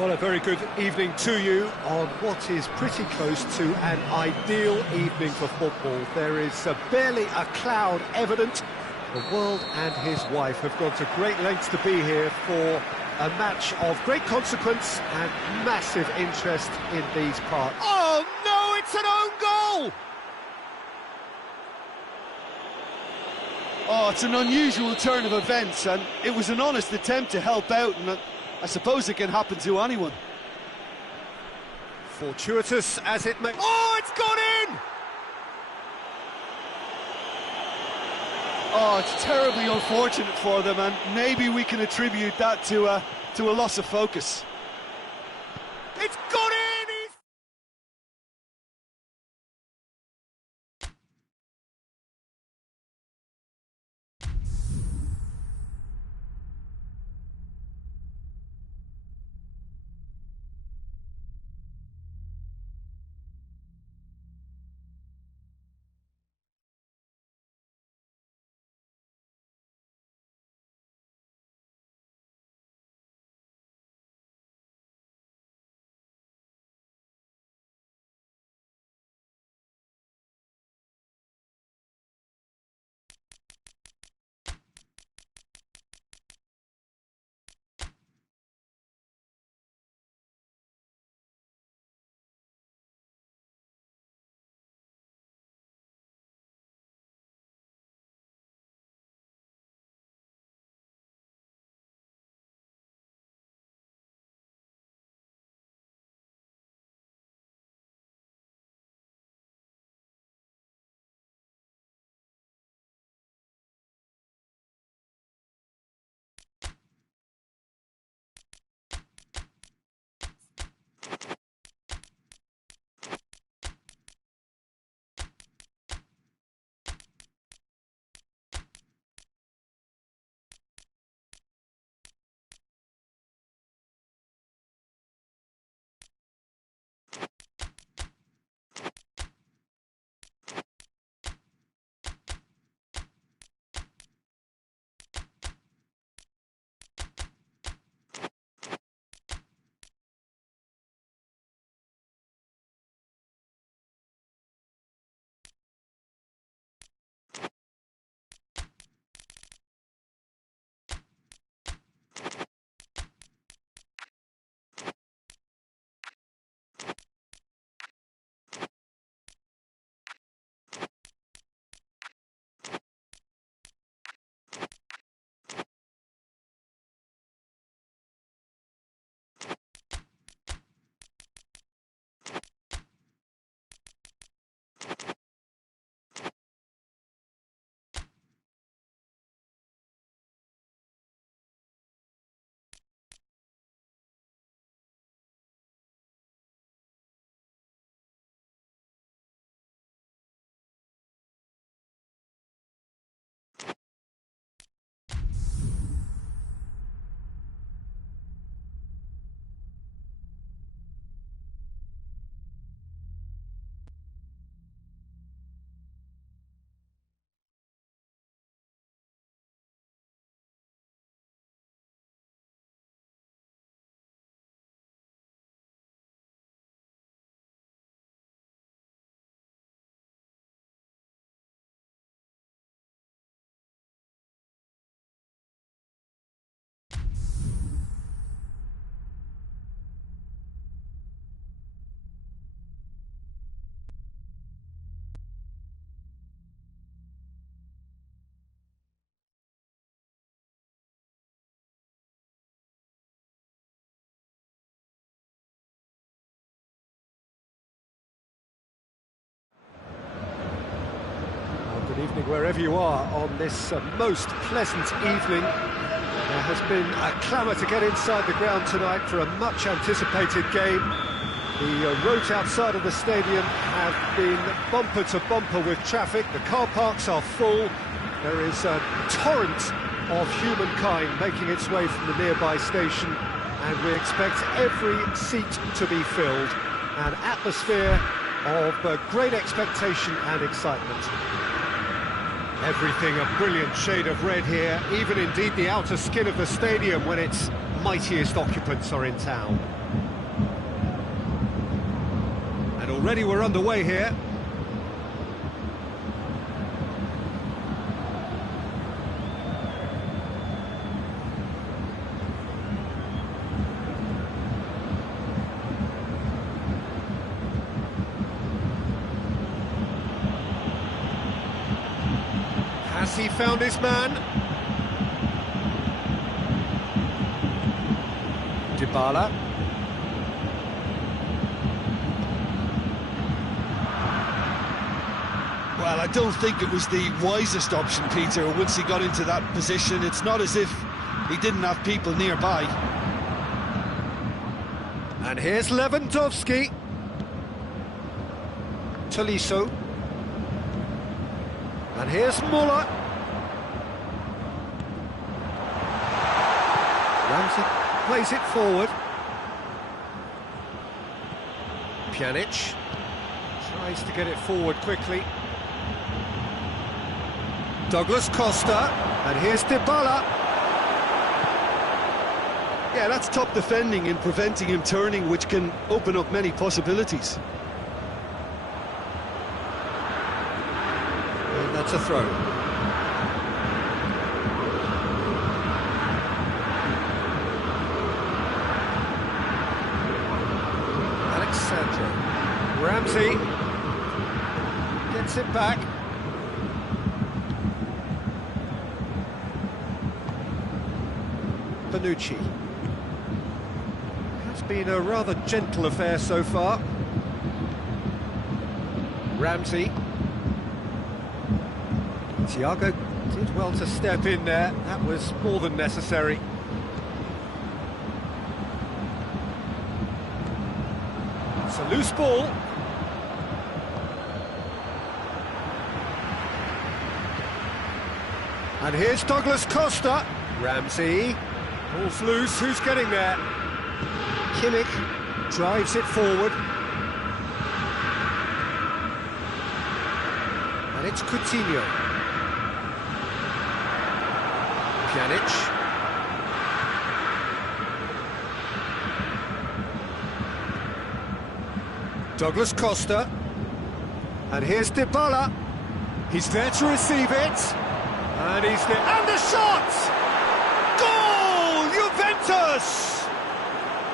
Well, a very good evening to you on what is pretty close to an ideal evening for football. There is barely a cloud evident. The world and his wife have gone to great lengths to be here for a match of great consequence and massive interest in these parts. Oh, no, it's an own goal! Oh, it's an unusual turn of events, and it was an honest attempt to help out, and I suppose it can happen to anyone. Fortuitous as it may... Oh, it's gone in! Oh, it's terribly unfortunate for them, and maybe we can attribute that to a loss of focus. It's gone in! Good evening wherever you are on this most pleasant evening. There has been a clamour to get inside the ground tonight for a much anticipated game. The roads outside of the stadium have been bumper to bumper with traffic. The car parks are full. There is a torrent of humankind making its way from the nearby station, and we expect every seat to be filled. An atmosphere of great expectation and excitement. Everything a brilliant shade of red here, even indeed the outer skin of the stadium when it's mightiest occupants are in town. And already we're underway here. Has he found his man? Dybala. Well, I don't think it was the wisest option, Peter. Once he got into that position, it's not as if he didn't have people nearby. And here's Lewandowski. Tolisso. And here's Muller. Ramsey plays it forward. Pjanic tries to get it forward quickly. Douglas Costa, and here's Dybala. Yeah, that's top defending and preventing him turning, which can open up many possibilities. And that's a throw. Alexandro. Ramsey gets it back. Bonucci. It's been a rather gentle affair so far. Ramsey. Thiago did well to step in there. That was more than necessary. It's a loose ball. And here's Douglas Costa. Ramsey. Ball's loose, who's getting there? Kimmich drives it forward. And it's Coutinho. Pjanic. Douglas Costa. And here's Dybala. He's there to receive it. And he's there. And the shot! Goal! Juventus!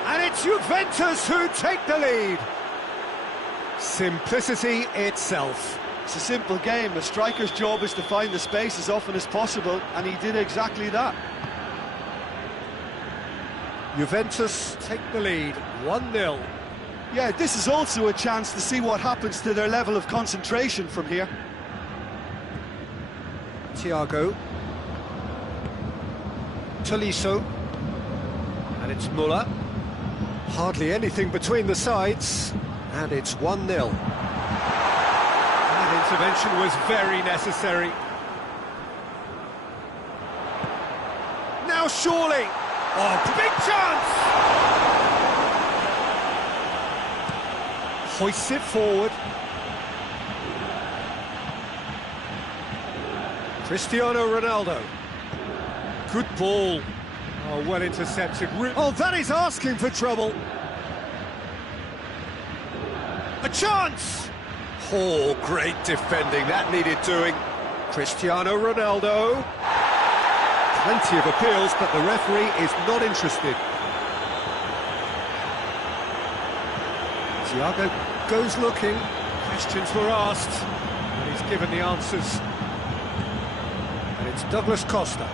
And it's Juventus who take the lead. Simplicity itself. It's a simple game. A striker's job is to find the space as often as possible, and he did exactly that. Juventus take the lead, 1-0. Yeah, this is also a chance to see what happens to their level of concentration from here. Thiago. Tolisso. And it's Muller. Hardly anything between the sides. And it's 1-0. That intervention was very necessary. Now surely. Oh, big chance! Hoists it forward. Cristiano Ronaldo. Good ball. Oh, well intercepted. Oh, that is asking for trouble. A chance! Oh, great defending. That needed doing. Cristiano Ronaldo. Plenty of appeals, but the referee is not interested. Thiago goes looking. Questions were asked, and he's given the answers. And it's Douglas Costa.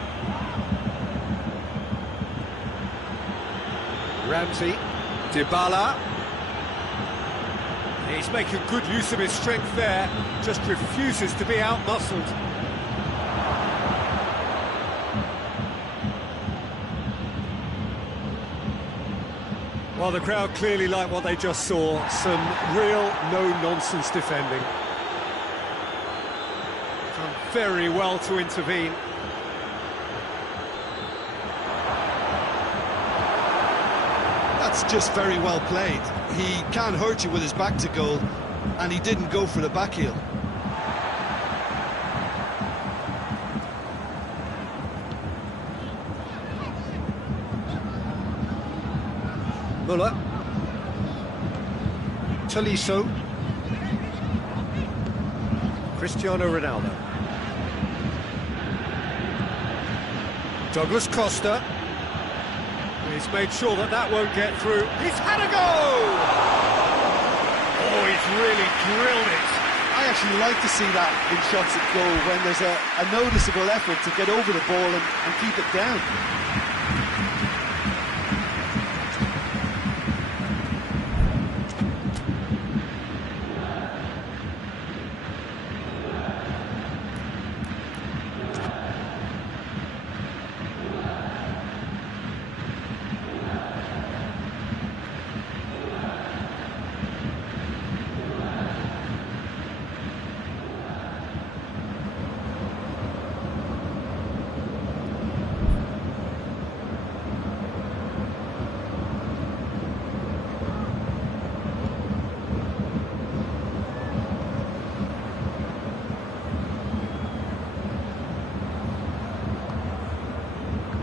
Ramsey. Dybala. He's making good use of his strength there, just refuses to be out-muscled. Well, the crowd clearly like what they just saw. Some real no-nonsense defending. Done very well to intervene. That's just very well played. He can't hurt you with his back to goal, and he didn't go for the back heel. Muller. Tolisso. Cristiano Ronaldo. Douglas Costa. He's made sure that that won't get through. He's had a go! Oh, he's really drilled it. I actually like to see that in shots at goal when there's a noticeable effort to get over the ball and keep it down.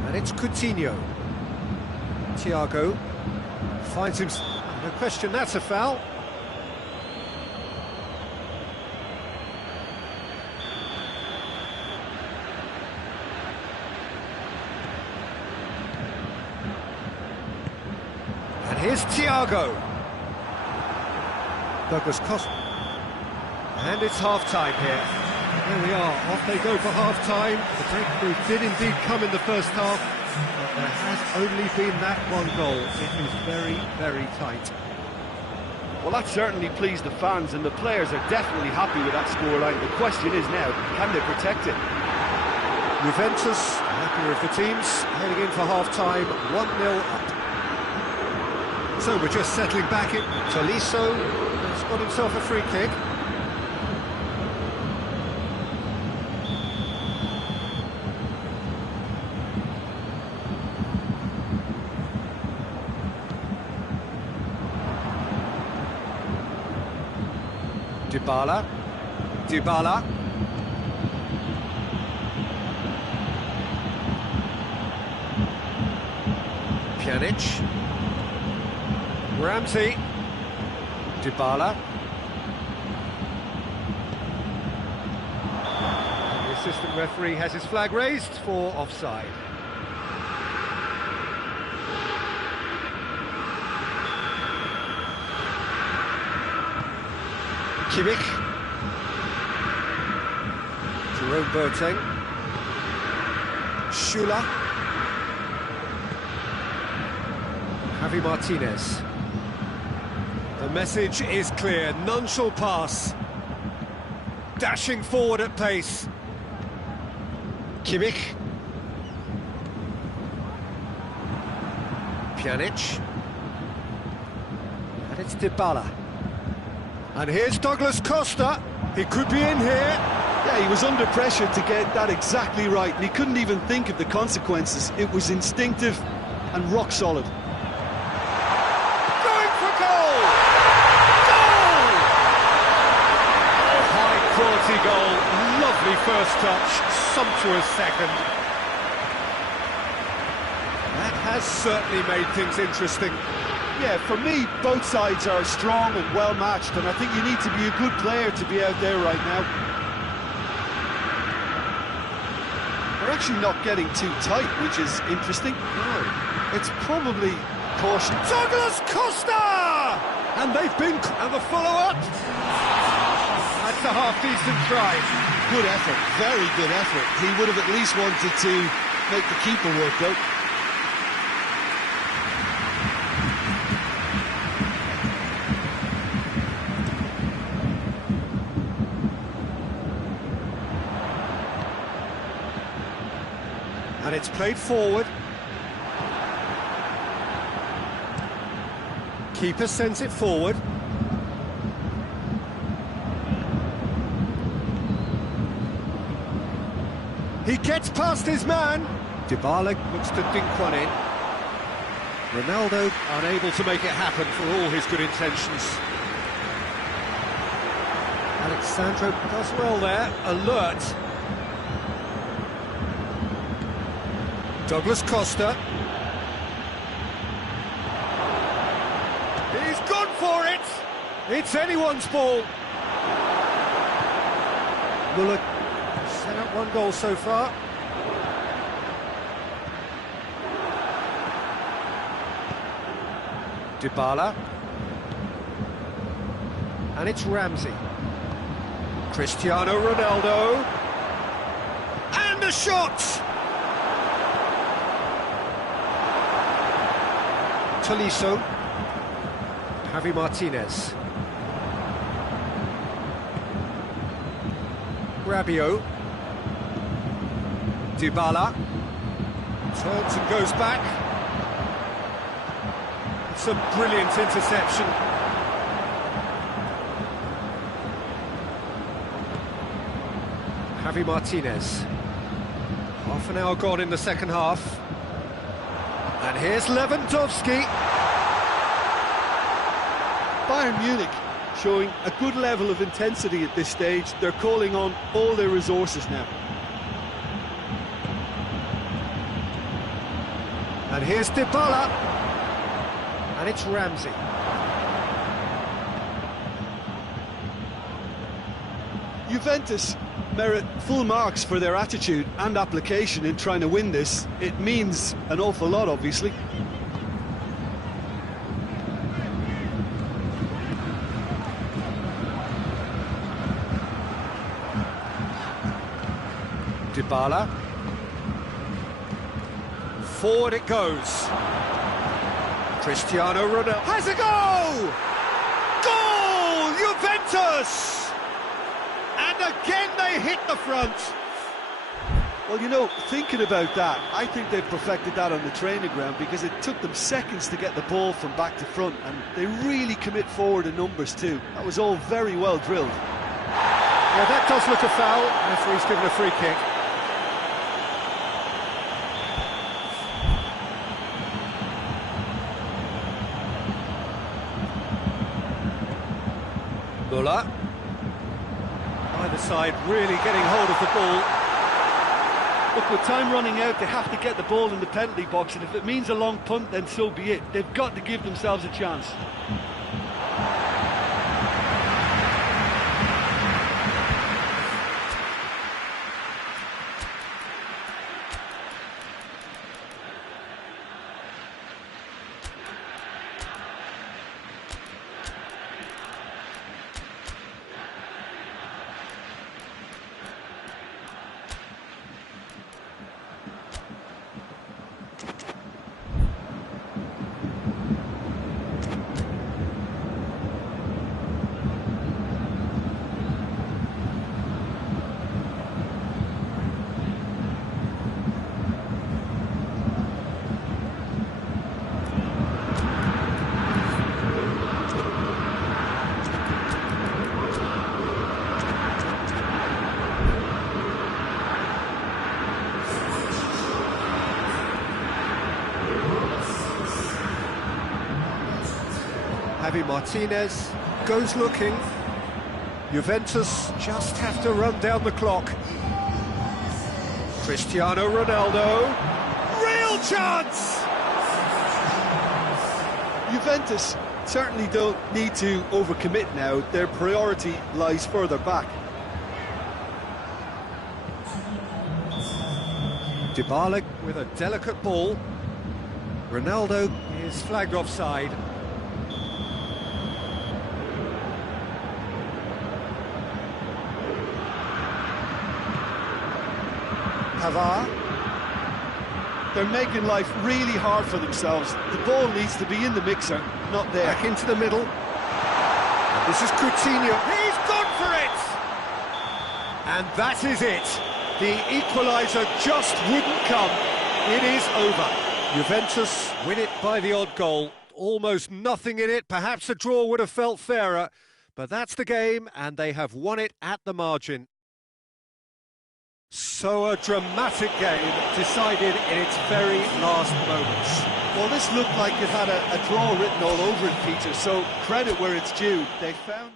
And it's Coutinho. Thiago finds him. No question, that's a foul. And here's Thiago. Douglas Costa. And it's half-time here. There we are, off they go for half-time. The breakthrough did indeed come in the first half, but there has only been that one goal. It is very, very tight. Well, that certainly pleased the fans, and the players are definitely happy with that scoreline. The question is now, can they protect it? Juventus, happier of the teams, heading in for half-time, 1-0 up. So we're just settling back in. Tolisso has got himself a free kick. Dybala. Pjanic. Ramsey. Dybala. The assistant referee has his flag raised for offside. Kimmich. Jerome Boateng. Schüller. Javi Martinez. The message is clear, none shall pass. Dashing forward at pace. Kimmich. Pjanic. And it's Dybala. And here's Douglas Costa. He could be in here. Yeah, he was under pressure to get that exactly right, and he couldn't even think of the consequences. It was instinctive and rock solid. Going for goal! Goal! High-quality goal. Lovely first touch. Sumptuous second. That has certainly made things interesting. Yeah, for me, both sides are strong and well-matched, and I think you need to be a good player to be out there right now. We're actually not getting too tight, which is interesting. No. It's probably caution. Douglas Costa! And they've been... And the follow-up? That's a half-decent try. Good effort, very good effort. He would have at least wanted to make the keeper work, though. And it's played forward. Keeper sends it forward. He gets past his man. Dybala looks to dink one in. Ronaldo unable to make it happen for all his good intentions. Alexandro does well there, alert. Douglas Costa. He's gone for it! It's anyone's ball. Muller sent up one goal so far. Dybala. And it's Ramsey. Cristiano Ronaldo. And a shot! Tolisso. Javi Martinez. Rabiot. Dybala. Turns and goes back. It's a brilliant interception. Javi Martinez. Half an hour gone in the second half. And here's Lewandowski. Bayern Munich showing a good level of intensity at this stage. They're calling on all their resources now. And here's Dybala. And it's Ramsey. Juventus merit full marks for their attitude and application in trying to win this. It means an awful lot, obviously. Dybala. Forward it goes. Cristiano Ronaldo has a goal! Goal! Juventus! And again they hit the front. Well, you know, thinking about that, I think they've perfected that on the training ground because it took them seconds to get the ball from back to front, and they really commit forward in numbers too. That was all very well drilled. Yeah, that does look a foul. Referee's given a free kick. Muller. Either side really getting hold of the ball. Look, with time running out, they have to get the ball in the penalty box, and if it means a long punt, then so be it. They've got to give themselves a chance. Javi Martinez goes looking. Juventus just have to run down the clock. Cristiano Ronaldo. Real chance! Juventus certainly don't need to overcommit now. Their priority lies further back. Dybala with a delicate ball. Ronaldo is flagged offside. Pavard. They're making life really hard for themselves. The ball needs to be in the mixer, not there. Back into the middle. And this is Coutinho. He's gone for it! And that is it. The equaliser just wouldn't come. It is over. Juventus win it by the odd goal. Almost nothing in it. Perhaps a draw would have felt fairer. But that's the game, and they have won it at the margin. So a dramatic game decided in its very last moments. Well, this looked like it had a draw written all over it, Peter, so credit where it's due. They found...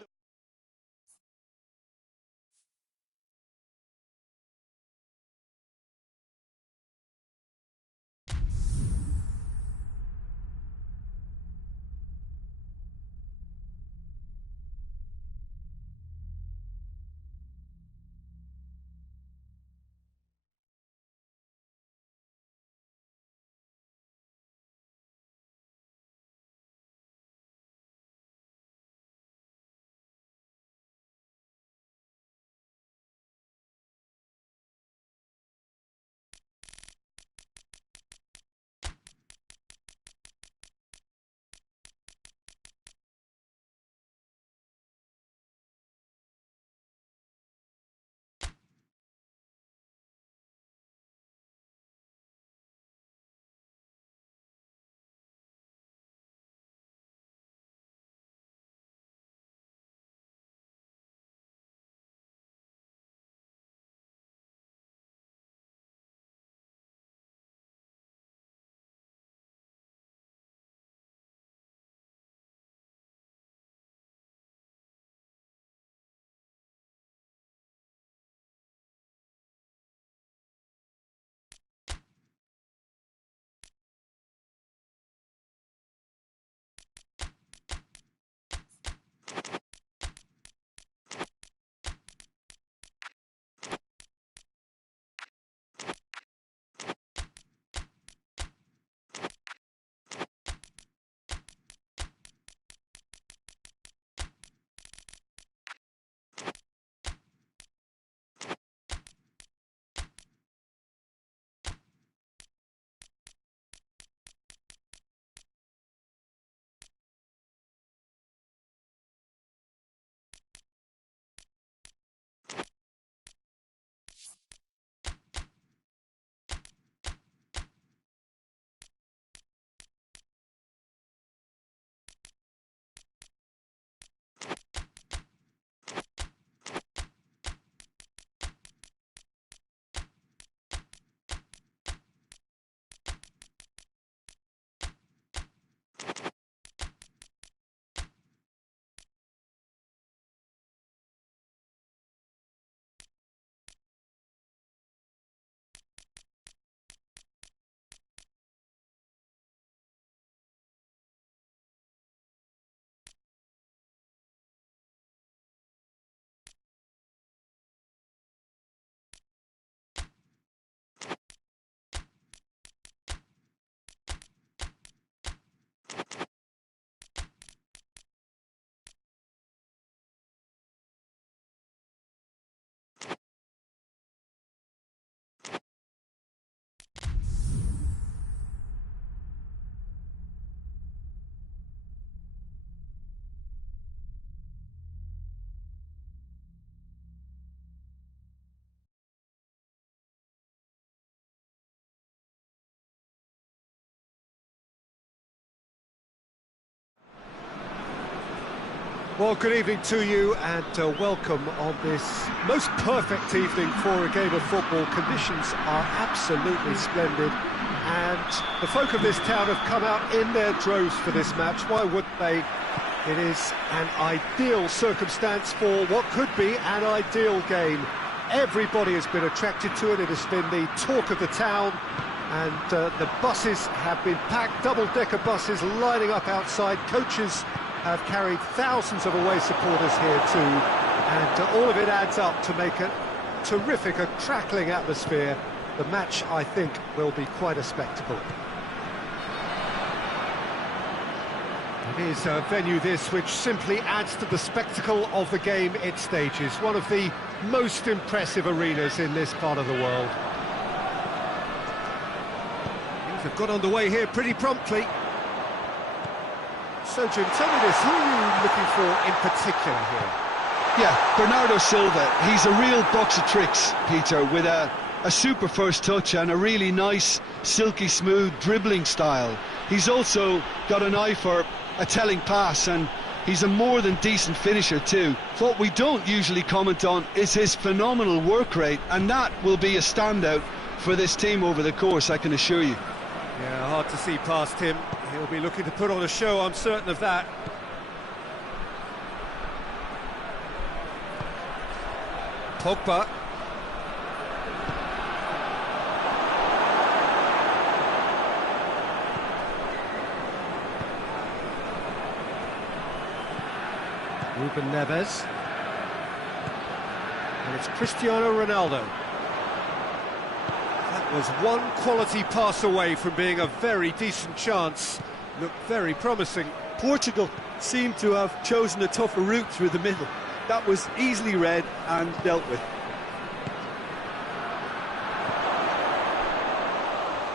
Well, good evening to you and welcome on this most perfect evening for a game of football. Conditions are absolutely splendid and the folk of this town have come out in their droves for this match. Why wouldn't they? It is an ideal circumstance for what could be an ideal game. Everybody has been attracted to it. It has been the talk of the town, and the buses have been packed, double-decker buses lining up outside. Coaches have carried thousands of away supporters here too, and all of it adds up to make a terrific, a crackling atmosphere. The match, I think, will be quite a spectacle. It is a venue this which simply adds to the spectacle of the game it stages. One of the most impressive arenas in this part of the world. Things have got underway here pretty promptly. So, Jim, tell me this, who are you looking for in particular here? Yeah, Bernardo Silva. He's a real box of tricks, Peter, with a super first touch and a really nice, silky smooth dribbling style. He's also got an eye for a telling pass, and he's a more than decent finisher too. What we don't usually comment on is his phenomenal work rate, and that will be a standout for this team over the course, I can assure you. Yeah, hard to see past him. He'll be looking to put on a show, I'm certain of that. Pogba. Ruben Neves. And it's Cristiano Ronaldo. That was one quality pass away from being a very decent chance. Looked very promising. Portugal seemed to have chosen a tougher route through the middle. That was easily read and dealt with.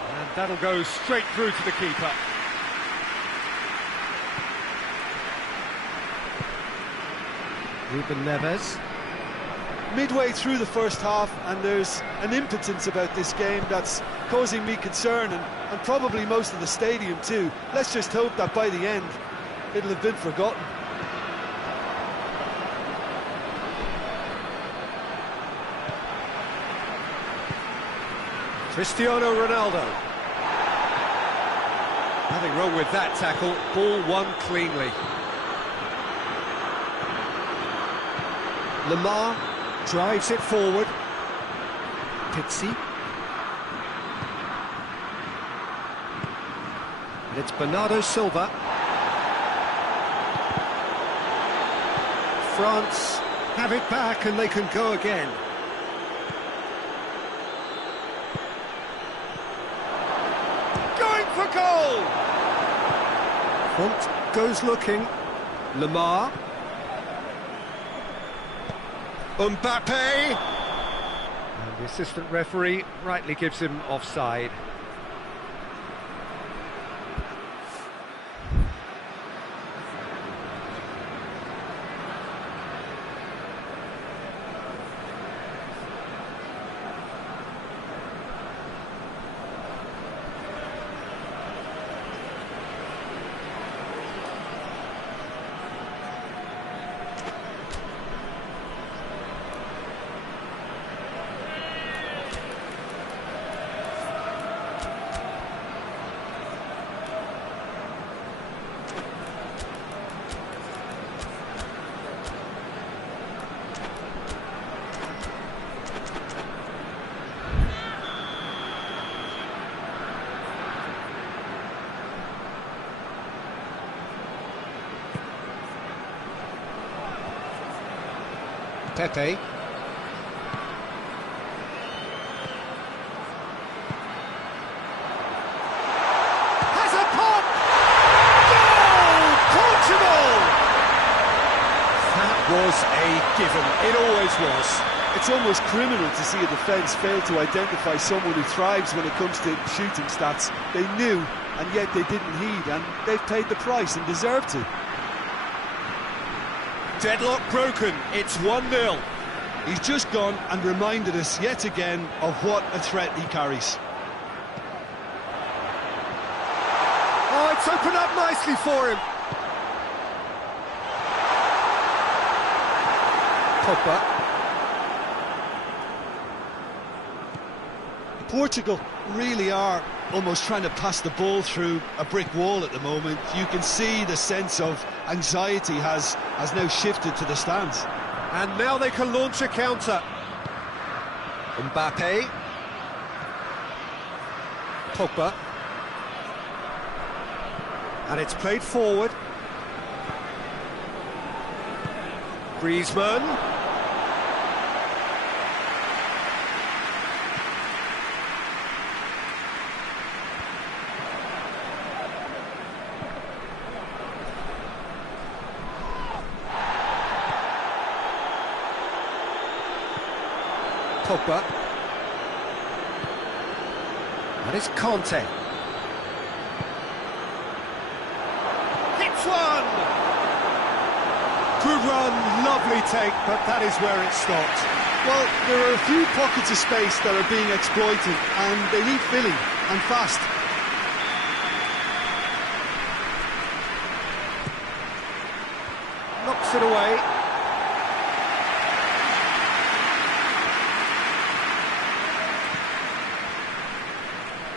And that'll go straight through to the keeper. Ruben Neves. Midway through the first half, and there's an impotence about this game that's causing me concern, and probably most of the stadium too. Let's just hope that by the end it'll have been forgotten. Cristiano Ronaldo. Nothing wrong with that tackle, ball won cleanly. Lamar drives it forward. Pizzi. And it's Bernardo Silva. France have it back and they can go again. Going for goal! Font goes looking. Lamar. Mbappe! And the assistant referee rightly gives him offside. Pepe. Has a pop! Goal! Portugal! That was a given. It always was. It's almost criminal to see a defence fail to identify someone who thrives when it comes to shooting stats. They knew, and yet they didn't heed, and they've paid the price and deserve to. Deadlock broken, it's 1-0. He's just gone and reminded us yet again of what a threat he carries. Oh, it's opened up nicely for him. Pogba. Portugal really are almost trying to pass the ball through a brick wall at the moment. You can see the sense of anxiety has now shifted to the stands. And now they can launch a counter. Mbappe. Pogba. And it's played forward. Griezmann. Pogba. And it's Conte. Hits one! Good run, lovely take, but that is where it stopped. Well, there are a few pockets of space that are being exploited, and they need filling, and fast. Knocks it away.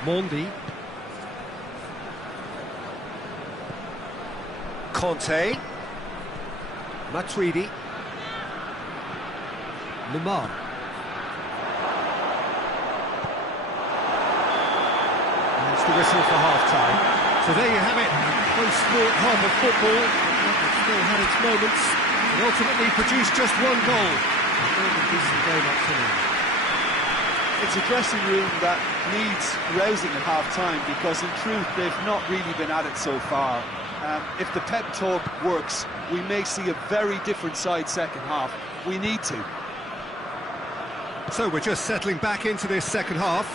Mondi. Conte. Matuidi. Lemar. That's the whistle for half-time. So there you have it, post-sport half of football. It still had its moments, and ultimately produced just one goal. A decent game up to now. It's a dressing room that needs rousing at half-time, because in truth they've not really been at it so far. If the pep talk works, we may see a very different side second half. We need to. So we're just settling back into this second half.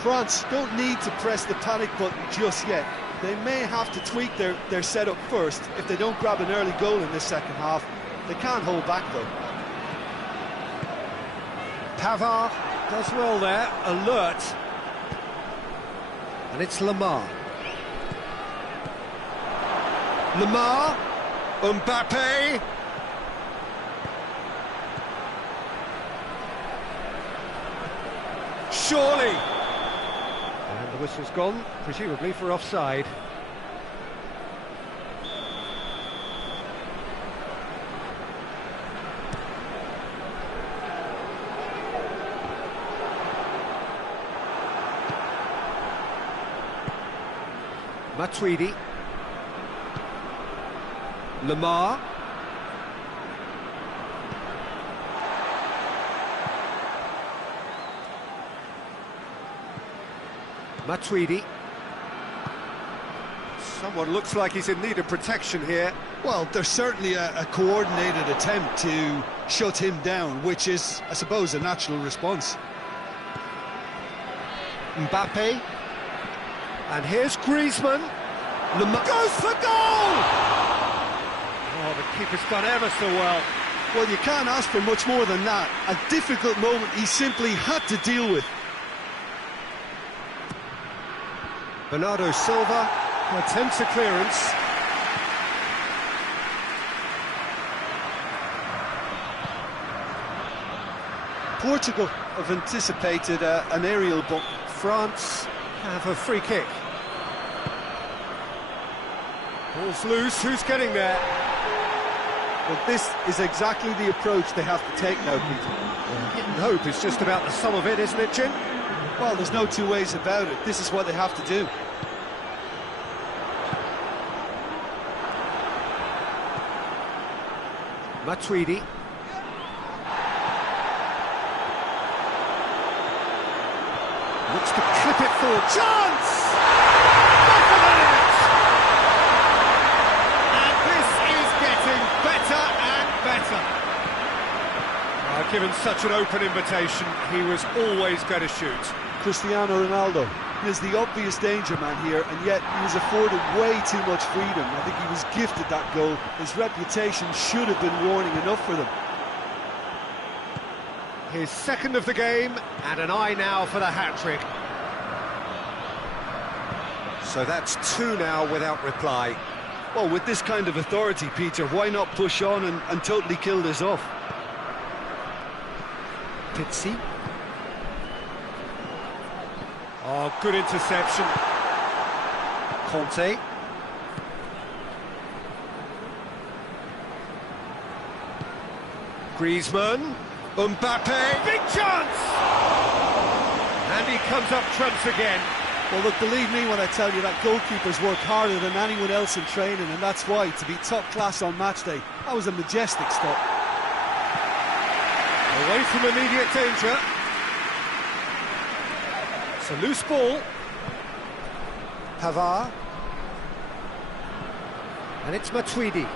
France don't need to press the panic button just yet. They may have to tweak their setup first. If they don't grab an early goal in this second half, they can't hold back though. Pavard does well there, alert. And it's Lemar. Lemar, Mbappe. Surely. And the whistle's gone, presumably for offside. Matuidi. Lemar. Matuidi. Someone looks like he's in need of protection here. Well, there's certainly a coordinated attempt to shut him down, which is, I suppose, a natural response. Mbappe. And here's Griezmann. Lemar goes for goal! Oh, the keeper's done ever so well. Well, you can't ask for much more than that. A difficult moment he simply had to deal with. Bernardo Silva attempts a clearance. Portugal have anticipated an aerial bump. France have a free kick. Ball's loose, who's getting there? Well, this is exactly the approach they have to take now, Peter. Hidden hope is just about the sum of it, isn't it, Jim? Well, there's no two ways about it. This is what they have to do. Matuidi. Looks to clip it forward. Chance! Back of the net! And this is getting better and better. Given such an open invitation, he was always going to shoot. Cristiano Ronaldo is the obvious danger man here, and yet he was afforded way too much freedom. I think he was gifted that goal. His reputation should have been warning enough for them. His second of the game, and an eye now for the hat-trick. So that's two now without reply. Well, with this kind of authority, Peter, why not push on and totally kill this off? Pizzi. Oh, good interception. Conte. Griezmann. Mbappe. Big chance! And he comes up trumps again. Well, look, believe me when I tell you that goalkeepers work harder than anyone else in training, and that's why, to be top class on match day, that was a majestic stop. Away from immediate danger. It's a loose ball. Pavard. And it's Matuidi.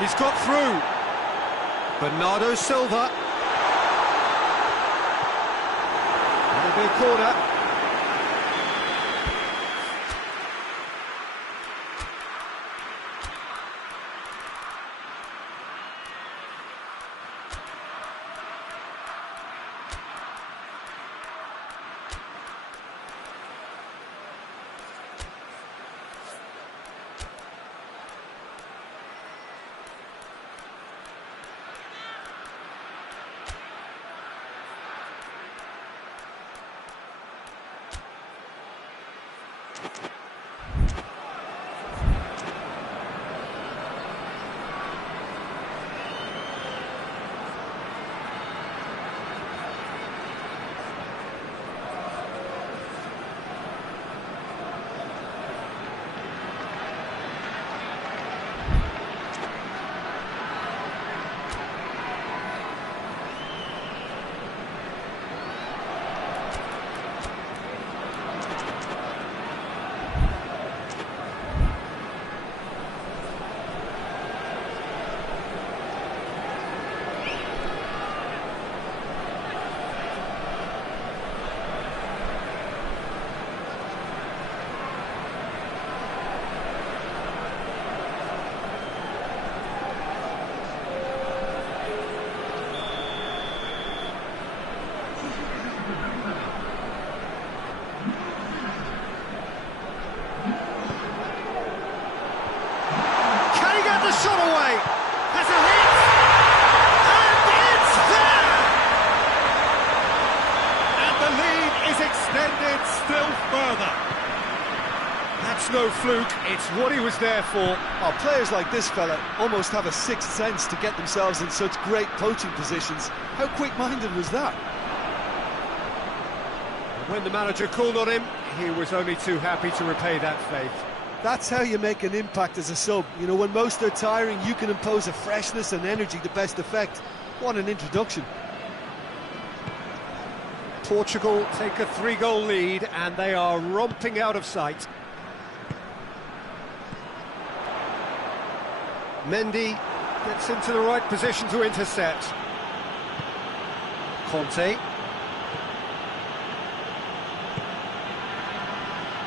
He's got through. Bernardo Silva. It'll be a corner. Shot away, has a hit, and it's there! And the lead is extended still further. That's no fluke, it's what he was there for. Oh, players like this fella almost have a sixth sense to get themselves in such great poaching positions. How quick-minded was that? And when the manager called on him, he was only too happy to repay that faith. That's how you make an impact as a sub. You know, when most are tiring, you can impose a freshness and energy to best effect. What an introduction. Portugal take a 3-goal lead and they are romping out of sight. Mendy gets into the right position to intercept. Conte.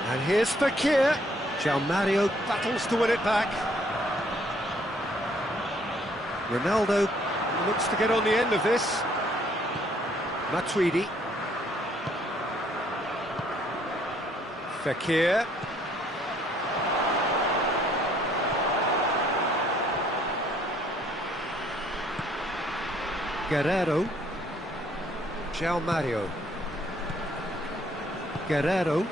And here's Fekir. Mario battles to win it back. Ronaldo looks to get on the end of this. Matuidi. Fekir. Guerrero. Mario. Guerrero.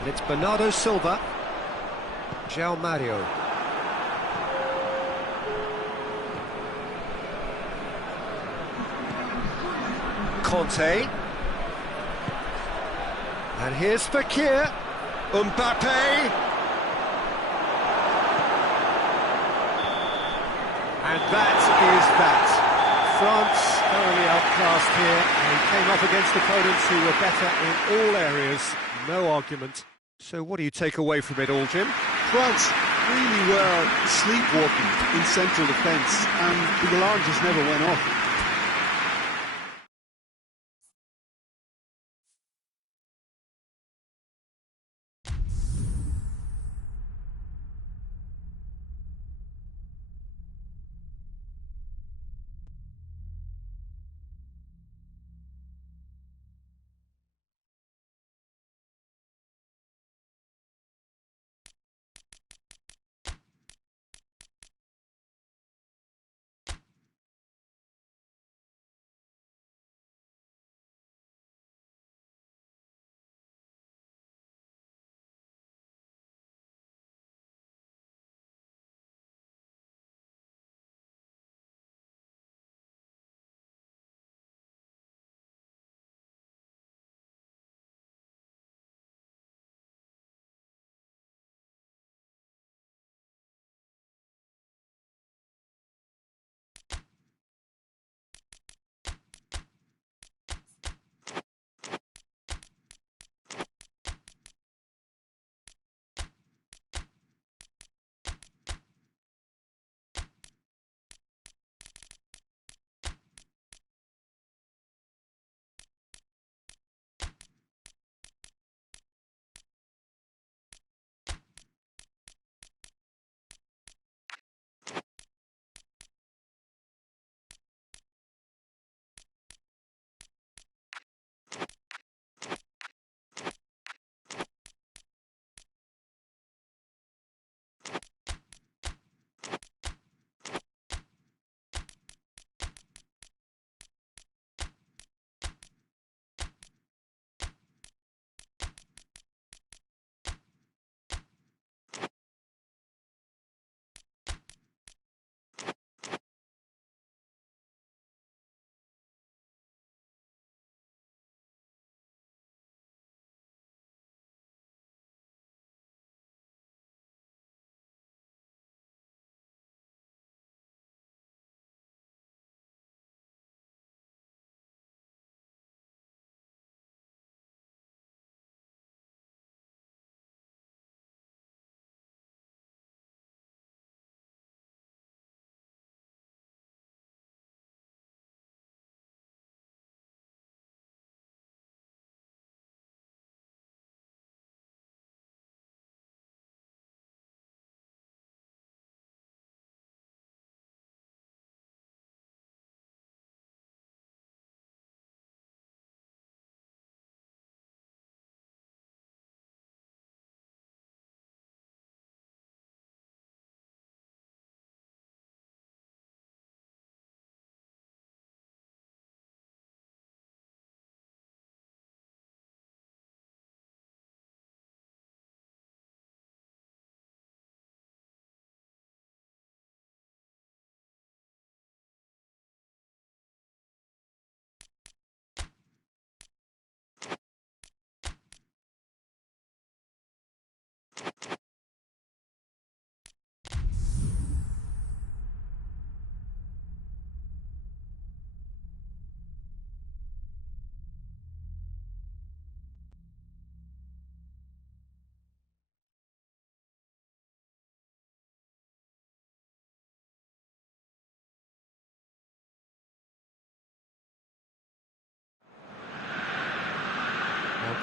And it's Bernardo Silva. Mario. Conte. And here's Fekir. Mbappe. And that is that. France thoroughly outclassed here. They came up against opponents who were better in all areas. No argument. So what do you take away from it all, Jim? France really were sleepwalking in central defence, and the alarm just never went off.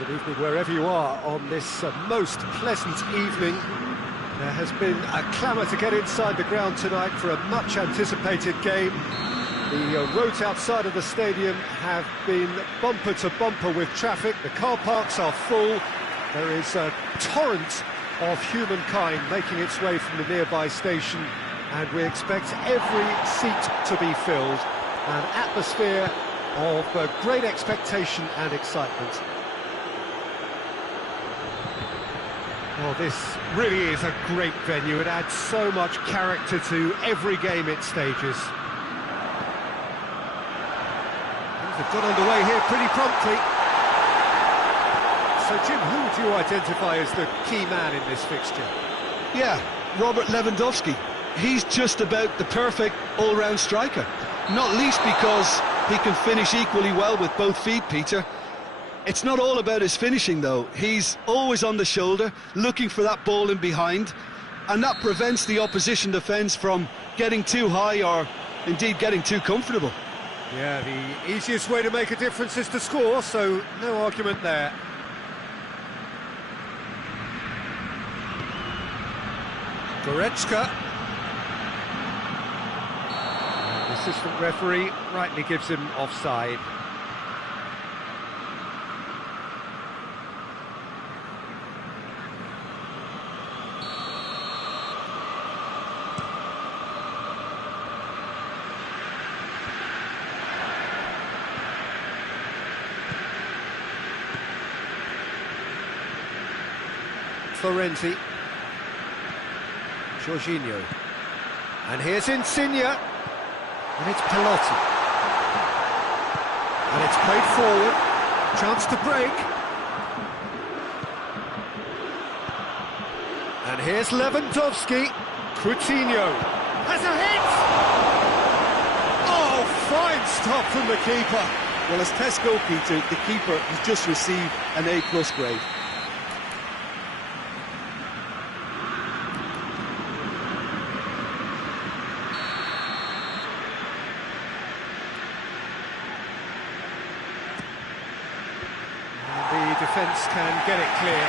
Good evening wherever you are on this most pleasant evening. There has been a clamour to get inside the ground tonight for a much anticipated game. The roads outside of the stadium have been bumper to bumper with traffic. The car parks are full. There is a torrent of humankind making its way from the nearby station, and we expect every seat to be filled. An atmosphere of great expectation and excitement. Well, this really is a great venue. It adds so much character to every game it stages. Things have got underway here pretty promptly. So, Jim, who would you identify as the key man in this fixture? Yeah, Robert Lewandowski. He's just about the perfect all-round striker. Not least because he can finish equally well with both feet, Peter. It's not all about his finishing, though. He's always on the shoulder, looking for that ball in behind, and that prevents the opposition defence from getting too high or, indeed, getting too comfortable. Yeah, the easiest way to make a difference is to score, so no argument there. Goretzka. The assistant referee rightly gives him offside. Florenzi. Jorginho. And here's Insigne. And it's Pelotti. And it's played forward. Chance to break. And here's Lewandowski. Coutinho has a hit! Oh, fine stop from the keeper. Well, as Test goalkeeper, the keeper has just received an A+ grade. Defence can get it clear.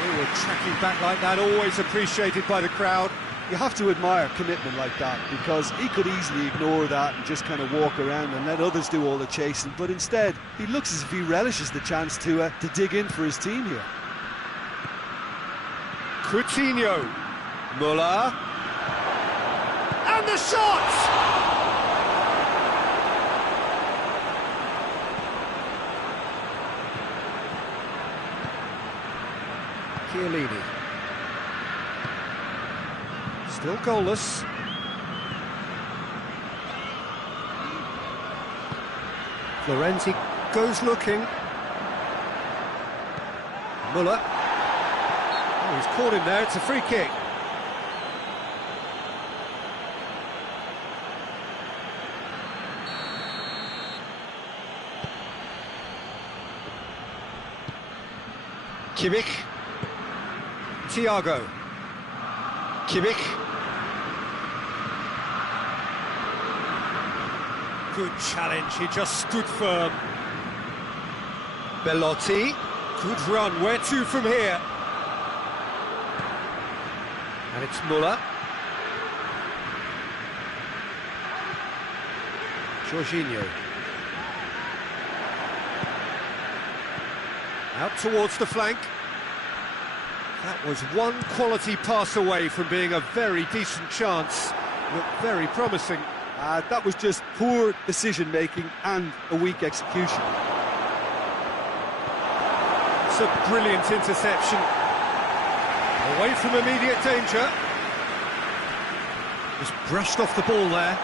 Forward tracking back like that, always appreciated by the crowd. You have to admire commitment like that, because he could easily ignore that and just kind of walk around and let others do all the chasing, but instead he looks as if he relishes the chance to dig in for his team here. Coutinho, Müller, and the shot! Chiellini. Still goalless. Florenzi goes looking. Müller. Oh, he's caught him there, it's a free kick. Kimmich. Thiago. Kimmich. Good challenge, he just stood firm. Belotti. Good run, where to from here? And it's Müller. Jorginho. Out towards the flank. That was one quality pass away from being a very decent chance. Looked very promising. That was just poor decision-making and a weak execution. It's a brilliant interception. Away from immediate danger. Just brushed off the ball there.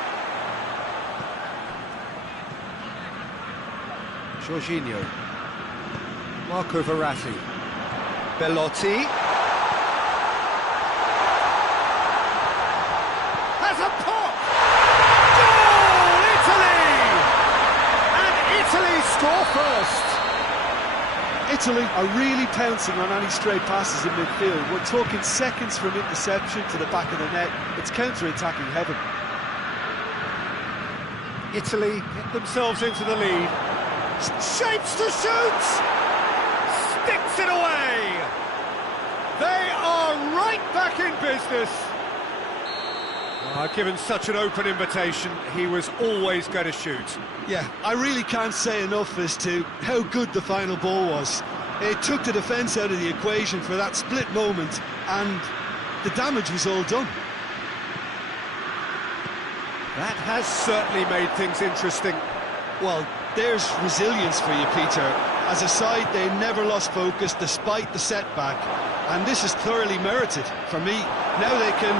Jorginho. Marco Verratti. Belotti. Has a pop! Goal! Italy! And Italy score first. Italy are really pouncing on any stray passes in midfield. We're talking seconds from interception to the back of the net. It's counter-attacking heaven. Italy get themselves into the lead. Shapes to shoot! Sticks it away! They are right back in business. Given such an open invitation, he was always going to shoot. Yeah, I really can't say enough as to how good the final ball was. It took the defence out of the equation for that split moment, and the damage was all done. That has certainly made things interesting. Well, there's resilience for you, Peter. As a side, they never lost focus despite the setback, and this is thoroughly merited for me. Now they can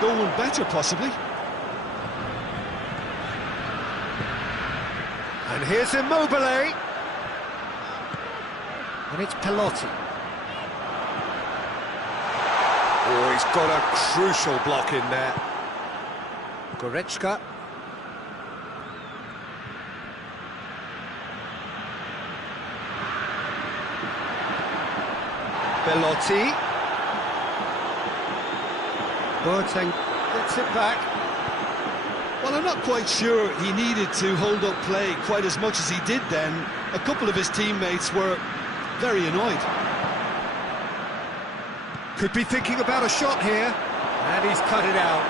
go one better, possibly. And here's Immobile. And it's Pelotti. Oh, he's got a crucial block in there. Goretzka. Pelotti. Boateng gets it back. Well, I'm not quite sure he needed to hold up play quite as much as he did then. A couple of his teammates were very annoyed. Could be thinking about a shot here. And he's cut it out.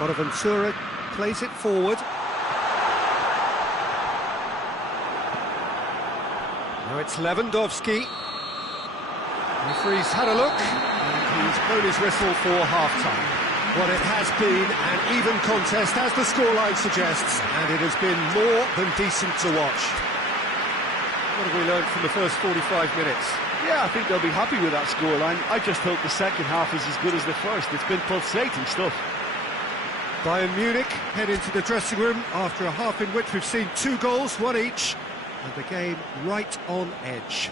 Bonaventura plays it forward. Now it's Lewandowski. Referee's had a look, and he's blown his whistle for half-time. Well, it has been an even contest, as the scoreline suggests, and it has been more than decent to watch. What have we learned from the first 45 minutes? Yeah, I think they'll be happy with that scoreline. I just hope the second half is as good as the first. It's been pulsating stuff. Bayern Munich head into the dressing room after a half in which we've seen 2 goals, 1 each, and the game right on edge.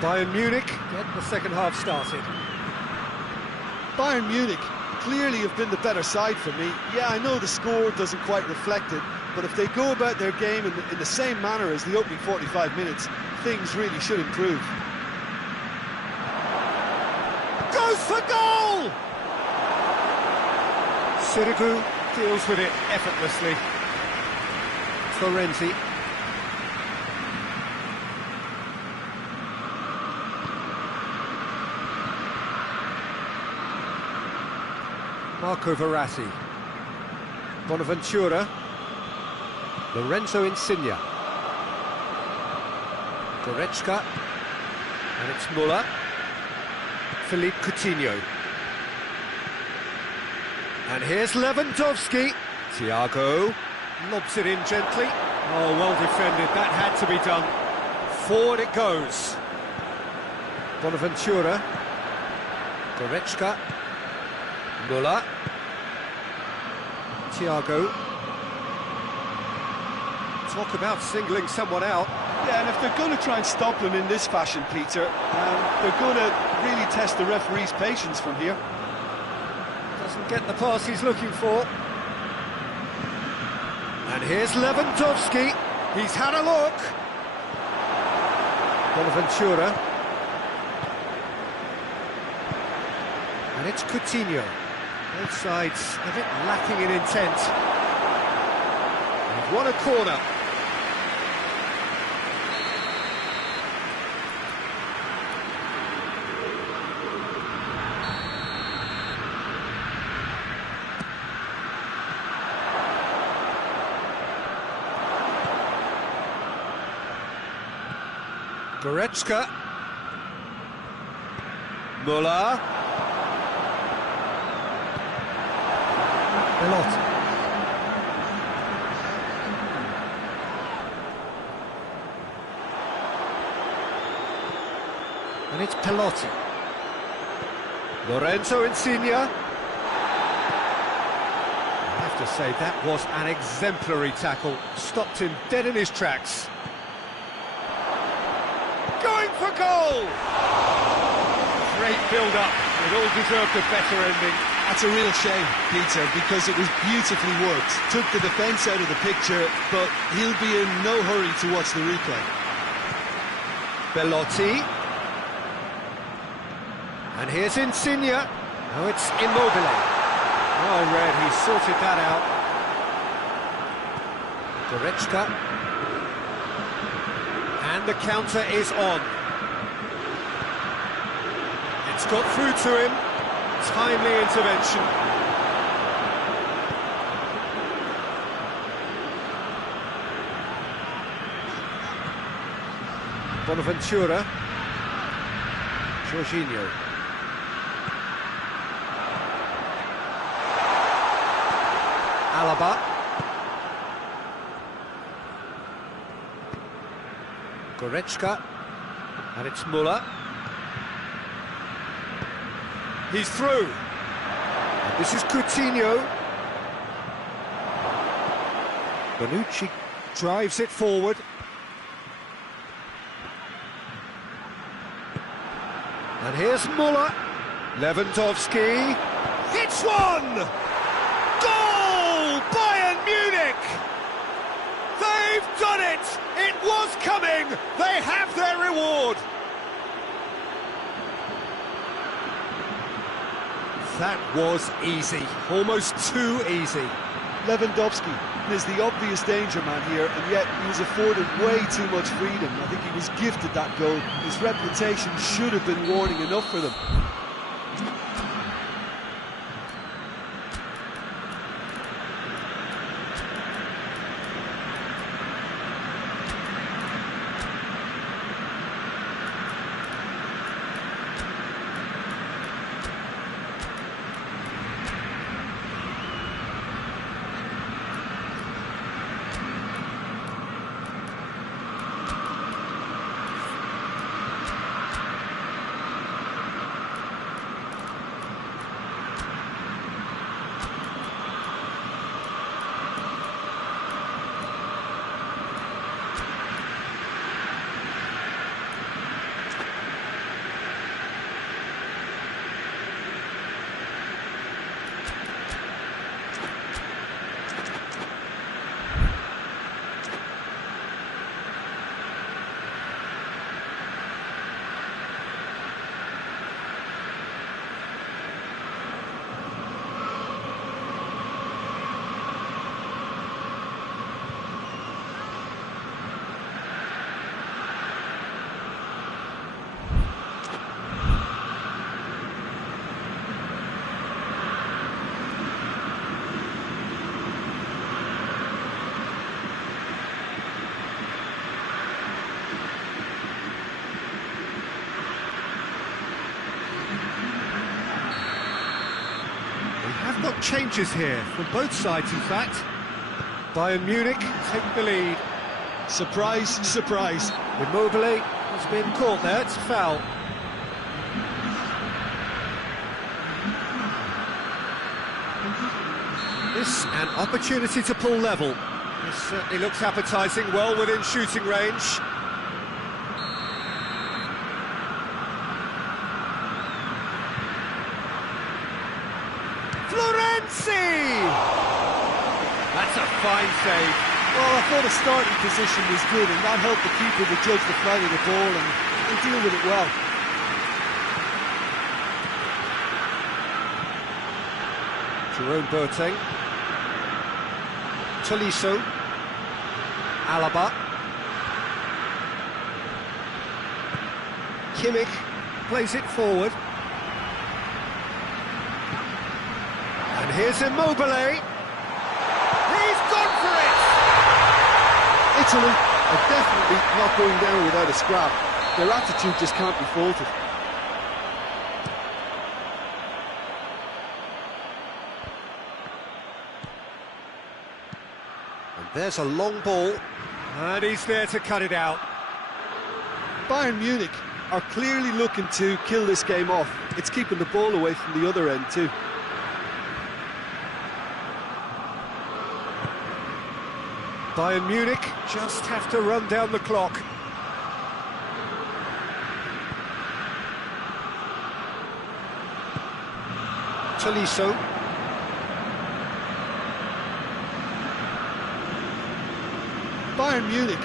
Bayern Munich get the second half started. Bayern Munich clearly have been the better side for me. Yeah, I know the score doesn't quite reflect it, but if they go about their game in the same manner as the opening 45 minutes, things really should improve. Goes for goal! Sirigu deals with it effortlessly. Florenzi. Marco Verratti. Bonaventura. Lorenzo Insigne. Goretzka. And it's Muller. Philippe Coutinho. And here's Lewandowski. Thiago lobs it in gently. Oh, well defended. That had to be done. Forward it goes. Bonaventura. Goretzka. Muller. Thiago. Talk about singling someone out. Yeah, and if they're going to try and stop them in this fashion, Peter, they're going to really test the referee's patience from here. Doesn't get the pass he's looking for. And here's Lewandowski. He's had a look. Bonaventura. And it's Coutinho. Both sides a bit lacking in intent. They've won a corner. Goretzka. Müller. Belotti. And it's Pelotti. Lorenzo Insigne. I have to say, that was an exemplary tackle. Stopped him dead in his tracks. Going for goal! Great build-up. It all deserved a better ending. That's a real shame, Peter, because it was beautifully worked. Took the defence out of the picture, but he'll be in no hurry to watch the replay. Belotti. And here's Insigne. Now it's Immobile. Well read, he sorted that out. Goretzka. And the counter is on. It's got through to him. Timely intervention. Bonaventura. Jorginho. Alaba. Goretzka. And it's Müller. He's through. This is Coutinho. Bonucci drives it forward. And here's Müller. Lewandowski. Hits one! Goal! Bayern Munich! They've done it! It was coming! They have their reward! That was easy, almost too easy. Lewandowski is the obvious danger man here, and yet he was afforded way too much freedom. I think he was gifted that goal. His reputation should have been warning enough for them. Got changes here from both sides, in fact. Bayern Munich take the lead. Surprise, surprise. Immobile has been caught there, it's a foul. This Here's an opportunity to pull level. This certainly looks appetising, well within shooting range. Florenzi! That's a fine save. Well, I thought the starting position was good, and that helped the keeper to judge the flight of the ball and deal with it well. Jerome Boateng. Tolisso. Alaba. Kimmich plays it forward. And here's Immobile. He's gone for it! Italy are definitely not going down without a scrap. Their attitude just can't be faulted. And there's a long ball. And he's there to cut it out. Bayern Munich are clearly looking to kill this game off. It's keeping the ball away from the other end too. Bayern Munich just have to run down the clock. Tolisso. Bayern Munich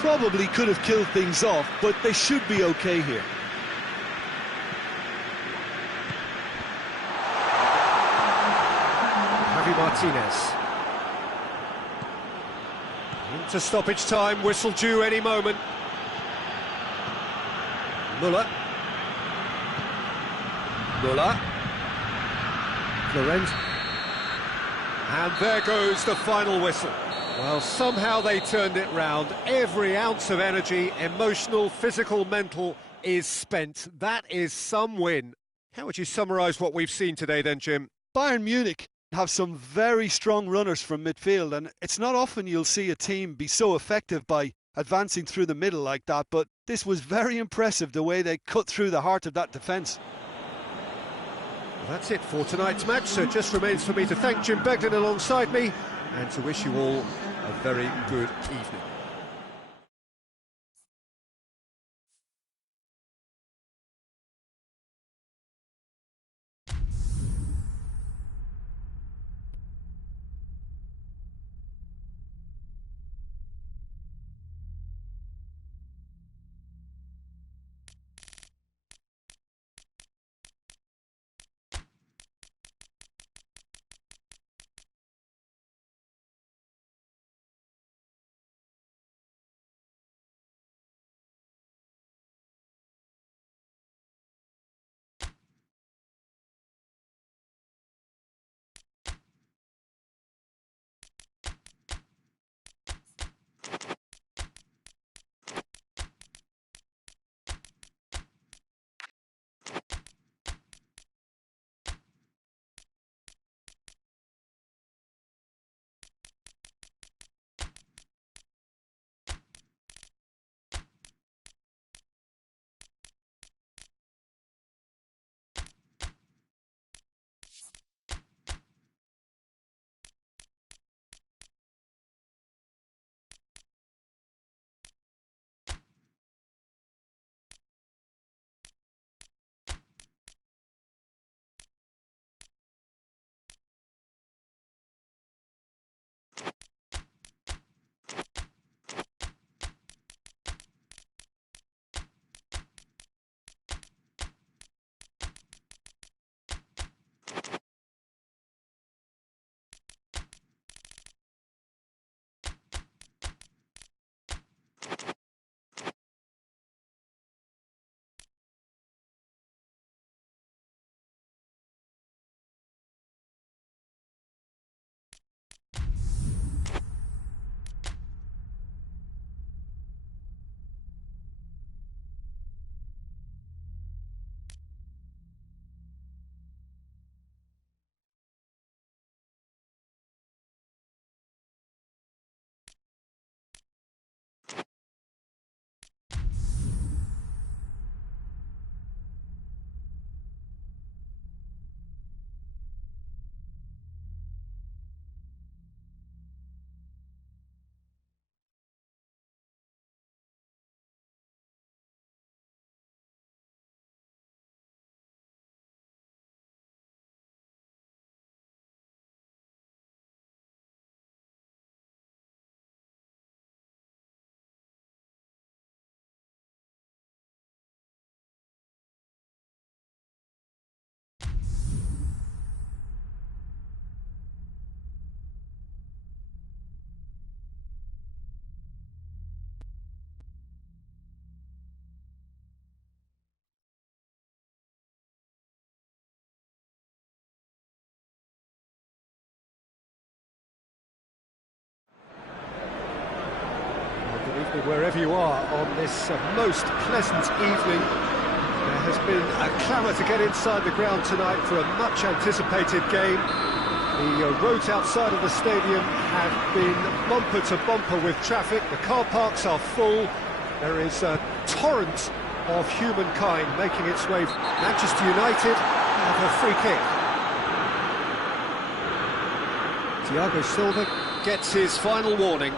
probably could have killed things off, but they should be okay here. Javi Martinez. Into stoppage time, whistle due any moment. Muller. Florenzi. And there goes the final whistle. Well, somehow they turned it round. Every ounce of energy, emotional, physical, mental, is spent. That is some win. How would you summarise what we've seen today then, Jim? Bayern Munich have some very strong runners from midfield, and it's not often you'll see a team be so effective by advancing through the middle like that, but this was very impressive, the way they cut through the heart of that defence. Well, that's it for tonight's match, so it just remains for me to thank Jim Beglin alongside me and to wish you all a very good evening. wherever you are on this most pleasant evening. There has been a clamour to get inside the ground tonight for a much anticipated game. The roads outside of the stadium have been bumper to bumper with traffic. The car parks are full. There is a torrent of humankind making its way. Manchester United have a free kick. Thiago Silva gets his final warning.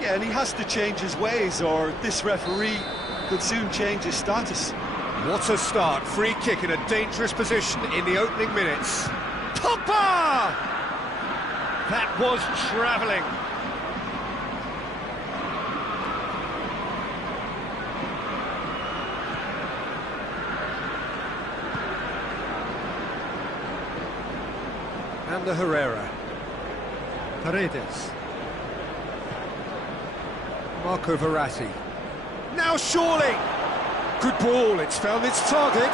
Yeah, and he has to change his ways, or this referee could soon change his status. What a start. Free kick in a dangerous position in the opening minutes. Pogba! That was travelling. And the Herrera. Paredes. Marco Verratti. Now surely! Good ball, it's found its target.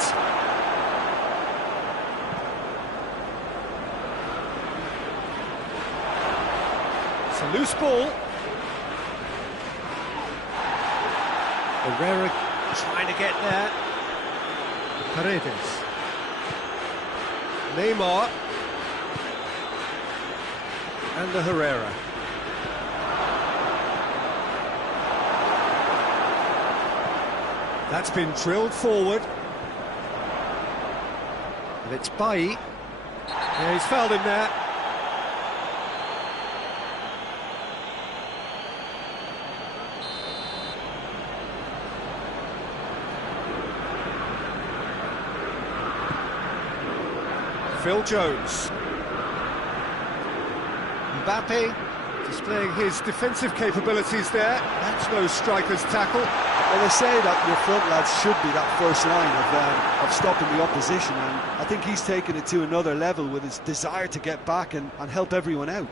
It's a loose ball. Herrera trying to get there. Paredes. Neymar. And the Herrera. That's been drilled forward. And it's Bailly. Yeah, he's fouled him there. Phil Jones. Mbappe displaying his defensive capabilities there. That's no striker's tackle. Well, they say that your front lads should be that first line of stopping the opposition, and I think he's taken it to another level with his desire to get back and help everyone out.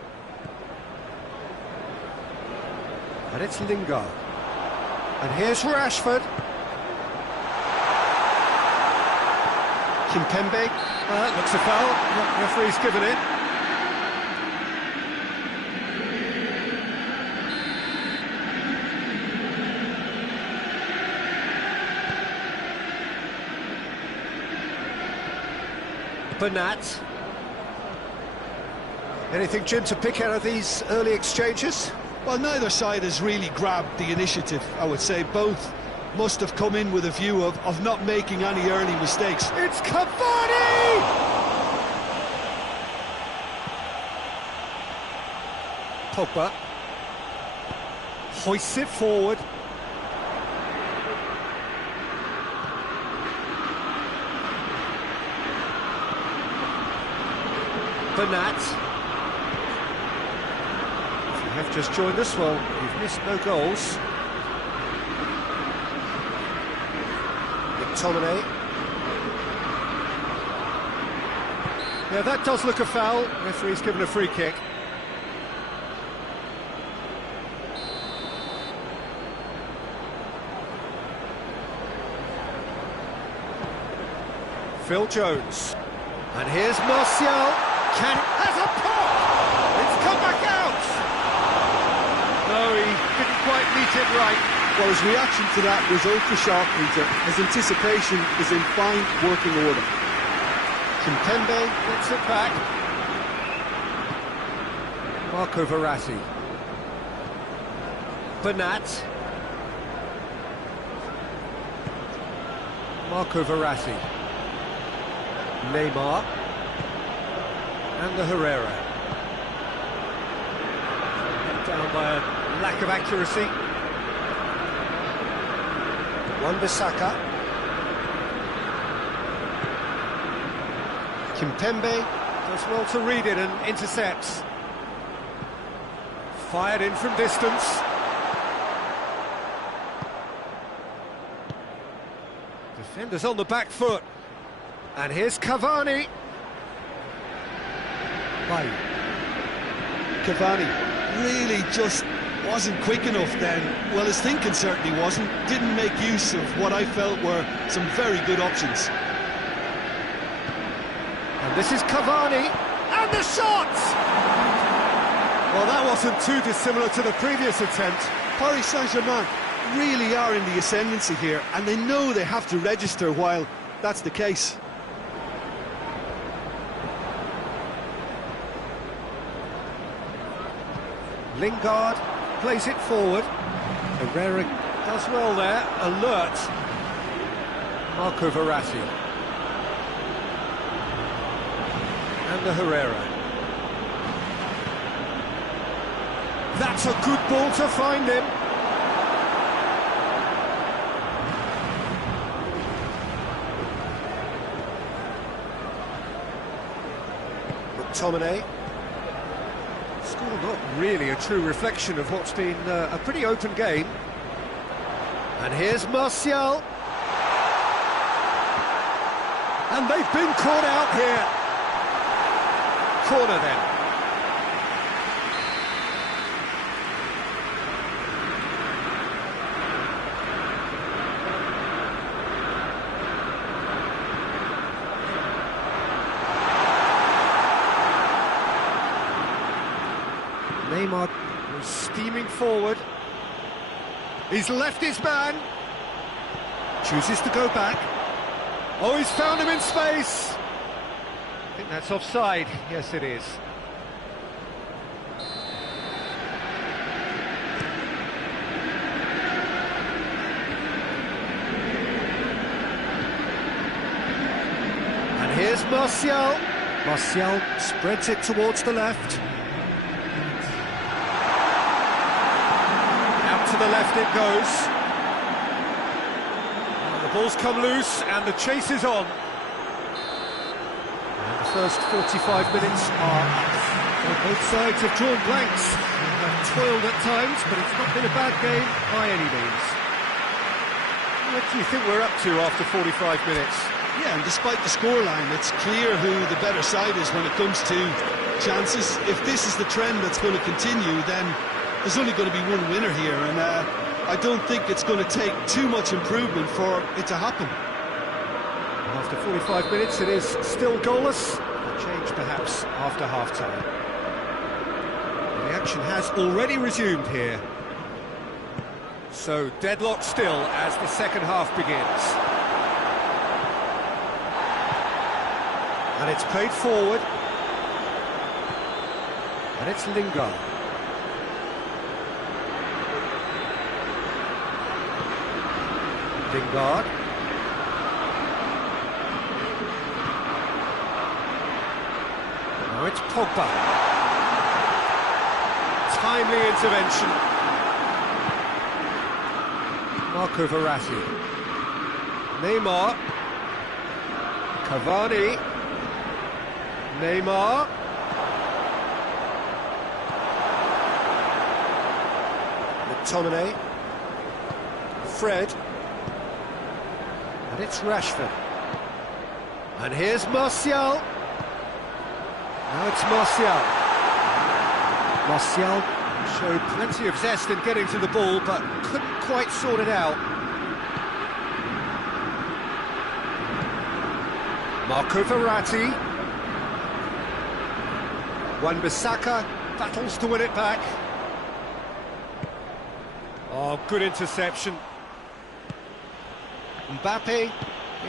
And it's Lingard. And here's Rashford. Kimpembe. Looks a foul. Referee's given it. Bernat. Anything, Jim, to pick out of these early exchanges? Well, neither side has really grabbed the initiative, I would say. Both must have come in with a view of not making any early mistakes. It's Cavani! Pogba hoists it forward. Bernat. If you have just joined us, well, you've missed no goals. McTominay. Yeah, that does look a foul. Referee's given a free kick. Phil Jones. And here's Martial. Has a pop! It's come back out! No, he didn't quite meet it right. Well, his reaction to that was ultra-sharp, Peter. His anticipation is in fine working order. Kimpembe gets it back. Marco Verratti. Bernat. Marco Verratti. Neymar. And the Herrera. Down by a lack of accuracy. Wan-Bissaka. Kimpembe does well to read it and intercepts. Fired in from distance. Defenders on the back foot. And here's Cavani. Cavani really just wasn't quick enough then. Well, his thinking certainly wasn't. Didn't make use of what I felt were some very good options. And this is Cavani, and the shot! Well, that wasn't too dissimilar to the previous attempt. Paris Saint-Germain really are in the ascendancy here, and they know they have to register while that's the case. Lingard plays it forward. Herrera does well there, alert. Marco Verratti. And the Herrera. That's a good ball to find him. McTominay. Score not really a true reflection of what's been a pretty open game. And here's Martial. And they've been caught out here. Corner then. Neymar was steaming forward. He's left his man. Chooses to go back. Oh, he's found him in space. I think that's offside. Yes, it is. And here's Martial. Martial spreads it towards the left. To the left it goes. And the ball's come loose and the chase is on. And the first 45 minutes are up. Well, both sides have drawn blanks. They have toiled at times, but it's not been a bad game by any means. What do you think we're up to after 45 minutes? Yeah, and despite the scoreline, it's clear who the better side is when it comes to chances. If this is the trend that's going to continue, then there's only going to be one winner here, and I don't think it's going to take too much improvement for it to happen. After 45 minutes, it is still goalless. A change perhaps after half-time. The action has already resumed here. So deadlock still as the second half begins. And it's played forward. And it's Lingard. Lingard. Now it's Pogba. Timely intervention. Marco Verratti. Neymar. Cavani. Neymar. McTominay. Fred. And it's Rashford. And here's Martial. Now it's Martial. Martial showed plenty of zest in getting to the ball, but couldn't quite sort it out. Marco Verratti. Wan-Bissaka battles to win it back. Oh, good interception. Mbappe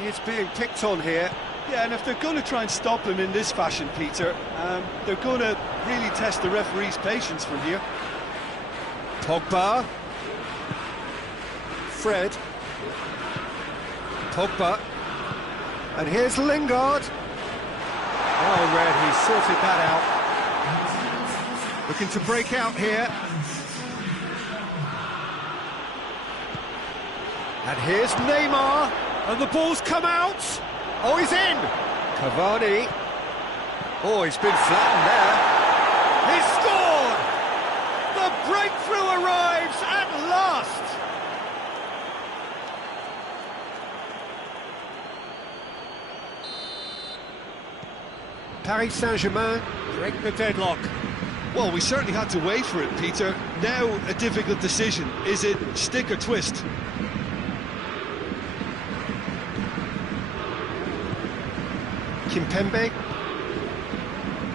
is being picked on here. Yeah, and if they're going to try and stop him in this fashion, Peter, they're going to really test the referee's patience from here. Pogba. Fred. Pogba. And here's Lingard. Oh, Red, he sorted that out. Looking to break out here. And here's Neymar, and the ball's come out. Oh, he's in. Cavani. Oh, he's been flattened there. He's scored. The breakthrough arrives at last. Paris Saint-Germain break the deadlock. Well, we certainly had to wait for it, Peter. Now a difficult decision. Is it stick or twist? Kimpembe,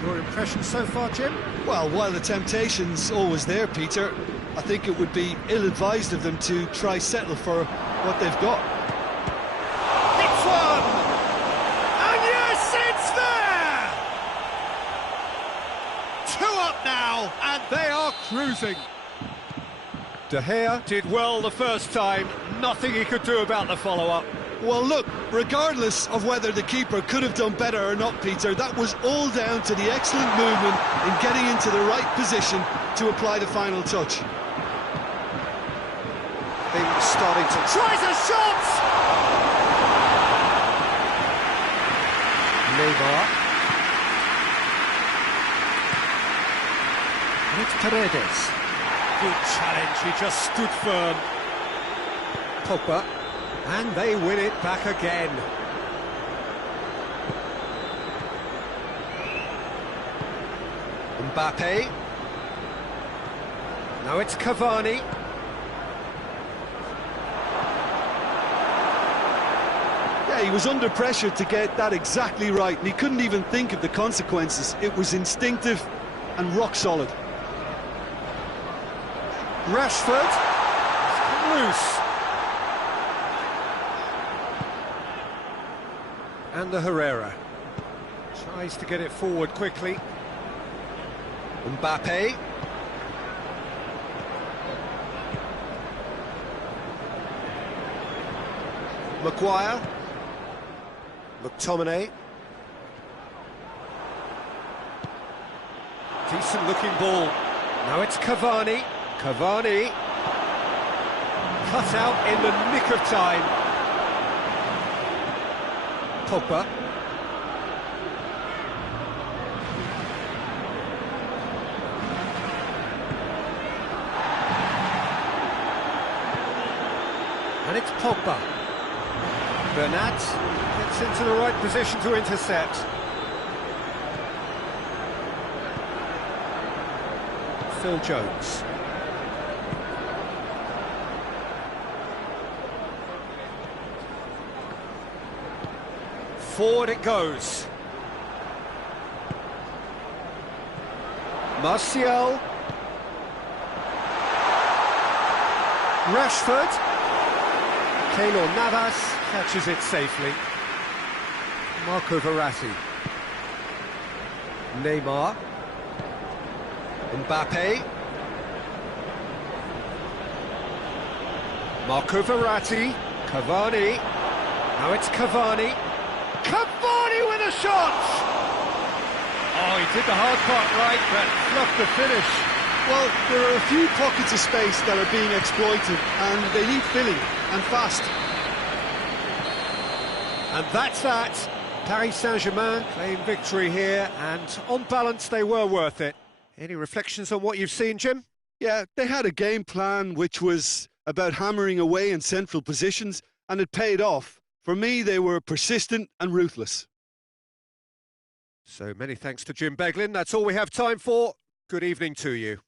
your impression so far, Jim? Well, while the temptation's always there, Peter, I think it would be ill-advised of them to try settle for what they've got. It's one! And yes, it's there! 2 up now, and they are cruising. De Gea did well the first time, nothing he could do about the follow-up. Well, look, regardless of whether the keeper could have done better or not, Peter, that was all down to the excellent movement in getting into the right position to apply the final touch. Things starting to... Tries a shot! Neymar. And it's Paredes. Good challenge, he just stood firm. Pogba. And they win it back again. Mbappe. Now it's Cavani. Yeah, he was under pressure to get that exactly right, and he couldn't even think of the consequences. It was instinctive and rock solid. Rashford. Loose. And the Herrera tries to get it forward quickly. Mbappe. Maguire. McTominay. Decent looking ball. Now it's Cavani. Cavani. Cut out in the nick of time. Pogba. And it's Pogba. Bernat gets into the right position to intercept. Phil Jones. Forward it goes. Martial. Rashford. Keylor Navas catches it safely. Marco Verratti. Neymar. Mbappe. Marco Verratti. Cavani. Now it's Cavani. Cavani with a shot! Oh, he did the hard part right, but fluffed the finish. Well, there are a few pockets of space that are being exploited, and they need filling, and fast. And that's that. Paris Saint-Germain claim victory here, and on balance they were worth it. Any reflections on what you've seen, Jim? Yeah, they had a game plan which was about hammering away in central positions, and it paid off. For me, they were persistent and ruthless. So many thanks to Jim Beglin. That's all we have time for. Good evening to you.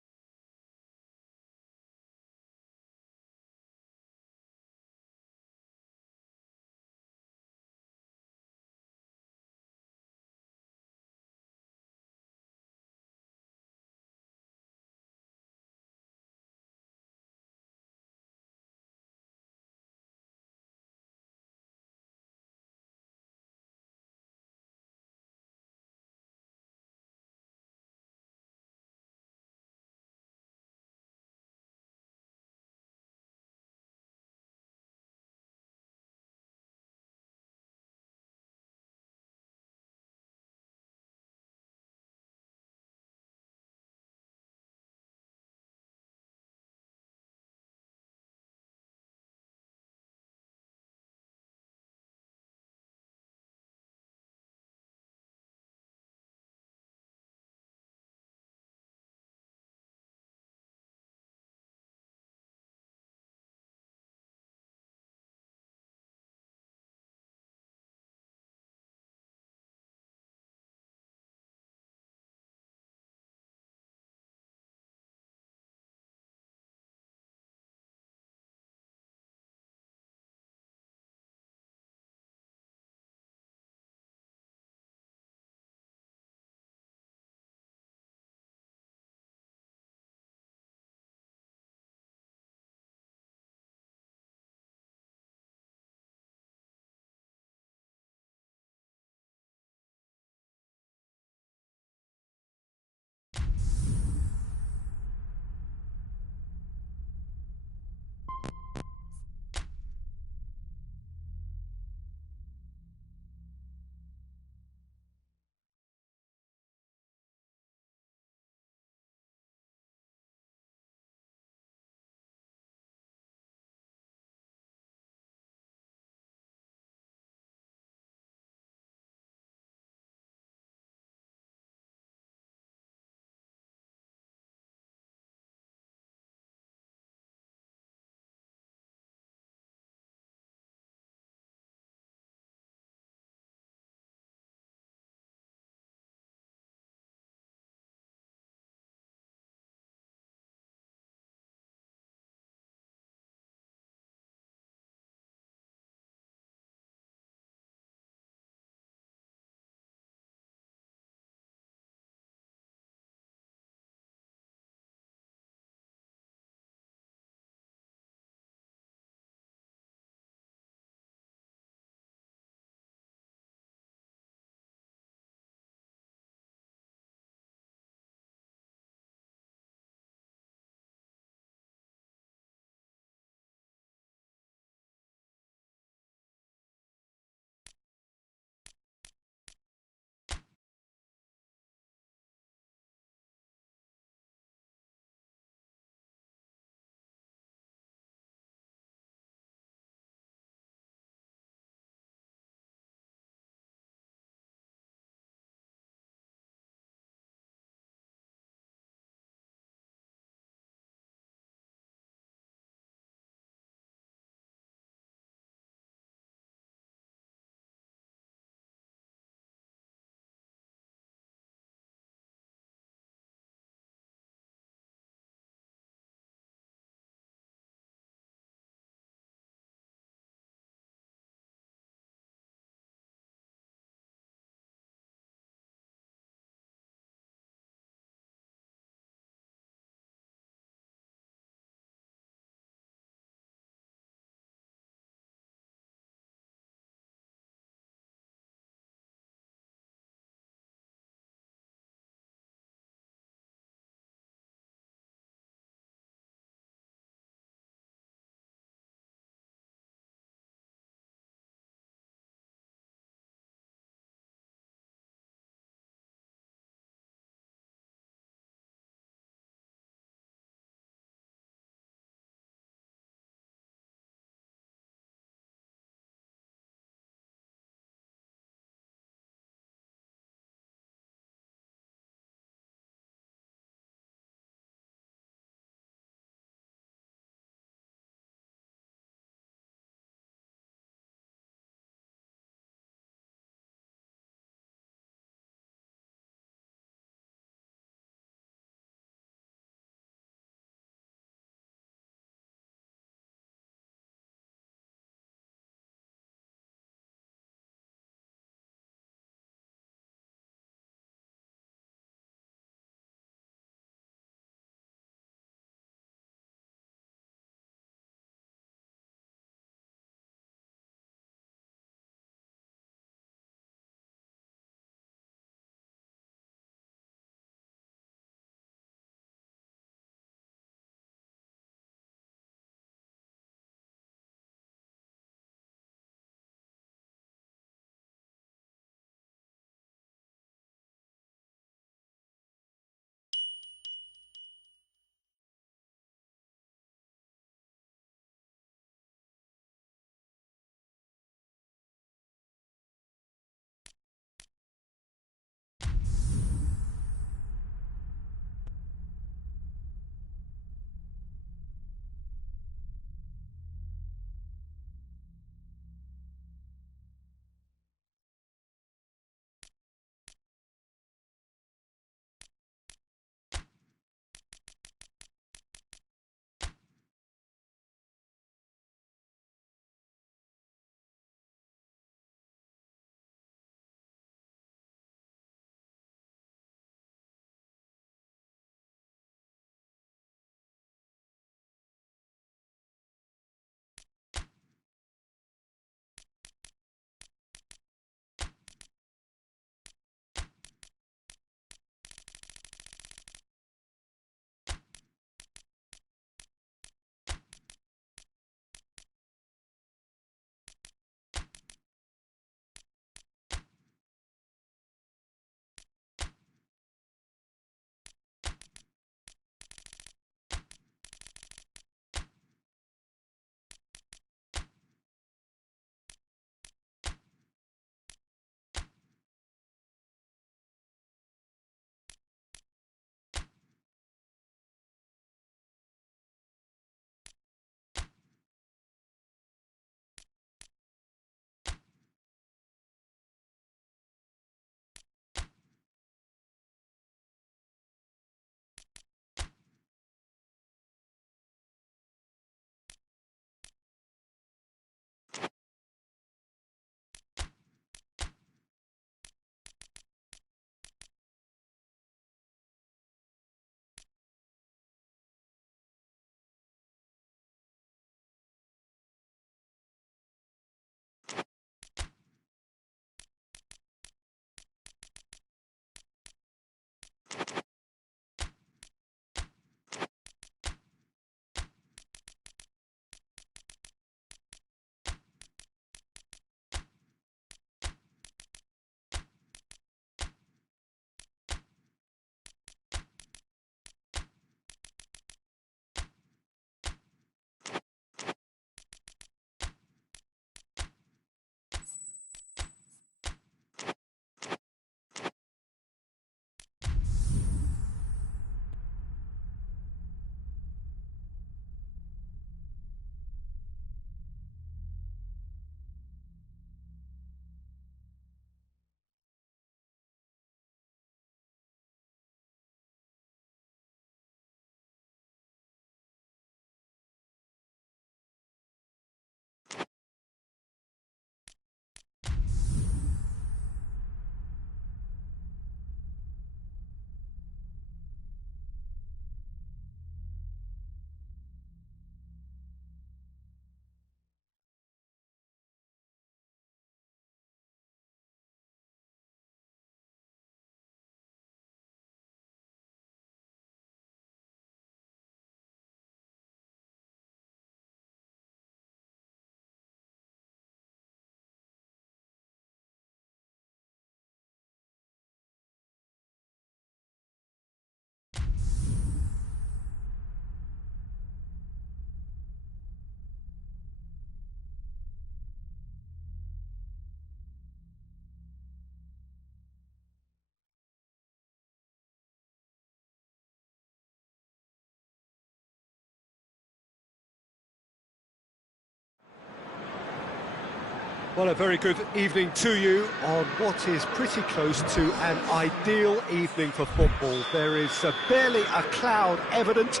Well, a very good evening to you on what is pretty close to an ideal evening for football. There is barely a cloud evident.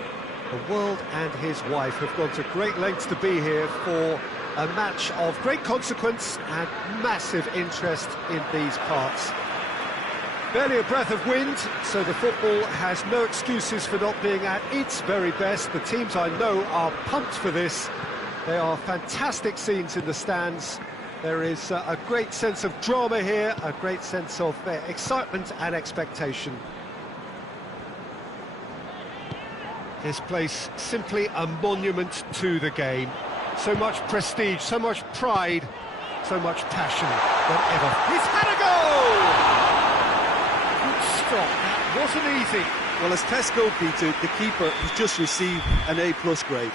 The world and his wife have gone to great lengths to be here for a match of great consequence and massive interest in these parts. Barely a breath of wind, so the football has no excuses for not being at its very best. The teams I know are pumped for this. There are fantastic scenes in the stands. There is a great sense of drama here, a great sense of excitement and expectation. This place simply a monument to the game. So much prestige, so much pride, so much passion than ever. He's had a goal! Good stop, that wasn't easy. Well, as test goal, Peter, the keeper has just received an A+ grade.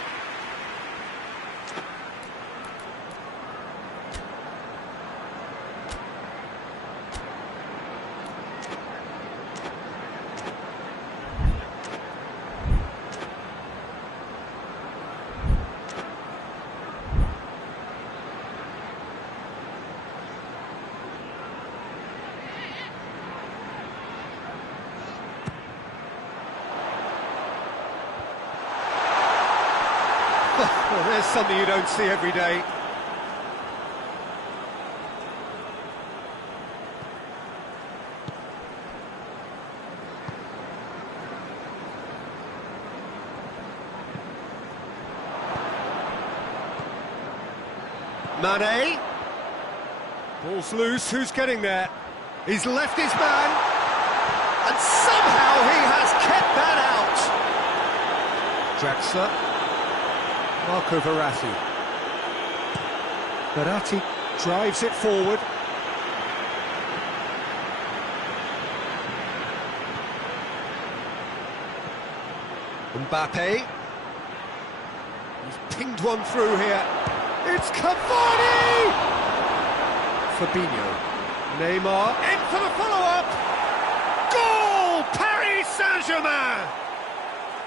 Well, there's something you don't see every day. Mane. Ball's loose, who's getting there? He's left his man, and somehow he has kept that out. Draxler. Marco Verratti. Verratti drives it forward. Mbappe. He's pinged one through here. It's Cavani! Fabinho. Neymar in for the follow-up. Goal! Paris Saint-Germain!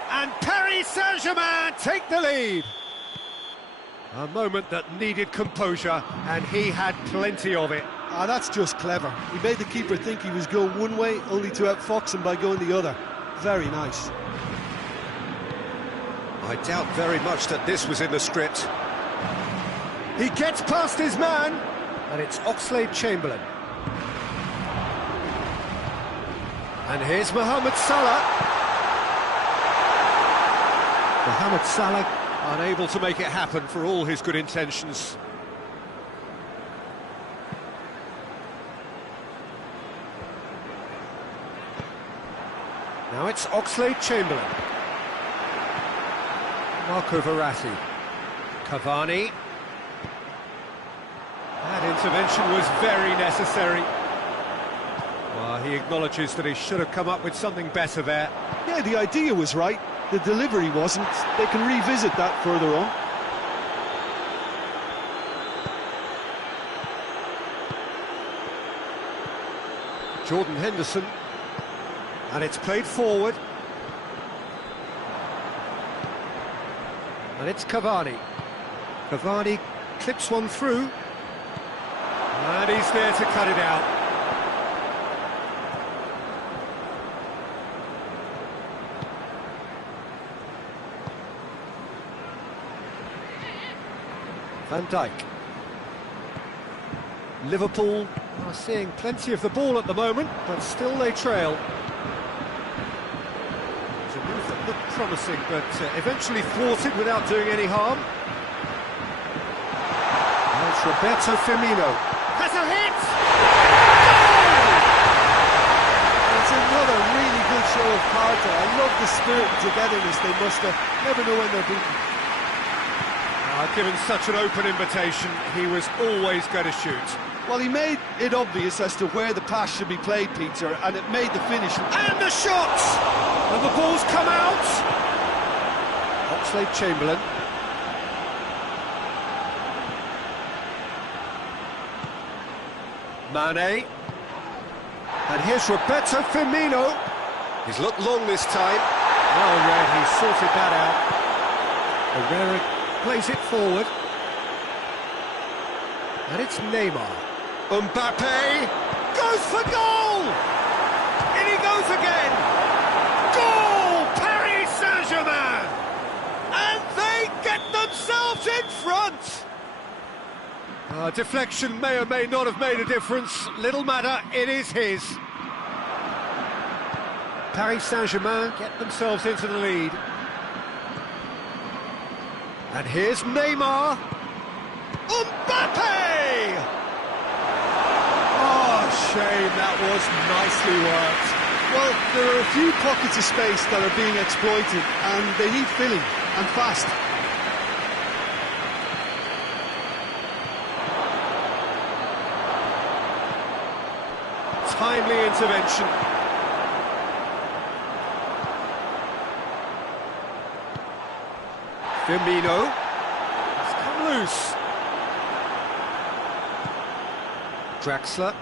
And Paris Saint-Germain take the lead. A moment that needed composure, and he had plenty of it. Ah, that's just clever. He made the keeper think he was going one way, only to outfox him by going the other. Very nice. I doubt very much that this was in the script. He gets past his man, and it's Oxlade-Chamberlain. And here's Mohamed Salah. Mohamed Salah unable to make it happen for all his good intentions. Now it's Oxlade-Chamberlain. Marco Verratti. Cavani. That intervention was very necessary. Well, he acknowledges that he should have come up with something better there. Yeah, the idea was right. The delivery wasn't. They can revisit that further on. Jordan Henderson. And it's played forward. And it's Cavani. Cavani clips one through. And he's there to cut it out. Van Dijk. Liverpool are seeing plenty of the ball at the moment, but still they trail. It's a move that looked promising, but eventually thwarted without doing any harm. And it's Roberto Firmino. Has a hit! It's another really good show of character. I love the spirit and togetherness they muster. Never know when they're beaten. Given such an open invitation, he was always going to shoot. Well, he made it obvious as to where the pass should be played, Peter, and it made the finish. And the shot! And the ball's come out! Oxlade-Chamberlain. Mane. And here's Roberto Firmino. He's looked long this time. Well read, he sorted that out. Herrera plays it forward. And it's Neymar. Mbappe goes for goal! In he goes again! Goal! Paris Saint-Germain! And they get themselves in front! Deflection may or may not have made a difference. Little matter, it is his. Paris Saint-Germain get themselves into the lead. And here's Neymar. Mbappe! Oh, shame, that was nicely worked. Well, there are a few pockets of space that are being exploited, and they need filling, and fast. Timely intervention. Firmino. It's come loose. Draxler.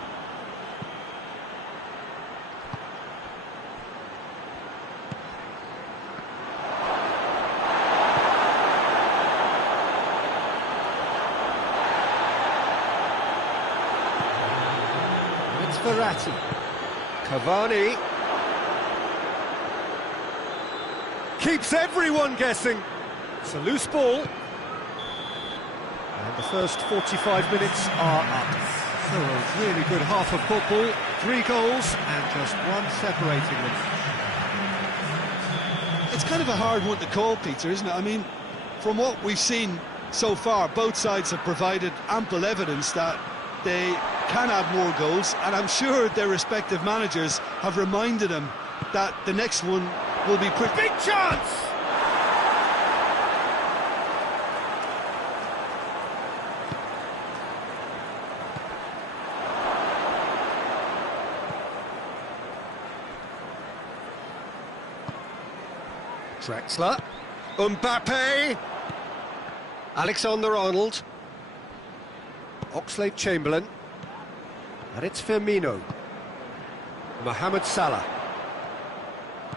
It's Verratti. Cavani. Keeps everyone guessing. It's a loose ball. And the first 45 minutes are up. So a really good half of football, 3 goals and just one separating them. It's kind of a hard one to call, Peter, isn't it? I mean, from what we've seen so far, both sides have provided ample evidence that they can have more goals, and I'm sure their respective managers have reminded them that the next one will be pretty... Big chance! Draxler, Mbappe, Alexander-Arnold, Oxlade-Chamberlain, and it's Firmino, Mohamed Salah,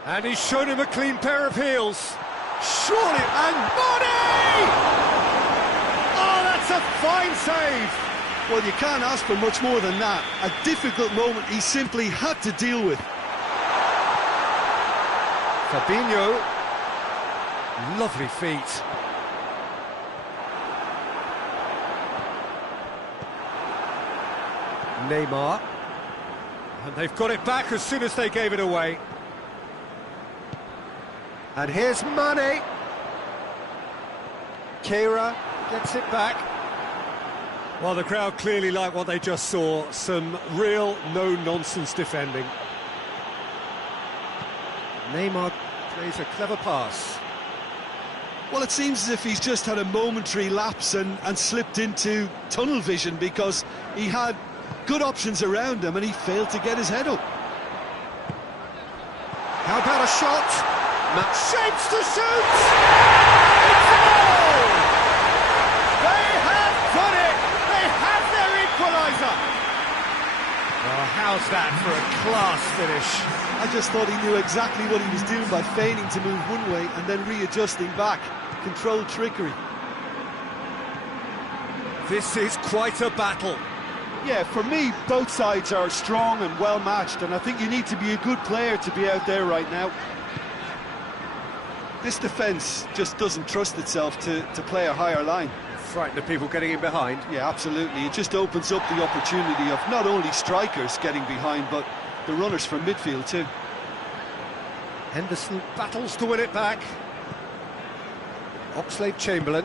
and he's shown him a clean pair of heels, surely, and Mane! Oh, that's a fine save! Well, you can't ask for much more than that. A difficult moment he simply had to deal with. Fabinho. Lovely feet. Neymar. And they've got it back as soon as they gave it away. And here's Mane. Keira gets it back. Well, the crowd clearly like what they just saw. Some real no-nonsense defending. Neymar plays a clever pass. Well, it seems as if he's just had a momentary lapse and slipped into tunnel vision, because he had good options around him and he failed to get his head up. How about a shot? Shapes to shoot! It's a goal! They have done it! They have their equaliser! Well, how's that for a class finish? I just thought he knew exactly what he was doing by feigning to move one way and then readjusting back. Controlled trickery. This is quite a battle. Yeah, for me, both sides are strong and well matched, and I think you need to be a good player to be out there right now. This defence just doesn't trust itself to play a higher line. Frightened of people getting in behind. Yeah, absolutely. It just opens up the opportunity of not only strikers getting behind, but the runners from midfield too. Henderson battles to win it back. Oxlade-Chamberlain,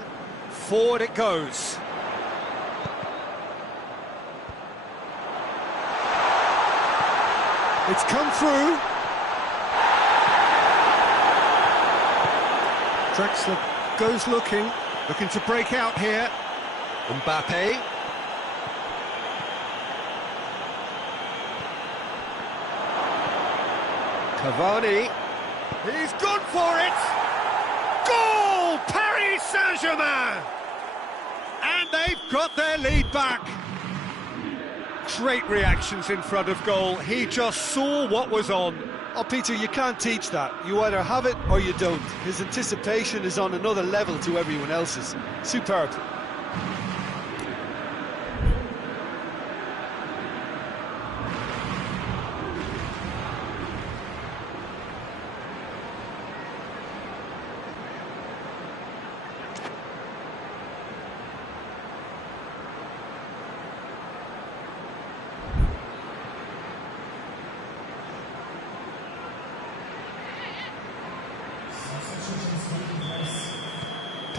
forward it goes. It's come through. Draxler goes looking to break out here. Mbappe. Cavani. He's gone for it. Goal! Paris Saint-Germain! And they've got their lead back. Great reactions in front of goal. He just saw what was on. Oh, Peter, you can't teach that. You either have it or you don't. His anticipation is on another level to everyone else's. Superb.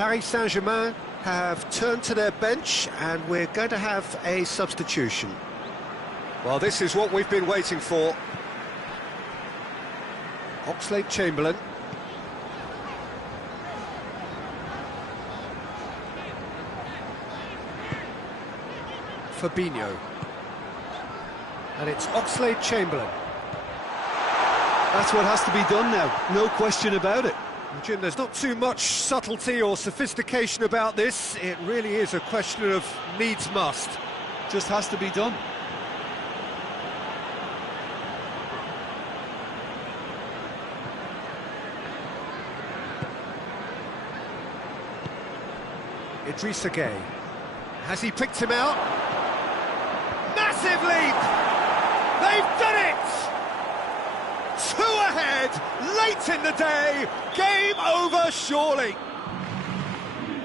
Paris Saint-Germain have turned to their bench, and we're going to have a substitution. Well, this is what we've been waiting for. Oxlade-Chamberlain. Fabinho. And it's Oxlade-Chamberlain. That's what has to be done now, no question about it. Jim, there's not too much subtlety or sophistication about this. It really is a question of needs must. Just has to be done. Idrissa Gueye. Has he picked him out? Massive leap! They've done it! 2 ahead, late in the day, game over surely.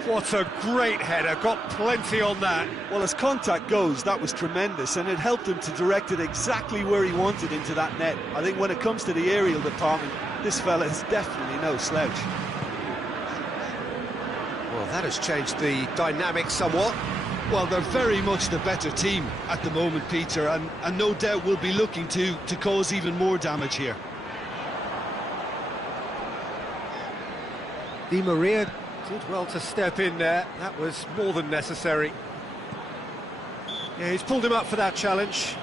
What a great header, got plenty on that. Well, as contact goes, that was tremendous, and it helped him to direct it exactly where he wanted into that net. I think when it comes to the aerial department, this fella is definitely no slouch. Well, that has changed the dynamic somewhat. Well, they're very much the better team at the moment, Peter, and no doubt will be looking to cause even more damage here. Di Maria did well to step in there. That was more than necessary. Yeah, he's pulled him up for that challenge.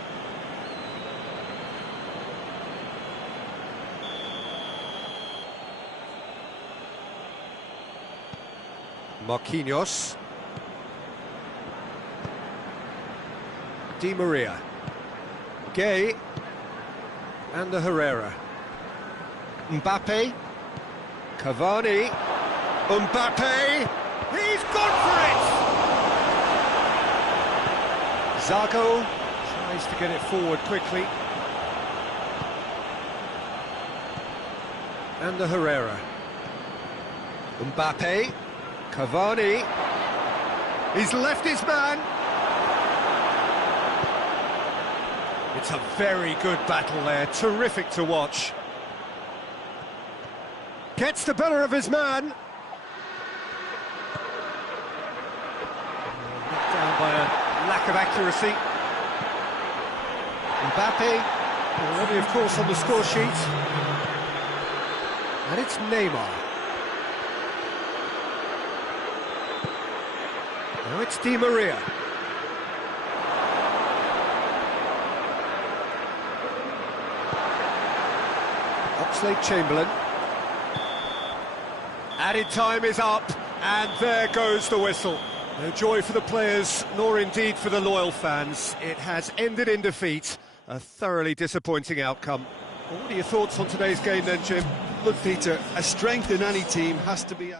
Marquinhos. Di Maria. Gueye. And Herrera. Mbappe. Cavani. Mbappe. He's gone for it! Zago tries to get it forward quickly. And Herrera. Mbappe. Cavani. He's left his man. It's a very good battle there, terrific to watch. Gets the better of his man. Knocked down by a lack of accuracy. Mbappe, already of course on the score sheet. And it's Neymar. Now it's Di Maria. Oxlade-Chamberlain. Added time is up, and there goes the whistle. No joy for the players, nor indeed for the loyal fans. It has ended in defeat, a thoroughly disappointing outcome. Well, what are your thoughts on today's game then, Jim? Look, Peter, a strength in any team has to be...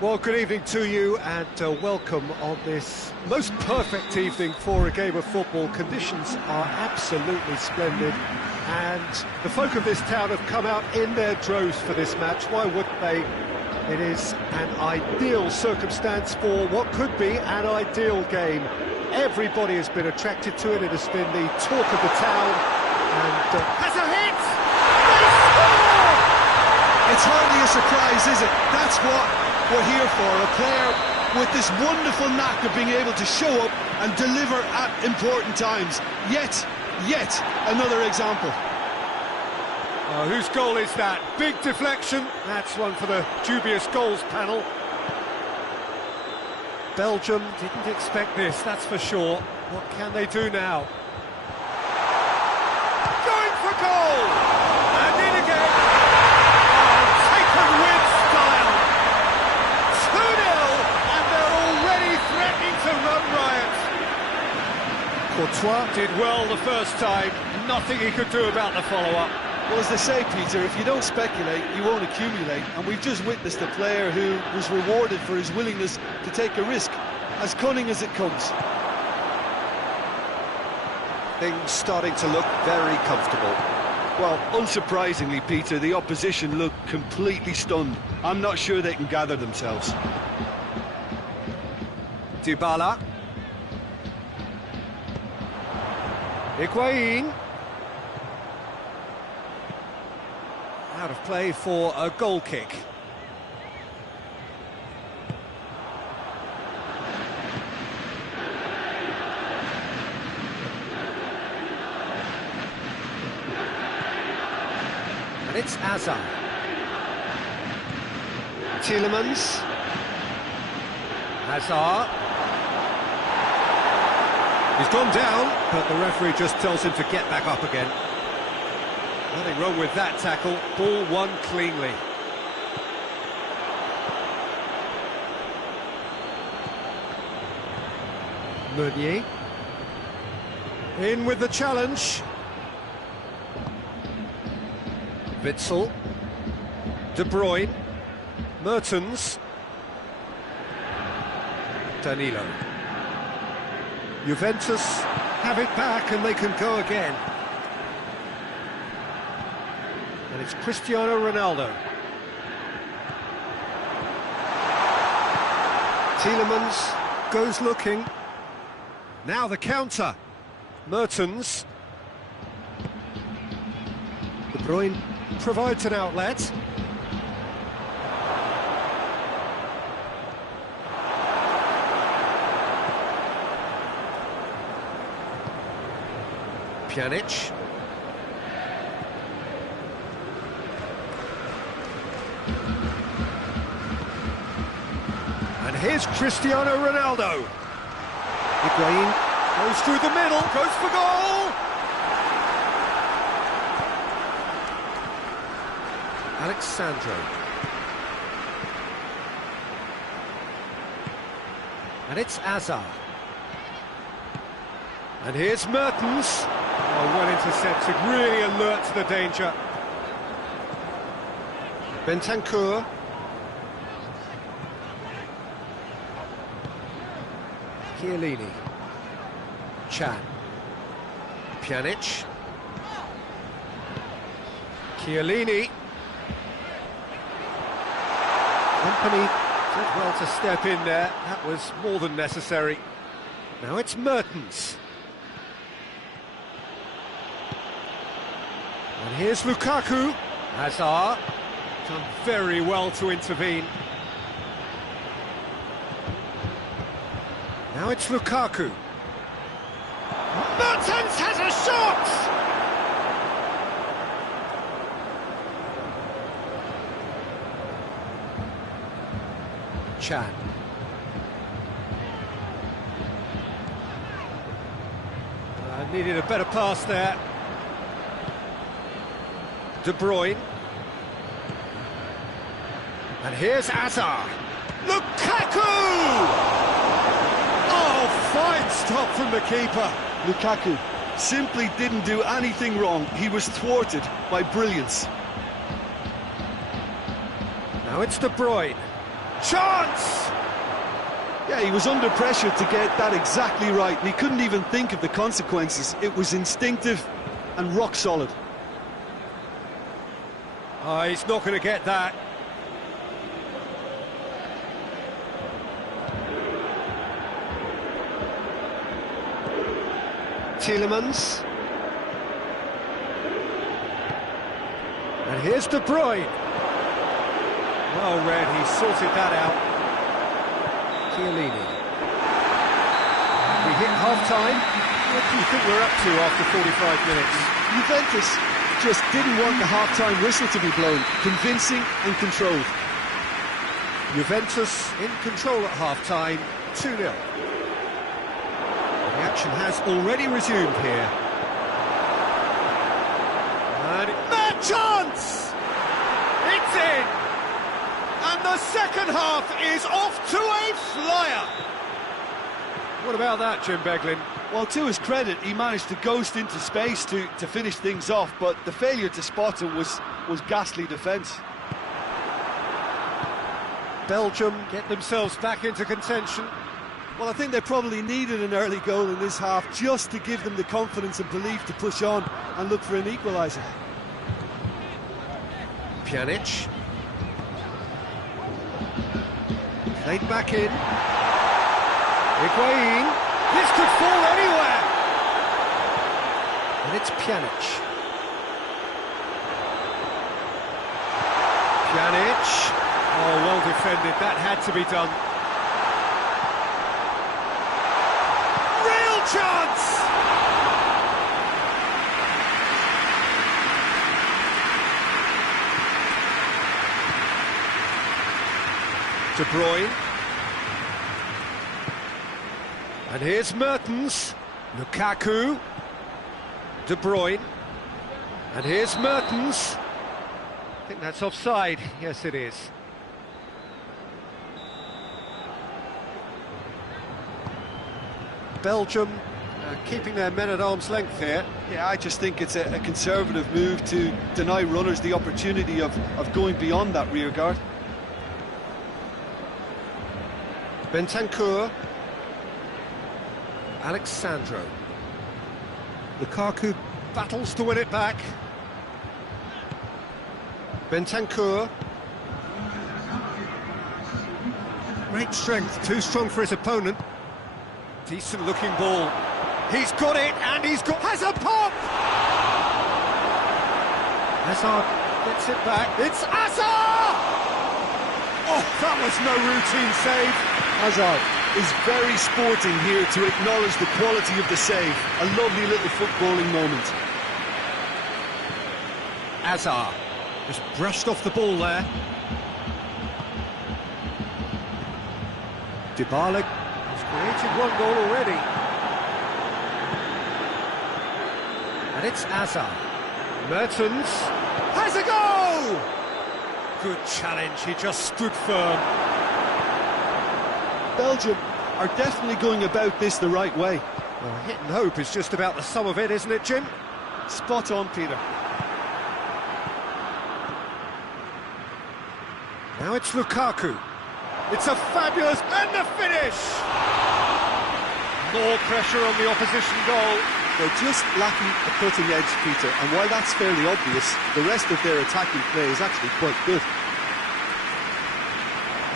Well, good evening to you and welcome on this most perfect evening for a game of football. Conditions are absolutely splendid and the folk of this town have come out in their droves for this match. Why wouldn't they? It is an ideal circumstance for what could be an ideal game. Everybody has been attracted to it. It has been the talk of the town and has a hit! They score! It's hardly a surprise, is it? That's what we're here for, a player with this wonderful knack of being able to show up and deliver at important times. Yet another example. Whose goal is that? Big deflection. That's one for the dubious goals panel. Belgium didn't expect this, that's for sure. What can they do now? Going for goal! And in again. Oh, taken with style. 2-0, and they're already threatening to run riot. Courtois did well the first time. Nothing he could do about the follow-up. Well, as they say, Peter, if you don't speculate, you won't accumulate. And we've just witnessed a player who was rewarded for his willingness to take a risk, as cunning as it comes. Things starting to look very comfortable. Well, unsurprisingly, Peter, the opposition look completely stunned. I'm not sure they can gather themselves. Dybala. Higuain. Out of play for a goal kick. And it's Hazard. Tielemans. Hazard. He's gone down, but the referee just tells him to get back up again. Nothing wrong with that tackle, ball won cleanly. Meunier. In with the challenge. Witsel. De Bruyne. Mertens. Danilo. Juventus have it back and they can go again. And it's Cristiano Ronaldo. Tielemans goes looking. Now the counter. Mertens. De Bruyne provides an outlet. Pjanic. And here's Cristiano Ronaldo. Higuain goes through the middle, goes for goal! Alexandro. And it's Hazard. And here's Mertens. Oh, well intercepted, really alert to the danger. Bentancur. Chiellini. Chan. Pjanic. Chiellini. Company did well to step in there. That was more than necessary. Now it's Mertens. And here's Lukaku. Hazard. Done very well to intervene. Now it's Lukaku. Mertens has a shot! Chan. Needed a better pass there. De Bruyne. And here's Hazard. Lukaku! Oh, fine stop from the keeper. Lukaku simply didn't do anything wrong. He was thwarted by brilliance. Now it's De Bruyne. Chance! Yeah, he was under pressure to get that exactly right, and he couldn't even think of the consequences. It was instinctive and rock solid. Oh, he's not going to get that. Tielemans. And here's De Bruyne. Well read, he sorted that out. Chiellini. We hit half-time. What do you think we're up to after 45 minutes? Juventus just didn't want the half-time whistle to be blown. Convincing and controlled. Juventus in control at half-time, 2-0. The action has already resumed here. And mad chance! It's in! And the second half is off to a flyer! What about that, Jim Beglin? Well, to his credit, he managed to ghost into space to finish things off, but the failure to spot him was ghastly defence. Belgium get themselves back into contention. Well, I think they probably needed an early goal in this half just to give them the confidence and belief to push on and look for an equaliser. Pjanic. Played back in. Higuain. This could fall anywhere. And it's Pjanic. Pjanic. Oh, well defended. That had to be done. Real chance! De Bruyne. And here's Mertens. Lukaku. De Bruyne. And here's Mertens. I think that's offside. Yes, it is. Belgium keeping their men at arm's length here. Yeah, I just think it's a conservative move to deny runners the opportunity of going beyond that rear guard. Bentancur. Alexandro. Lukaku battles to win it back. Bentancur. Great strength, too strong for his opponent. Decent looking ball. He's got it, and has a pop! Hazard gets it back. It's Hazard! Oh, that was no routine save. Hazard is very sporting here to acknowledge the quality of the save. A lovely little footballing moment. Hazard just brushed off the ball there. Dybala has created one goal already. And it's Hazard. Mertens has a goal! Good challenge, he just stood firm. Belgium are definitely going about this the right way. Well, hit and hope is just about the sum of it, isn't it, Jim? Spot on, Peter. Now it's Lukaku. It's a fabulous... and the finish! More pressure on the opposition goal. They're just lacking a cutting edge, Peter, and while that's fairly obvious, the rest of their attacking play is actually quite good.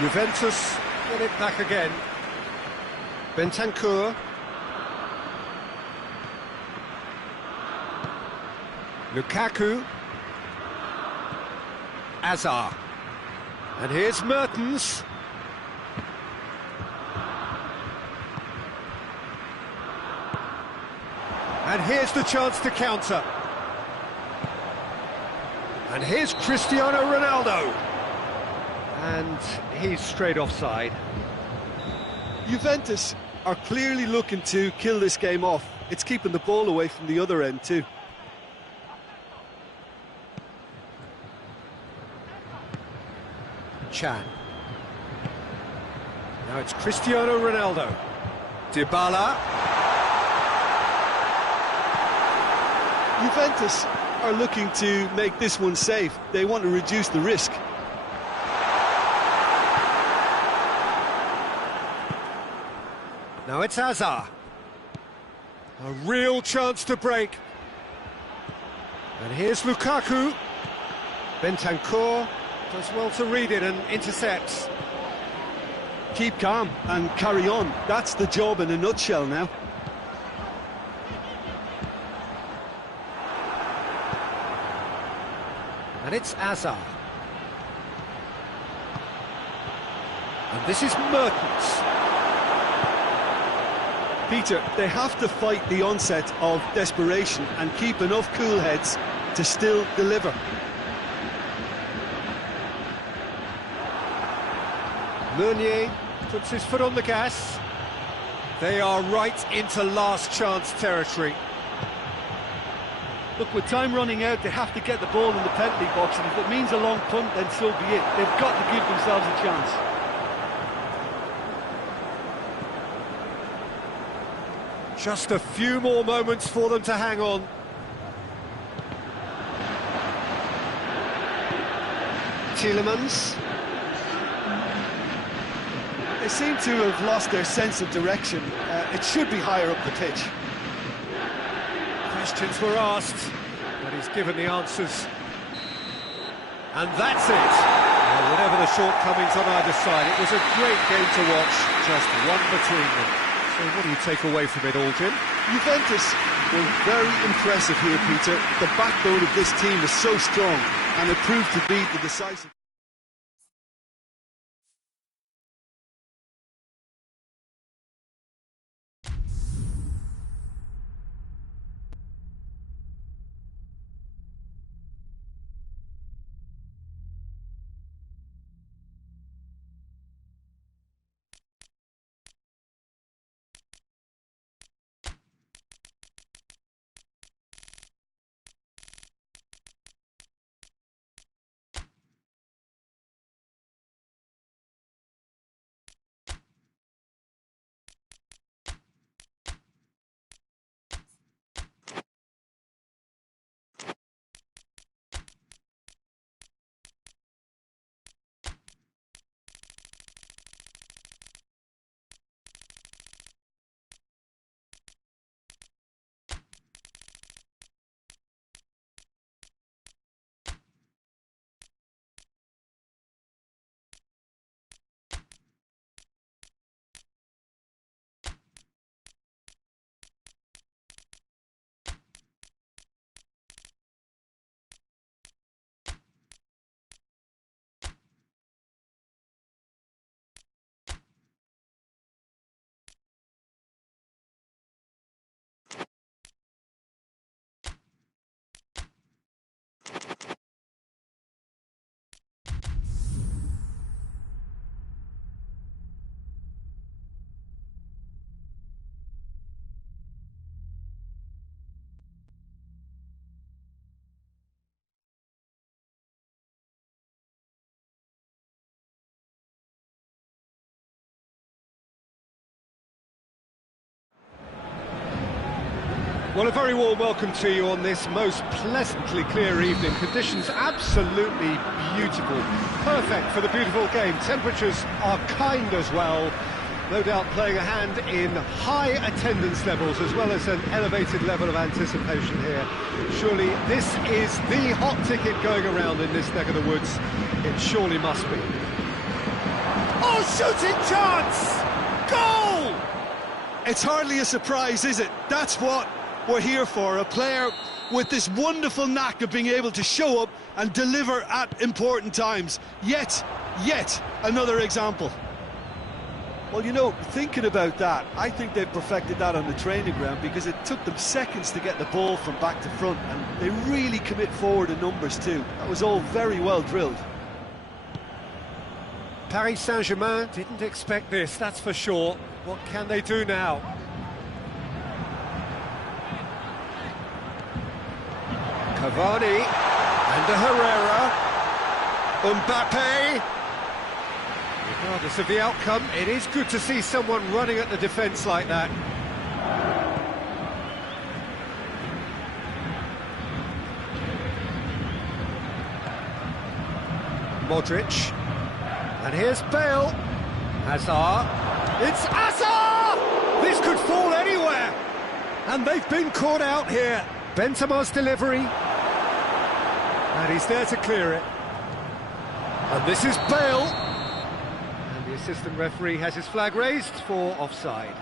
Juventus get it back again. Bentancur. Lukaku. Hazard. And here's Mertens. And here's the chance to counter. And here's Cristiano Ronaldo. And he's straight offside. Juventus are clearly looking to kill this game off. It's keeping the ball away from the other end too. Chan. Now it's Cristiano Ronaldo. Dybala. Juventus are looking to make this one safe. They want to reduce the risk. Now it's Hazard. A real chance to break. And here's Lukaku. Bentancur does well to read it and intercepts. Keep calm and carry on. That's the job in a nutshell now. And it's Hazard. And this is Mertens. Peter, they have to fight the onset of desperation and keep enough cool heads to still deliver. Meunier puts his foot on the gas. They are right into last chance territory. Look, with time running out, they have to get the ball in the penalty box, and if it means a long punt, then so be it. They've got to give themselves a chance. Just a few more moments for them to hang on. Tielemans. They seem to have lost their sense of direction. It should be higher up the pitch. Questions were asked, but he's given the answers. And that's it. Well, whatever the shortcomings on either side, it was a great game to watch, just one between them. So what do you take away from it all, Jim? Juventus were very impressive here, Peter. The backbone of this team is so strong, and it proved to be the decisive... Well, a very warm welcome to you on this most pleasantly clear evening. Conditions absolutely beautiful. Perfect for the beautiful game. Temperatures are kind as well. No doubt playing a hand in high attendance levels as well as an elevated level of anticipation here. Surely this is the hot ticket going around in this neck of the woods. It surely must be. Oh, shooting chance! Goal! It's hardly a surprise, is it? That's what we're here for, a player with this wonderful knack of being able to show up and deliver at important times. Yet another example. Well, you know, thinking about that, I think they've perfected that on the training ground because it took them seconds to get the ball from back to front, and they really commit forward in numbers too. That was all very well drilled. Paris Saint-Germain didn't expect this, that's for sure. What can they do now? Cavani, and Herrera, Mbappe. Regardless of the outcome, it is good to see someone running at the defence like that. Modric, and here's Bale. Hazard, it's Hazard! This could fall anywhere! And they've been caught out here. Benzema's delivery. And he's there to clear it. And this is Bale. And the assistant referee has his flag raised for offside.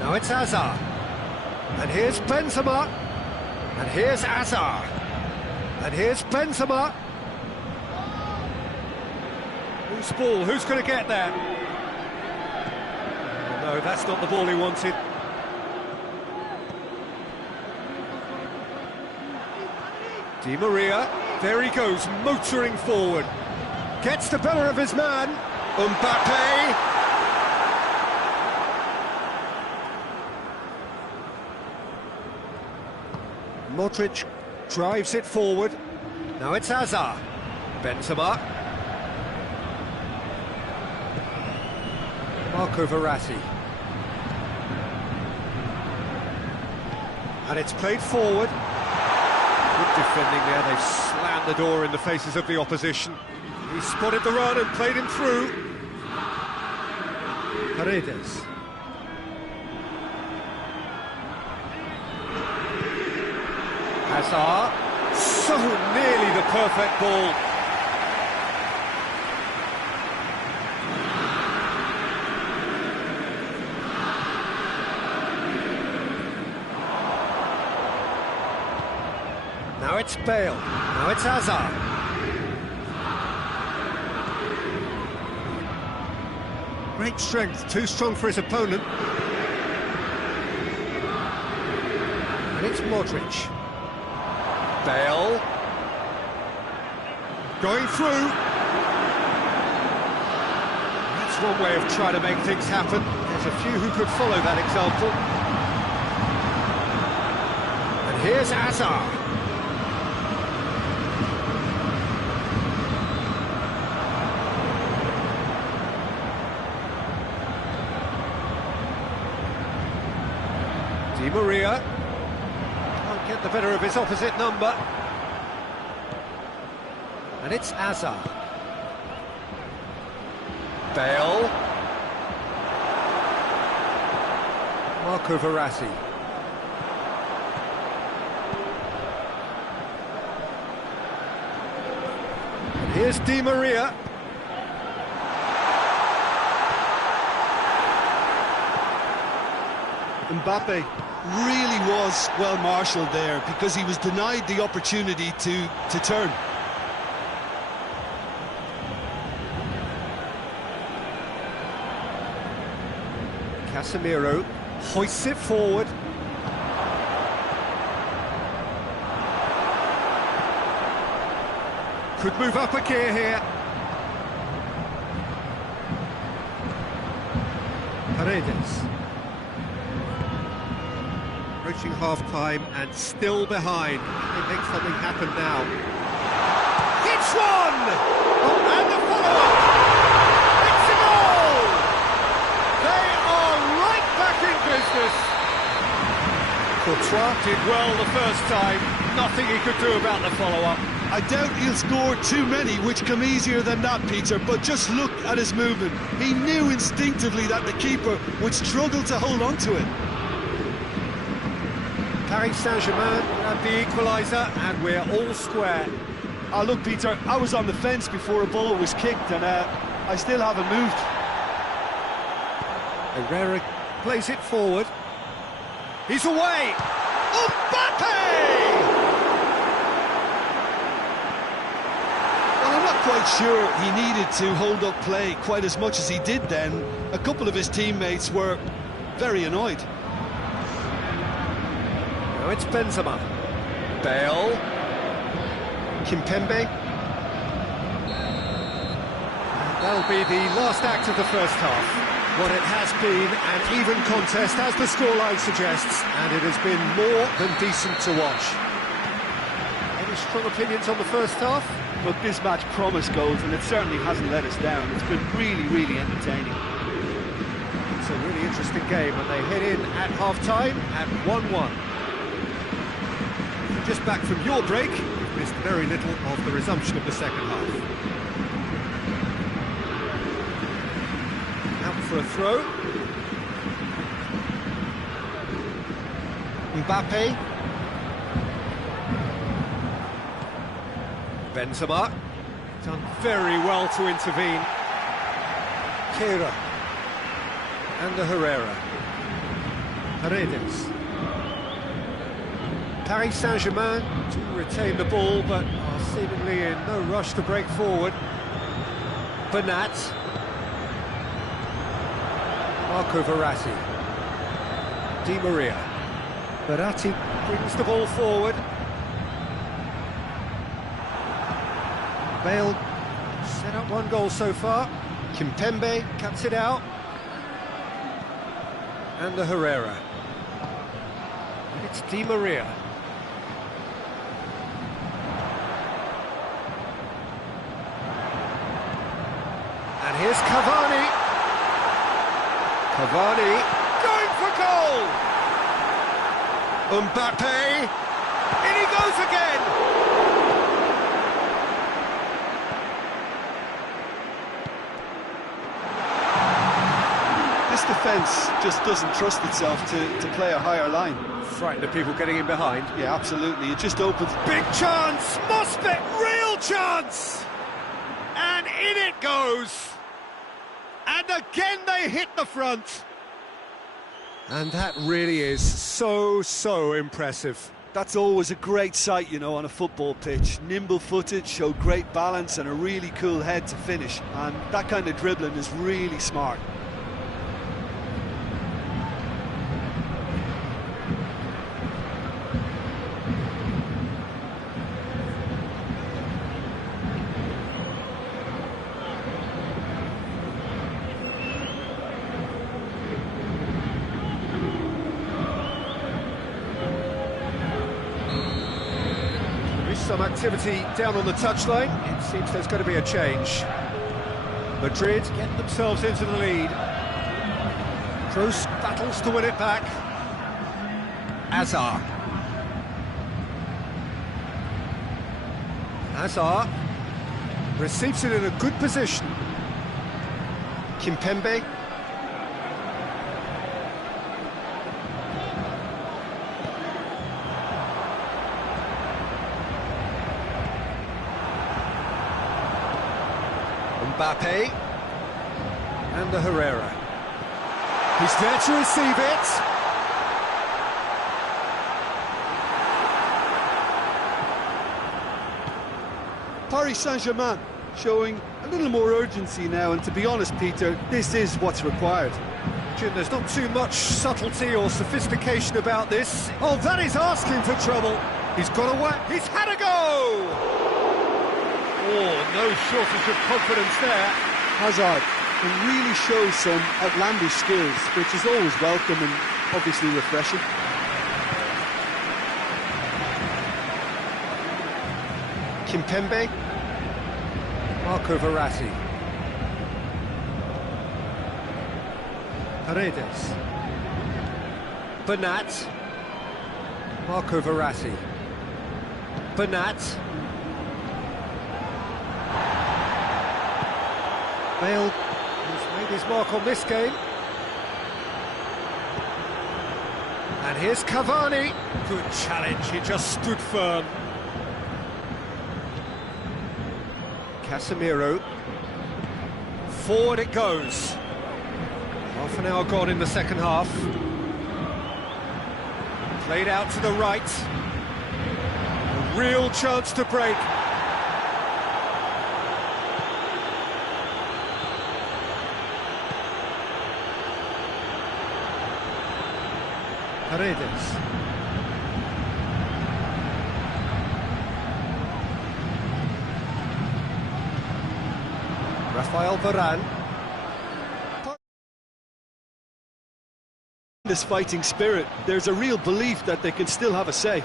Now it's Hazard. And here's Benzema. And here's Hazard. And here's Benzema. Who's ball? Who's going to get there? Oh, no, that's not the ball he wanted. Di Maria, there he goes, motoring forward. Gets the better of his man. Mbappe. Modric drives it forward. Now it's Hazard. Benzema. Marco Verratti. And it's played forward. Good defending there. They've slammed the door in the faces of the opposition. He spotted the run and played him through. Paredes. Hazard, so nearly the perfect ball. Now it's Bale, now it's Hazard. Great strength, too strong for his opponent. And it's Modric. Bale going through. That's one way of trying to make things happen. There's a few who could follow that example. And here's Hazard. Di Maria. Get the better of his opposite number. And it's Hazard. Bale. Marco Verratti. And here's Di Maria. Mbappe really was well marshalled there because he was denied the opportunity to turn. Casemiro hoists it forward. Could move up a gear here. Paredes. Approaching half-time and still behind. They make something happen now. It's one! Oh, and the follow-up! It's a goal! They are right back in business. Courtois did well the first time. Nothing he could do about the follow-up. I doubt he'll score too many, which come easier than that, Peter, but just look at his movement. He knew instinctively that the keeper would struggle to hold on to it. Paris Saint-Germain had the equaliser, and we're all square. Oh, look, Peter, I was on the fence before a ball was kicked, and I still haven't moved. Herrera plays it forward. He's away! Mbappe! Well, I'm not quite sure he needed to hold up play quite as much as he did then. A couple of his teammates were very annoyed. Now it's Benzema. Bale. Kimpembe. That'll be the last act of the first half. What it has been an even contest, as the scoreline suggests, and it has been more than decent to watch. Any strong opinions on the first half? Look, this match promised goals, and it certainly hasn't let us down. It's been really, really entertaining. It's a really interesting game, and they head in at half-time at 1-1. Just back from your break, you've missed very little of the resumption of the second half. Out for a throw. Mbappe. Benzema. Done very well to intervene. Keira. And the Herrera. Paredes. Paris Saint-Germain to retain the ball, but are seemingly in no rush to break forward. Bernat. Marco Verratti. Di Maria. Verratti brings the ball forward. Bale set up one goal so far. Kimpembe cuts it out. And the Herrera. It's Di Maria. And here's Cavani. Cavani going for goal. Mbappe. In he goes again. This defence just doesn't trust itself to play a higher line. Frightened of people getting in behind. Yeah, absolutely. It just opens. Big chance! Mospet, real chance! And in it goes! And again they hit the front! And that really is so impressive. That's always a great sight, you know, on a football pitch. Nimble-footed, showed great balance and a really cool head to finish. And that kind of dribbling is really smart. Some activity down on the touchline. It seems there's going to be a change. Madrid get themselves into the lead. Kroos battles to win it back. Hazard. Hazard receives it in a good position. Kimpembe. Mbappe and the Herrera. He's there to receive it. Paris Saint-Germain showing a little more urgency now, and to be honest, Peter, this is what's required. Jim, there's not too much subtlety or sophistication about this. Oh, that is asking for trouble. He's got away. He's had a go! Oh, no shortage of confidence there. Hazard can really show some outlandish skills, which is always welcome and obviously refreshing. Kimpembe. Marco Verratti. Paredes. Bernat. Marco Verratti. Bernat. Bale has made his mark on this game. And here's Cavani. Good challenge, he just stood firm. Casemiro. Forward it goes. Half an hour gone in the second half. Played out to the right. A real chance to break. Paredes. Rafael Varane. This fighting spirit, there's a real belief that they can still have a say.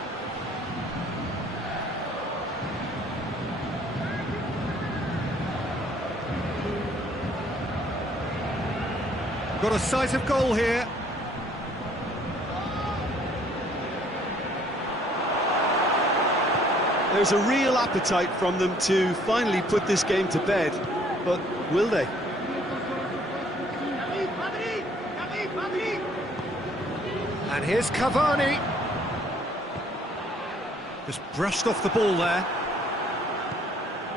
Got a sight of goal here. There's a real appetite from them to finally put this game to bed, but will they? And here's Cavani. Just brushed off the ball there.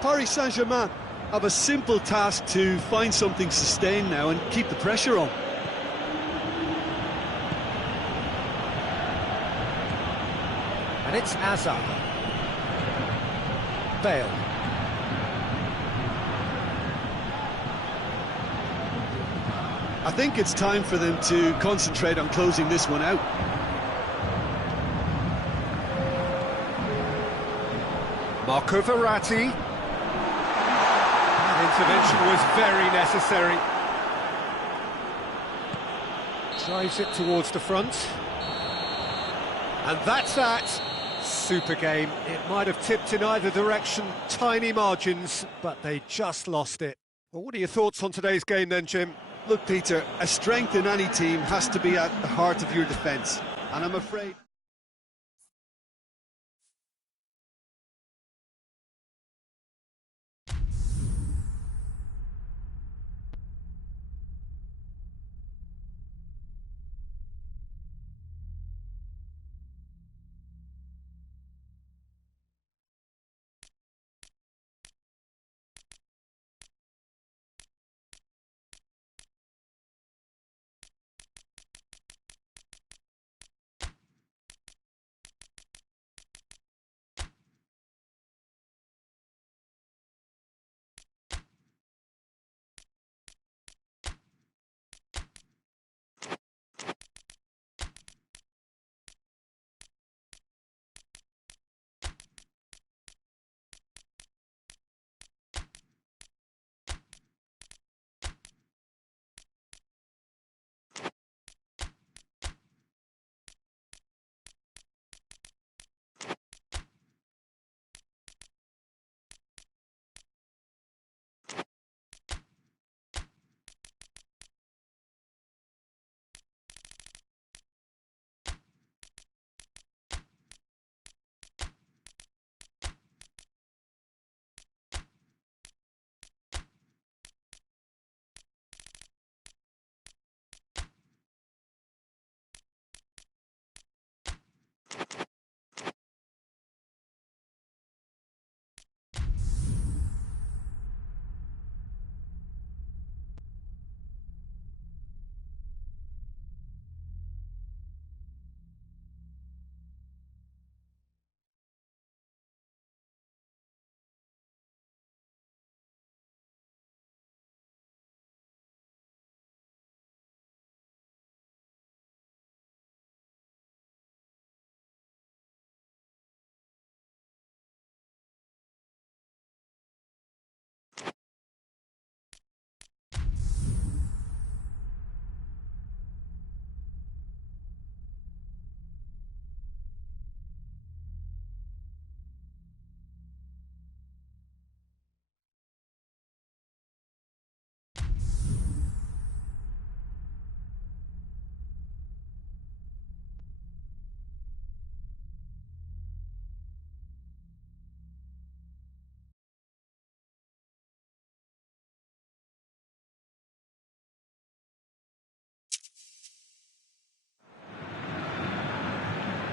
Paris Saint-Germain have a simple task to find something sustained now and keep the pressure on. And it's Azar. Bale. I think it's time for them to concentrate on closing this one out. Marco Verratti. That intervention was very necessary. Drives it towards the front. And that's that. Super game. It might have tipped in either direction, tiny margins, but they just lost it. Well, what are your thoughts on today's game then, Jim? Look, Peter, a strength in any team has to be at the heart of your defence, and I'm afraid...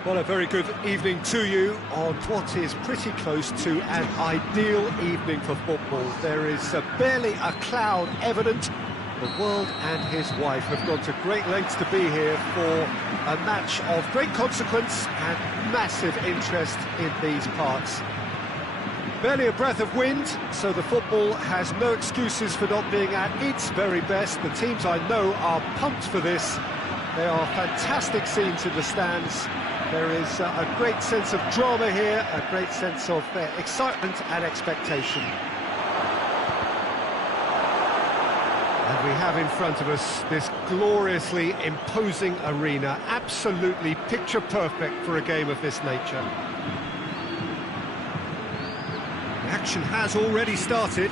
Well, a very good evening to you on what is pretty close to an ideal evening for football. There is barely a cloud evident. The world and his wife have gone to great lengths to be here for a match of great consequence and massive interest in these parts. Barely a breath of wind, so the football has no excuses for not being at its very best. The teams I know are pumped for this. They are fantastic scenes in the stands. There is a great sense of drama here, a great sense of excitement and expectation. And we have in front of us this gloriously imposing arena, absolutely picture perfect for a game of this nature. The action has already started.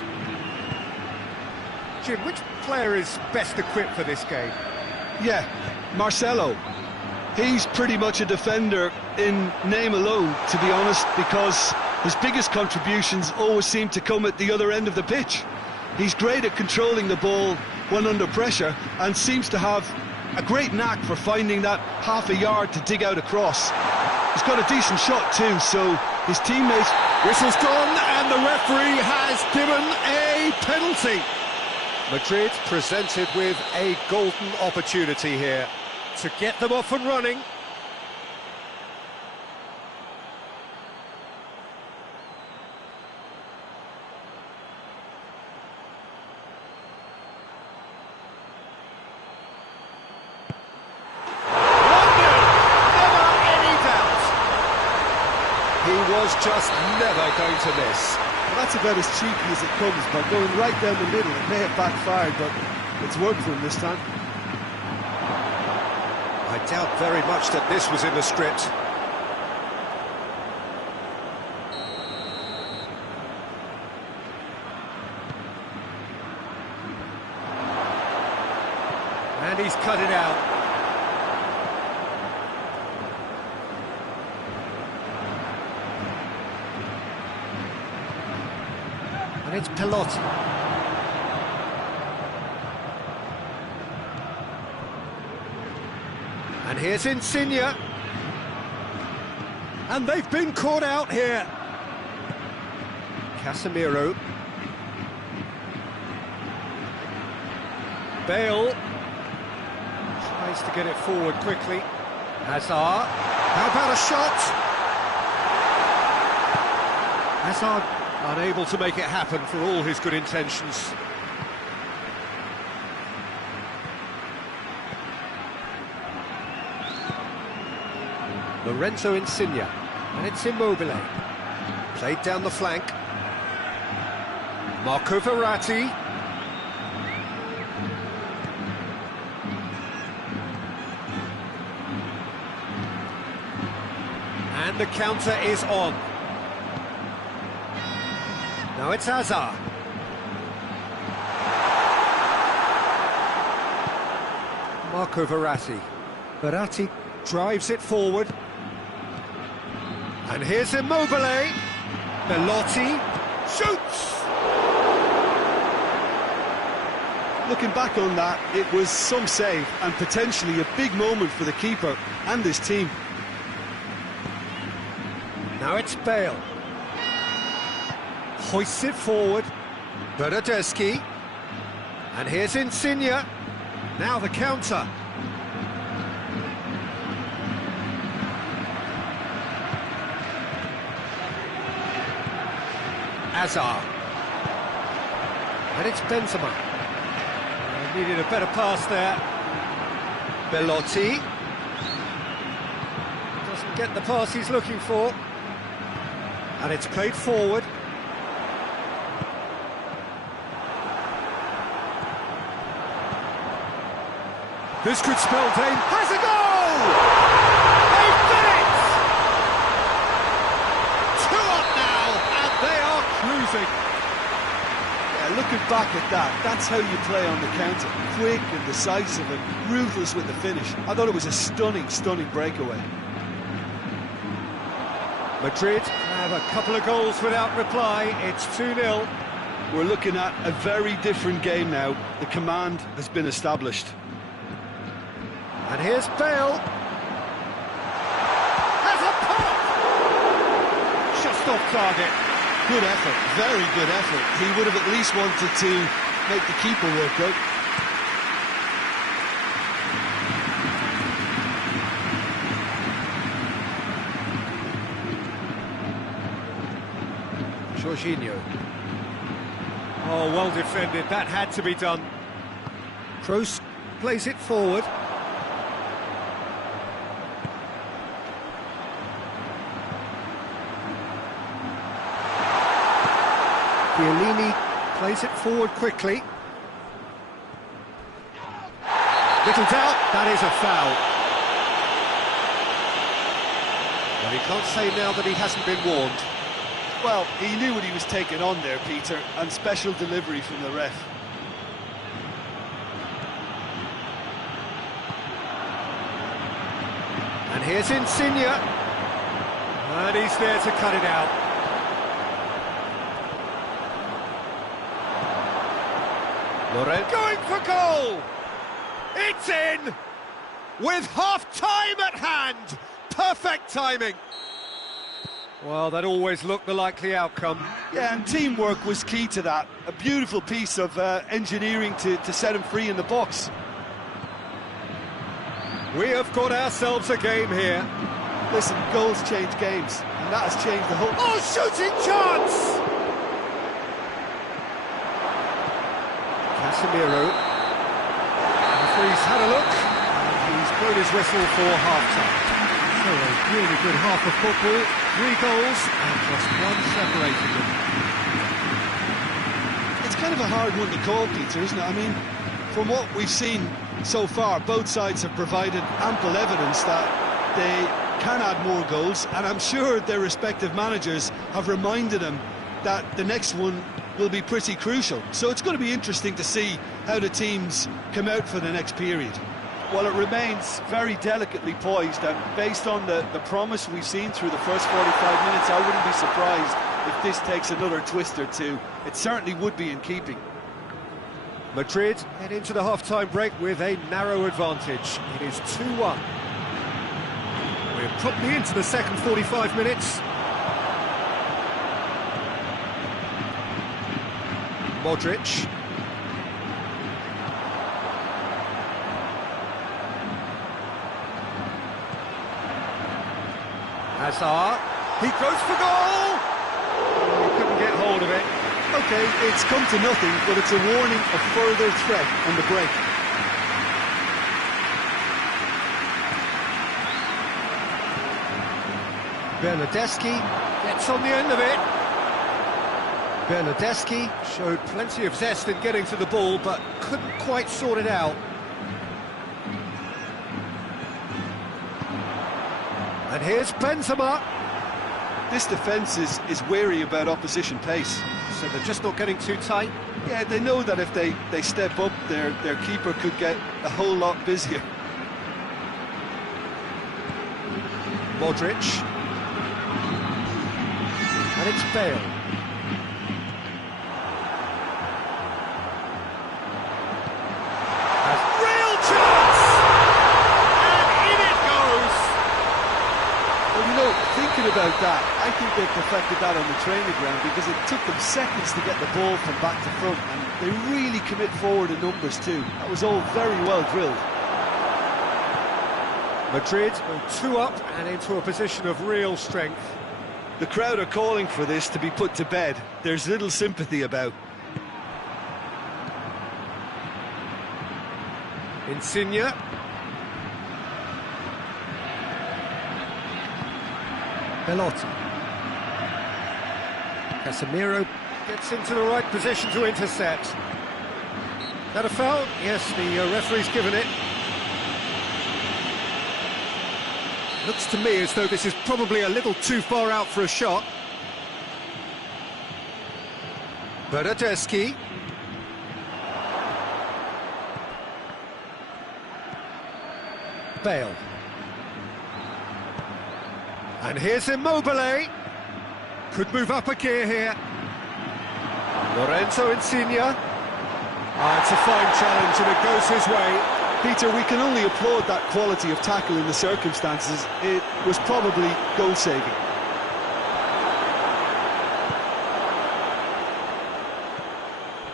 Jim, which player is best equipped for this game? Yeah, Marcelo. He's pretty much a defender in name alone, to be honest, because His biggest contributions always seem to come at the other end of the pitch. He's great at controlling the ball when under pressure and seems to have a great knack for finding that half a yard to dig out a cross. He's got a decent shot too, so his teammates... Whistle's gone and the referee has given a penalty. Madrid presented with a golden opportunity here to get them off and running. He was just never going to miss. Well, that's about as cheeky as it comes, by going right down the middle. It may have backfired, but it's worked for him this time. I doubt very much that this was in the script. And he's cut it out. And it's Pelotti. And here's Insigne. And they've been caught out here. Casemiro. Bale tries to get it forward quickly. Hazard. How about a shot? Hazard unable to make it happen for all his good intentions. Lorenzo Insigne, and it's Immobile. Played down the flank. Marco Verratti. And the counter is on. Now it's Hazard. Marco Verratti. Verratti drives it forward. And here's Immobile. Belotti shoots! Looking back on that, it was some save and potentially a big moment for the keeper and his team. Now it's Bale. Hoists it forward. Bernardeschi. And here's Insigne. Now the counter. Hazard. And it's Benzema. Needed a better pass there. Belotti. Doesn't get the pass he's looking for. And it's played forward. This could spell danger. Has a goal! They've done it! 2 up now, and they are cruising. Yeah, looking back at that, that's how you play on the counter. Quick and decisive and ruthless with the finish. I thought it was a stunning, stunning breakaway. Madrid have a couple of goals without reply. It's 2-0. We're looking at a very different game now. The command has been established. And here's Bale. Has a pop! Just off target. Good effort, very good effort. He would have at least wanted to make the keeper work out. Jorginho. Oh, well defended. That had to be done. Kroos plays it forward. Chiellini plays it forward quickly. Little doubt, that is a foul. Well, he can't say now that he hasn't been warned. Well, he knew what he was taking on there, Peter, and special delivery from the ref. And here's Insigne. And he's there to cut it out. Lorenzo going for goal! It's in! With half-time at hand! Perfect timing! Well, that always looked the likely outcome. Yeah, and teamwork was key to that. A beautiful piece of engineering to set him free in the box. We have got ourselves a game here. Listen, goals change games, and that has changed the whole... Oh, shooting chance! Casemiro. The referee's had a look, and he's blown his whistle for half-time. So a really good half of football, 3 goals, and just one separating them. It's kind of a hard one to call, Peter, isn't it? I mean, from what we've seen so far, both sides have provided ample evidence that they can add more goals, and I'm sure their respective managers have reminded them that the next one will be pretty crucial. So it's going to be interesting to see how the teams come out for the next period. Well, it remains very delicately poised, and based on the promise we've seen through the first 45 minutes, I wouldn't be surprised if this takes another twist or two. It certainly would be in keeping. Madrid head into the half-time break with a narrow advantage. It is 2-1. We're promptly into the second 45 minutes. Modric. Hazard. He goes for goal! He couldn't get hold of it. OK, it's come to nothing, but it's a warning of further threat on the break. Bernardeschi gets on the end of it. Bernardeschi showed plenty of zest in getting to the ball, but couldn't quite sort it out. And here's Benzema. This defence is wary about opposition pace. So they're just not getting too tight. Yeah, they know that if they step up, their keeper could get a whole lot busier. Modric. And it's Bale. Real chance! And in it goes! Well, you know, thinking about that, I think they perfected that on the training ground because it took them seconds to get the ball from back to front, and they really commit forward in numbers too. That was all very well drilled. Madrid go 2 up and into a position of real strength. The crowd are calling for this to be put to bed. There's little sympathy about. Insigne. Belotti. Casemiro gets into the right position to intercept. That a foul? Yes, the referee's given it. Looks to me as though this is probably a little too far out for a shot. Bernardeschi. Bale. And here's Immobile. Could move up a gear here. Lorenzo Insigne. It's a fine challenge and it goes his way. Peter, we can only applaud that quality of tackle in the circumstances. It was probably goal-saving.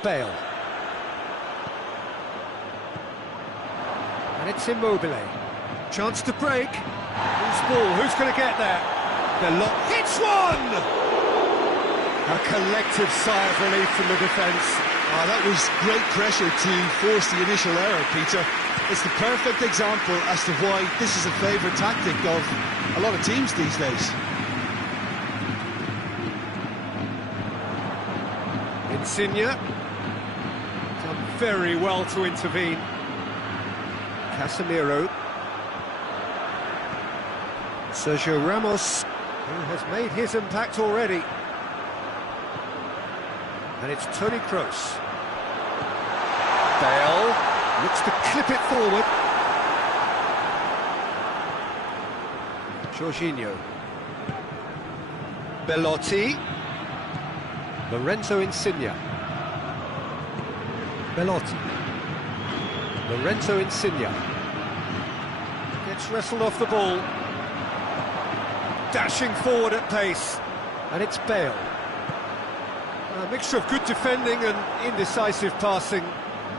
Bale. And it's Immobile. Chance to break. Who's ball? Who's going to get there? Belotti hits one! A collective sigh of relief from the defence. Oh, that was great pressure to force the initial error, Peter. It's the perfect example as to why this is a favourite tactic of a lot of teams these days. Insigne. Done very well to intervene. Casemiro. Sergio Ramos, who has made his impact already. And it's Toni Kroos. Bale looks to clip it forward. Jorginho. Belotti. Lorenzo Insigne. Belotti. Lorenzo Insigne. Gets wrestled off the ball. Dashing forward at pace. And it's Bale. A mixture of good defending and indecisive passing.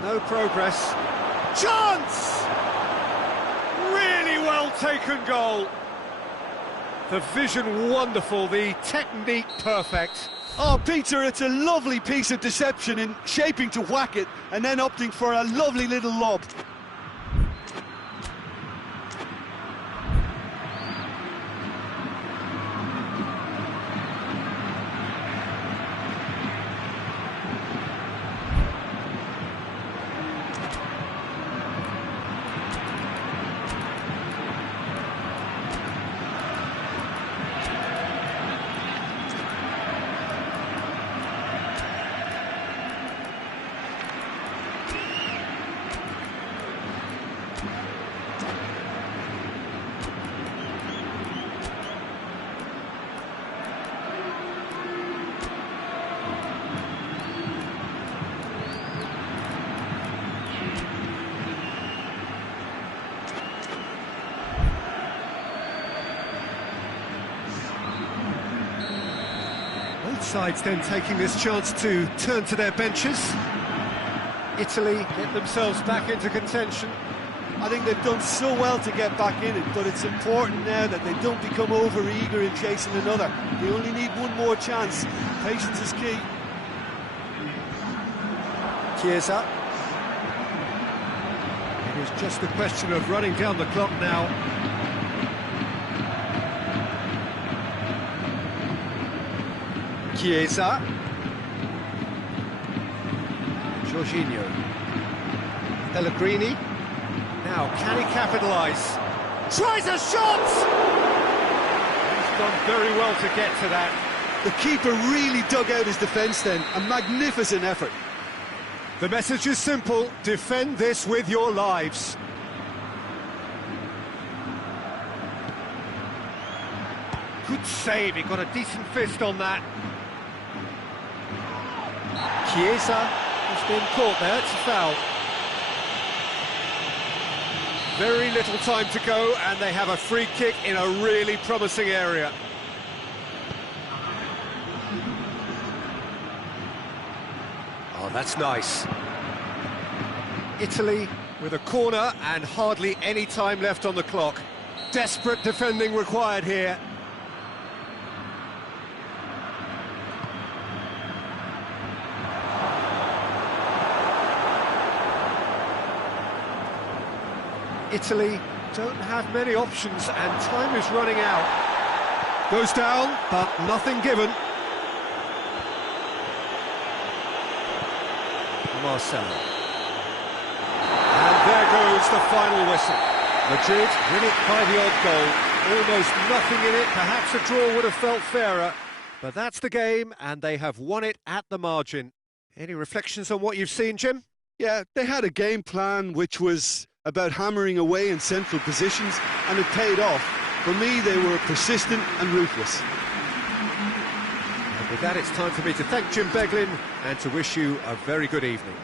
No progress. Chance! Really well taken goal. The vision wonderful, the technique perfect. Oh, Peter, it's a lovely piece of deception in shaping to whack it and then opting for a lovely little lob. Both sides then taking this chance to turn to their benches. Italy get themselves back into contention. I think they've done so well to get back in it, but it's important now that they don't become over-eager in chasing another. They only need one more chance. Patience is key. Chiesa. It is just a question of running down the clock now. Chiesa. Jorginho. Pellegrini. Now, can he capitalise? Tries a shot! He's done very well to get to that. The keeper really dug out his defence then. A magnificent effort. The message is simple: defend this with your lives. Good save, he got a decent fist on that. Chiesa has been caught there, it's a foul. Very little time to go, and they have a free kick in a really promising area. Oh, that's nice. Italy with a corner and hardly any time left on the clock. Desperate defending required here. Italy don't have many options and time is running out. Goes down, but nothing given. Marcelo. And there goes the final whistle. Madrid win it by the odd goal. Almost nothing in it. Perhaps a draw would have felt fairer. But that's the game, and they have won it at the margin. Any reflections on what you've seen, Jim? Yeah, they had a game plan which was about hammering away in central positions, and it paid off. For me, they were persistent and ruthless. And with that, it's time for me to thank Jim Beglin and to wish you a very good evening.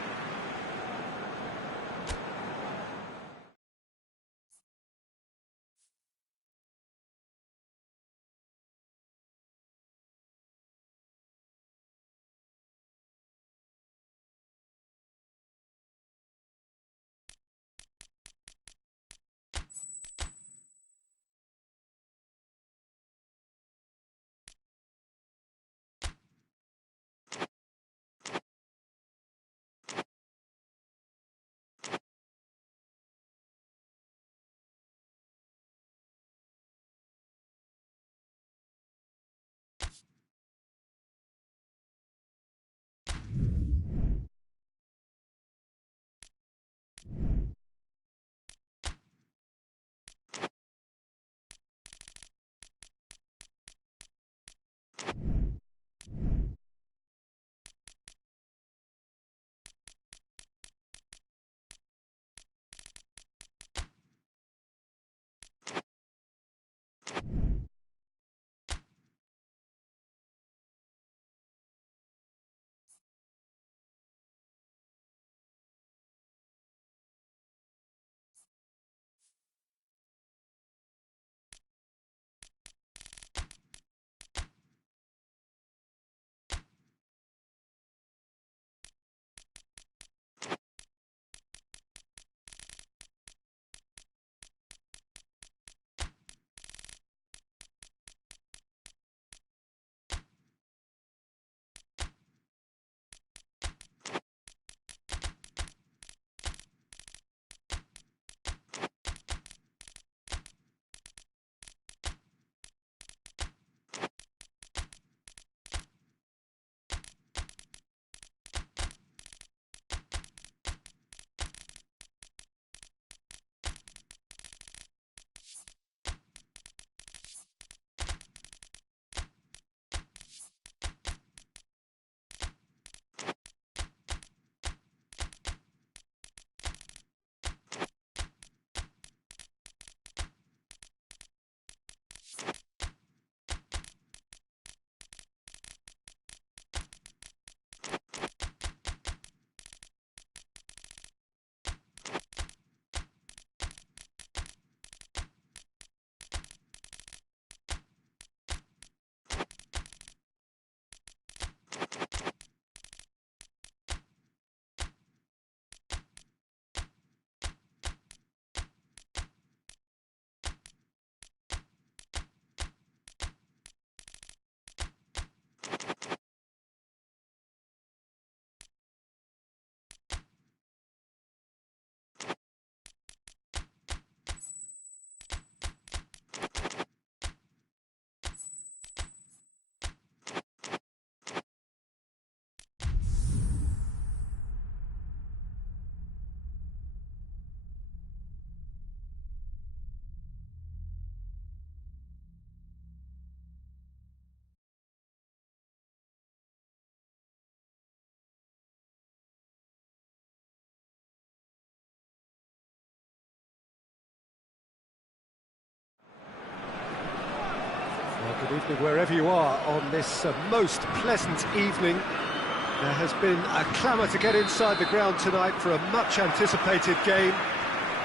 Good evening wherever you are on this most pleasant evening. There has been a clamour to get inside the ground tonight for a much anticipated game.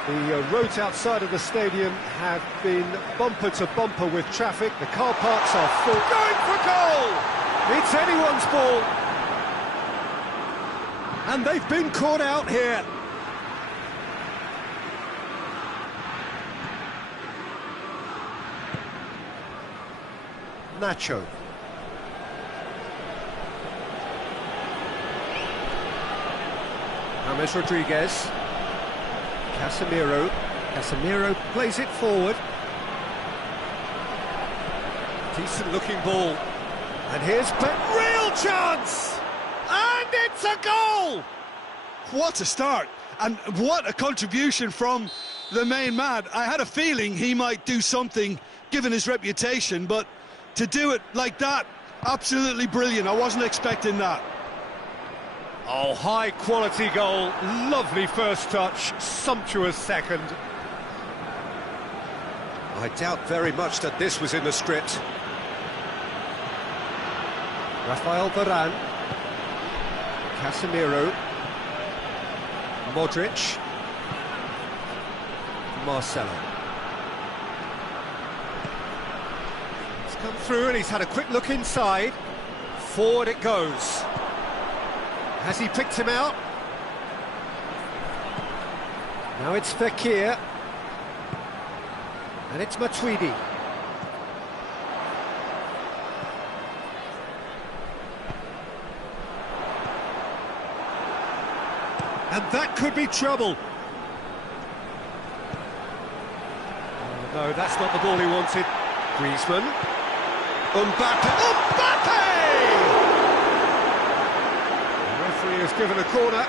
The roads outside of the stadium have been bumper to bumper with traffic. The car parks are full. Going for goal! It's anyone's ball. And they've been caught out here. Nacho. James Rodriguez. Casemiro plays it forward. Decent looking ball. And here's real chance! And it's a goal! What a start, and what a contribution from the main man. I had a feeling he might do something given his reputation, but to do it like that, absolutely brilliant. I wasn't expecting that. Oh, high quality goal, lovely first touch, sumptuous second. I doubt very much that this was in the script. Rafael Varane, Casemiro, Modric, Marcelo. He's come through and he's had a quick look inside. Forward it goes. Has he picked him out? Now it's Fekir. And it's Matuidi. And that could be trouble. Oh, no, that's not the ball he wanted. Griezmann. Mbappe! The referee has given a corner.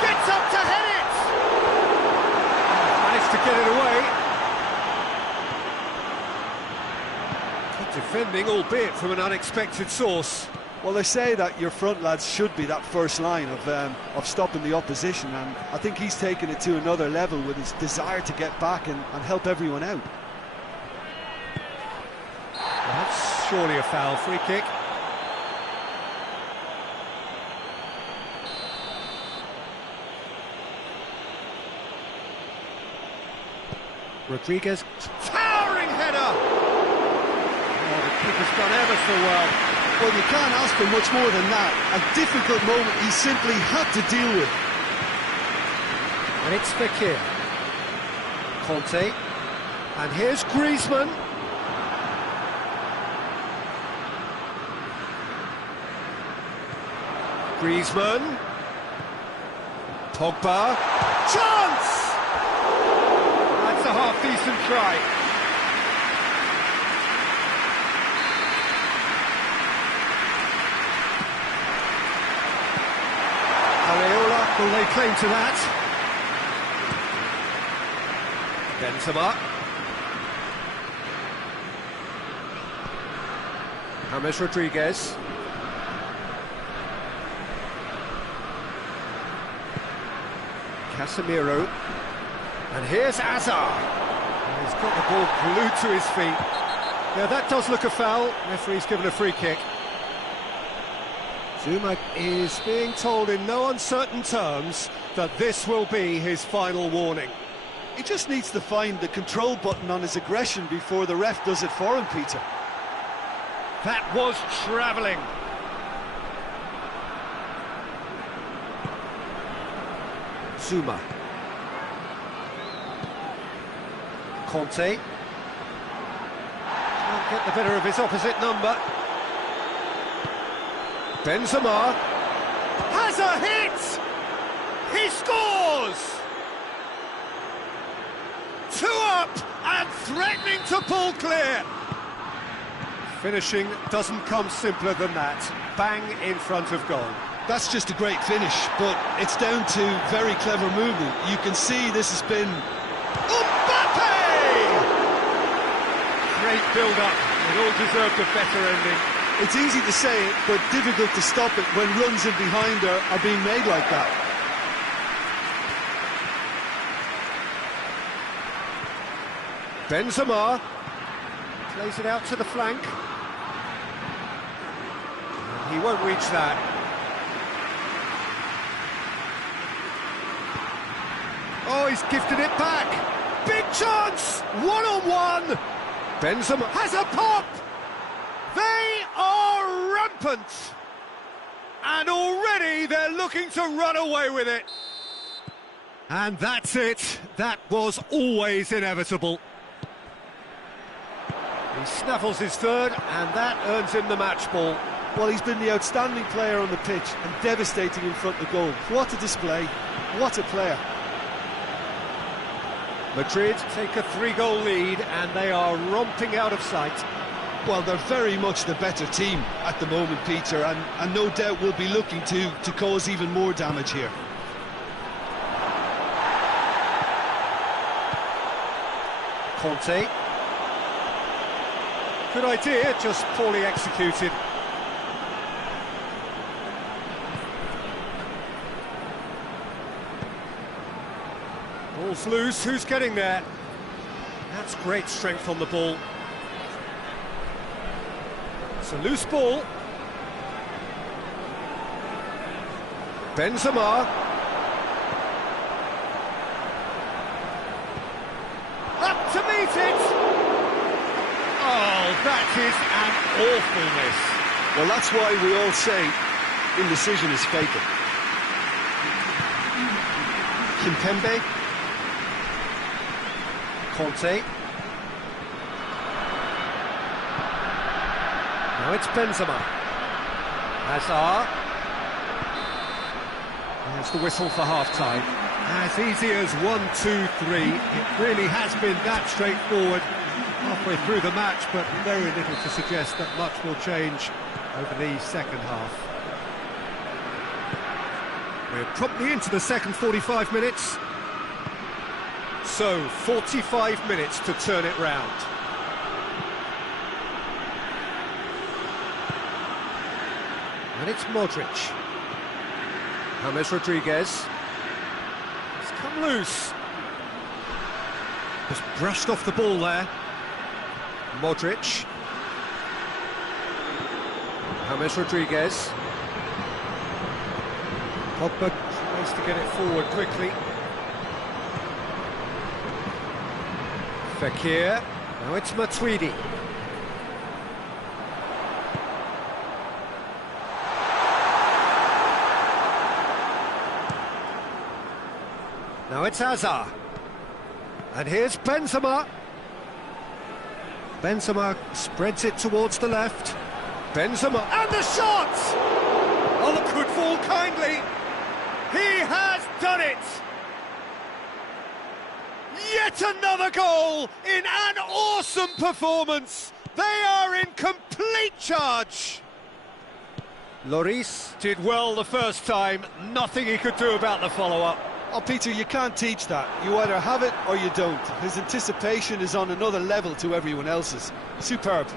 Gets up to head it! Managed to get it away. Good defending, albeit from an unexpected source. Well, they say that your front lads should be that first line of stopping the opposition, and I think he's taken it to another level with his desire to get back and help everyone out. Well, that's surely a foul. Free kick. Rodriguez, towering header! Oh, the keeper's done ever so well. Well, you can't ask for much more than that. A difficult moment he simply had to deal with. And it's Fekir. Conte. And here's Griezmann. Griezmann. Pogba. Chance! That's a half-decent try. Areola will lay claim to that. Benzema. James Rodriguez. Casemiro. And here's Hazard. He's got the ball glued to his feet. Yeah, that does look a foul. Referee's given a free kick. Zuma is being told in no uncertain terms that this will be his final warning. He just needs to find the control button on his aggression before the ref does it for him, Peter. That was travelling. Zuma. Conte. Can't get the better of his opposite number. Benzema has a hit! He scores! 2 up and threatening to pull clear. Finishing doesn't come simpler than that. Bang in front of goal. That's just a great finish, but it's down to very clever movement. You can see this has been... Mbappe! Great build-up. It all deserved a better ending. It's easy to say it, but difficult to stop it when runs in behind are being made like that. Benzema plays it out to the flank. He won't reach that. Oh, he's gifted it back. Big chance! One-on-one! Benzema has a pop! They are rampant! And already they're looking to run away with it. And that's it. That was always inevitable. He snaffles his third, and that earns him the match ball. Well, he's been the outstanding player on the pitch and devastating in front of goal. What a display, what a player. Madrid take a 3-goal lead, and they are romping out of sight. Well, they're very much the better team at the moment, Peter, and no doubt will be looking to cause even more damage here. Conte. Good idea, just poorly executed. Ball's loose, who's getting there? That's great strength on the ball. It's a loose ball. Benzema. Up to meet it! Oh, that is an awfulness. Well, that's why we all say indecision is fatal. Kimpembe. Conte. Now it's Benzema. Hazard. There's the whistle for half-time. As easy as 1, 2, 3. It really has been that straightforward halfway through the match, but very little to suggest that much will change over the second half. We're promptly into the second 45 minutes. So, 45 minutes to turn it round. And it's Modric. James Rodriguez. It's come loose. Just brushed off the ball there. Modric. James Rodriguez. Pogba tries to get it forward quickly. Fekir. Now it's Matuidi. Now it's Hazard. And here's Benzema. Benzema spreads it towards the left. Benzema, and the shot! Oh, the good fall kindly. He has done it! Yet another goal in an awesome performance. They are in complete charge. Lloris did well the first time. Nothing he could do about the follow-up. Oh, Peter, you can't teach that. You either have it or you don't. His anticipation is on another level to everyone else's. Superb.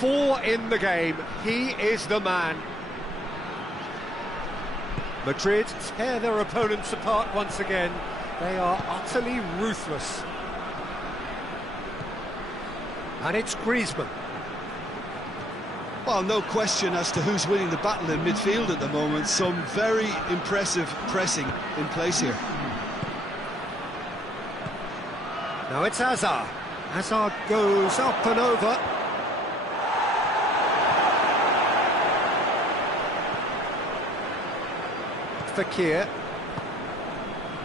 4 in the game. He is the man. Madrid tear their opponents apart once again. They are utterly ruthless. And it's Griezmann. Well, no question as to who's winning the battle in midfield at the moment. Some very impressive pressing in place here. Now it's Hazard. Hazard goes up and over. Fekir.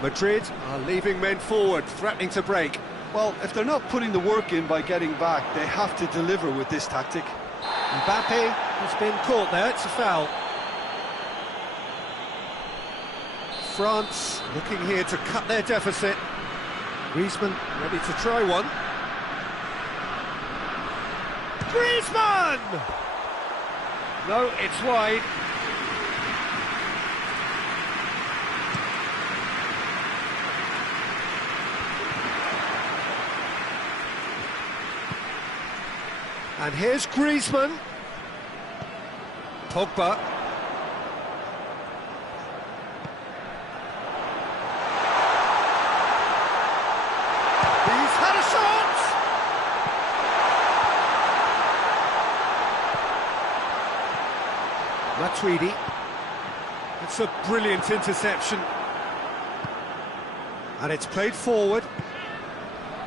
Madrid are leaving men forward, threatening to break. Well, if they're not putting the work in by getting back, they have to deliver with this tactic. Mbappe has been caught there, it's a foul. France looking here to cut their deficit. Griezmann ready to try one. Griezmann! No, it's wide. And here's Griezmann. Pogba. He's had a shot! Matuidi. It's a brilliant interception. And it's played forward.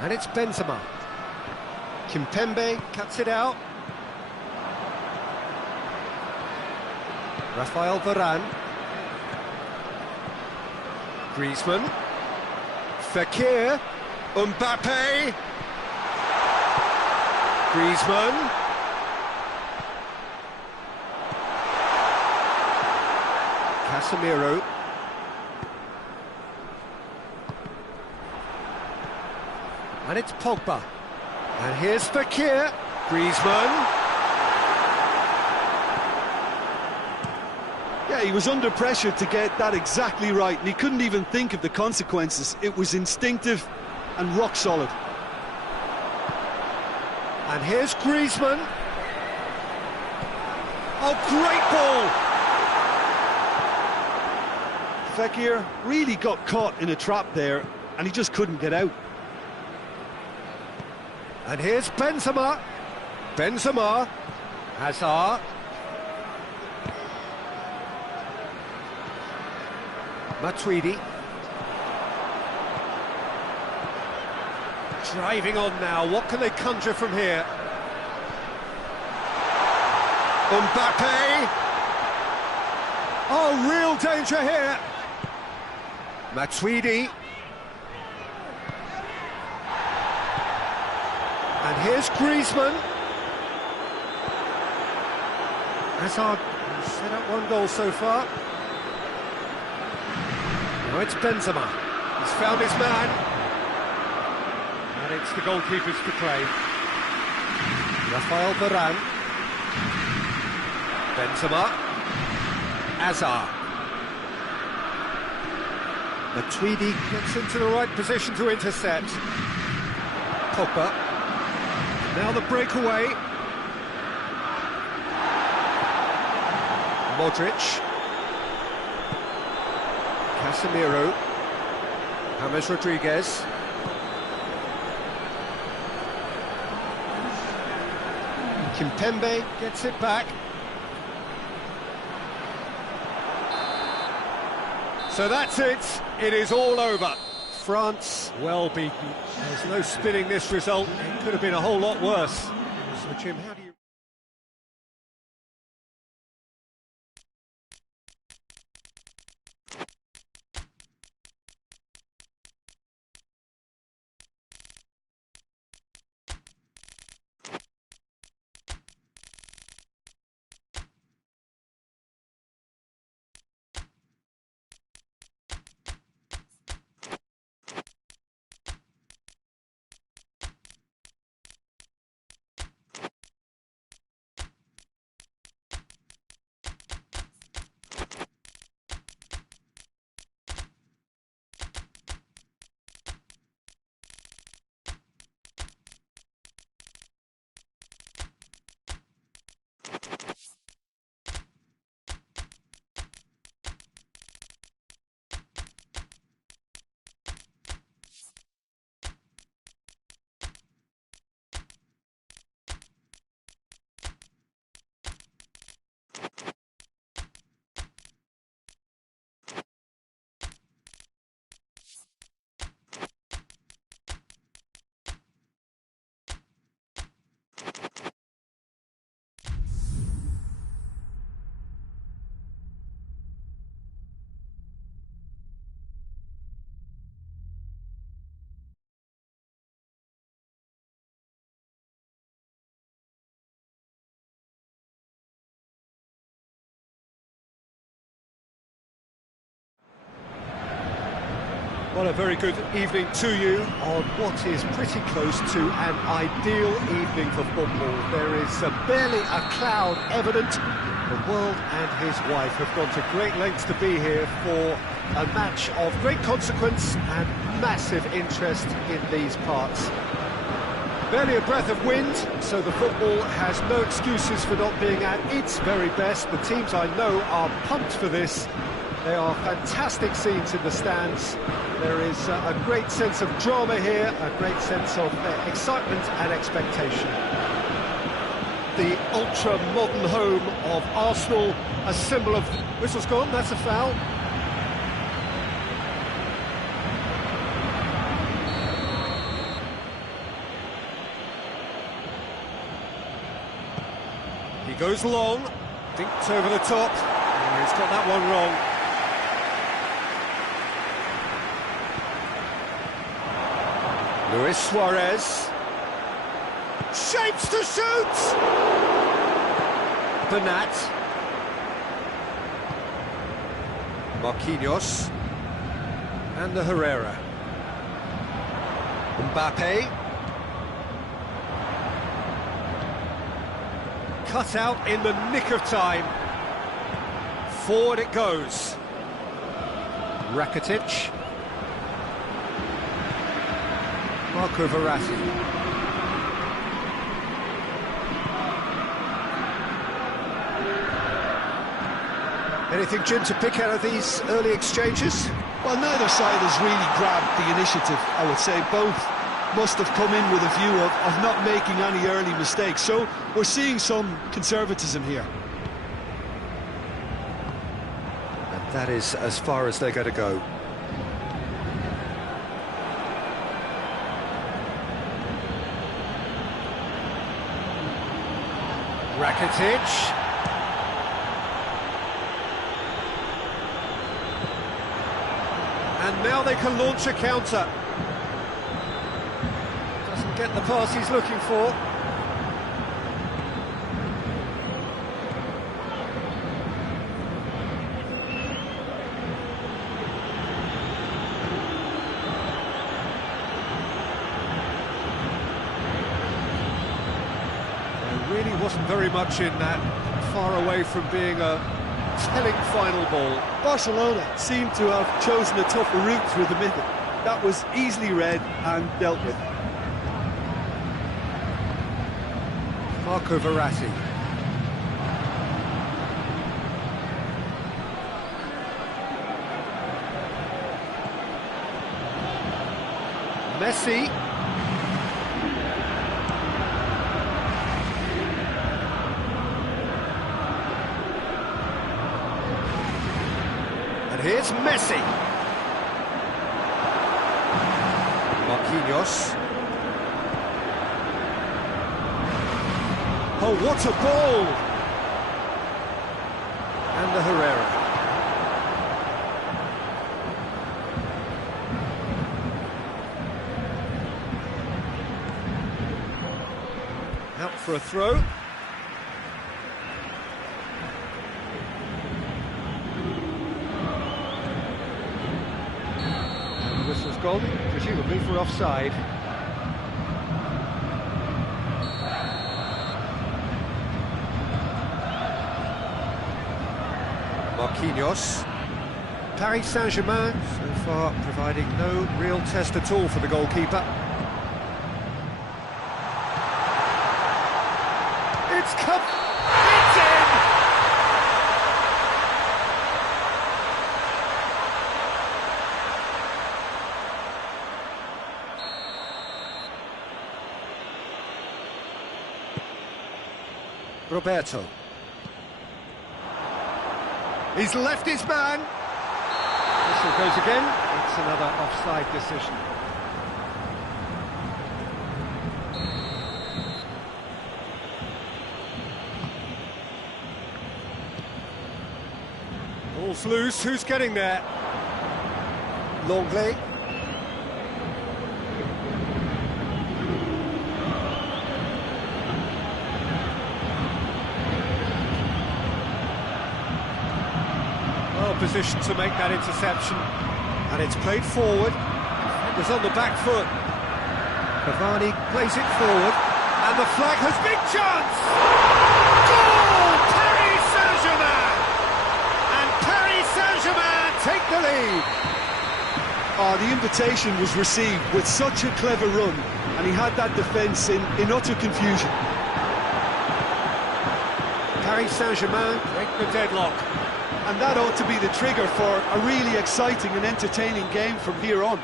And it's Benzema. Kimpembe cuts it out. Rafael Varane. Griezmann. Fekir. Mbappe. Griezmann. Casemiro. And it's Pogba. And here's Fekir. Griezmann. Yeah, he was under pressure to get that exactly right, and he couldn't even think of the consequences. It was instinctive and rock solid. And here's Griezmann. Oh, great ball! Fekir really got caught in a trap there, and he just couldn't get out. And here's Benzema. Benzema. Hazard. Matuidi. Driving on now. What can they conjure from here? Mbappe. Oh, real danger here. Matuidi. And here's Griezmann. Hazard set up one goal so far. Now it's Benzema. He's found his man. And it's the goalkeepers to play. Rafael Varane. Benzema. Hazard. Matuidi gets into the right position to intercept. Pogba. Now the breakaway. Modric. Casemiro. James Rodriguez. Kimpembe gets it back. So that's it. It is all over. France well beaten. There's no spinning this result. It could have been a whole lot worse. So Jim, how do you... Well, a very good evening to you on what is pretty close to an ideal evening for football. There is barely a cloud evident. The world and his wife have gone to great lengths to be here for a match of great consequence and massive interest in these parts. Barely a breath of wind, so the football has no excuses for not being at its very best. The teams I know are pumped for this. There are fantastic scenes in the stands. There is a great sense of drama here, a great sense of excitement and expectation. The ultra-modern home of Arsenal, a symbol of... Whistle's gone, that's a foul. He goes long, dinked over the top. Oh, he's got that one wrong. Luis Suarez. Shapes to shoot! Bernat. Marquinhos. And the Herrera. Mbappe. Cut out in the nick of time. Forward it goes. Rakitic. Marco Verratti. Anything, Jim, to pick out of these early exchanges? Well, neither side has really grabbed the initiative, I would say. Both must have come in with a view of not making any early mistakes. So we're seeing some conservatism here. And that is as far as they're going to go. Rakitic. And now they can launch a counter. Doesn't get the pass he's looking for. There really wasn't very much in that, far away from being a telling final ball. Barcelona seemed to have chosen a tougher route through the middle. That was easily read and dealt with. Marco Verratti. Messi. And here's Messi. Marquinhos. Oh, what a ball! And the Herrera. Out for a throw. And the whistle's gone, presumably for offside. Marquinhos. Paris Saint-Germain so far providing no real test at all for the goalkeeper. It's come. It's in! Roberto. He's left his man. Whistle goes again. It's another offside decision. Ball's loose. Who's getting there? Longley. Position to make that interception, and it's played forward. Defenders on the back foot. Cavani plays it forward, and the flag has big chance. Goal! Paris Saint-Germain, and Paris Saint-Germain take the lead. Oh, the invitation was received with such a clever run. and he had that defence in utter confusion. Paris Saint-Germain break the deadlock. And that ought to be the trigger for a really exciting and entertaining game from here on.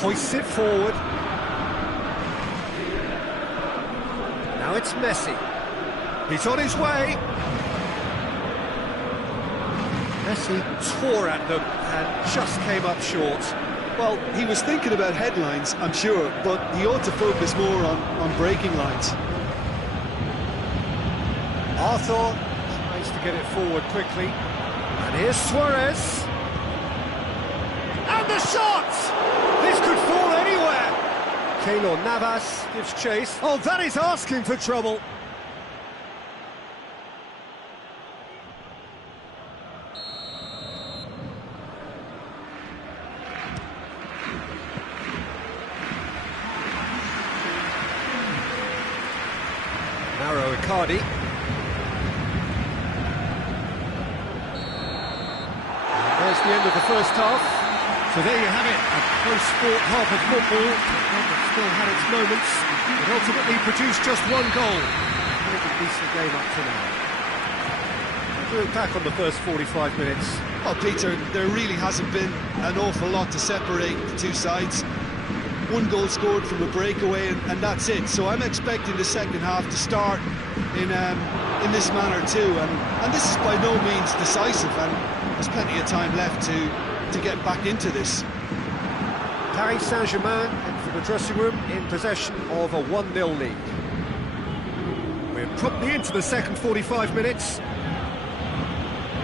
Hoists it forward. Now it's Messi. He's on his way. Messi tore at them and just came up short. Well, he was thinking about headlines, I'm sure, but he ought to focus more on breaking lines. Arthur tries to get it forward quickly. And here's Suarez. And the shot! This could fall anywhere. Keylor Navas gives chase. Oh, that is asking for trouble. Narrow Icardi. There's the end of the first half. So there you have it, a close-fought half of football that still had its moments, but ultimately produced just one goal. What a decent game up to now. Do it back on the first 45 minutes. Well, Peter, there really hasn't been an awful lot to separate the two sides. One goal scored from a breakaway, and that's it. So I'm expecting the second half to start in this manner too. And this is by no means decisive, and there's plenty of time left to get back into this. Paris Saint-Germain head for the dressing room in possession of a 1-0 lead. We're promptly into the second 45 minutes.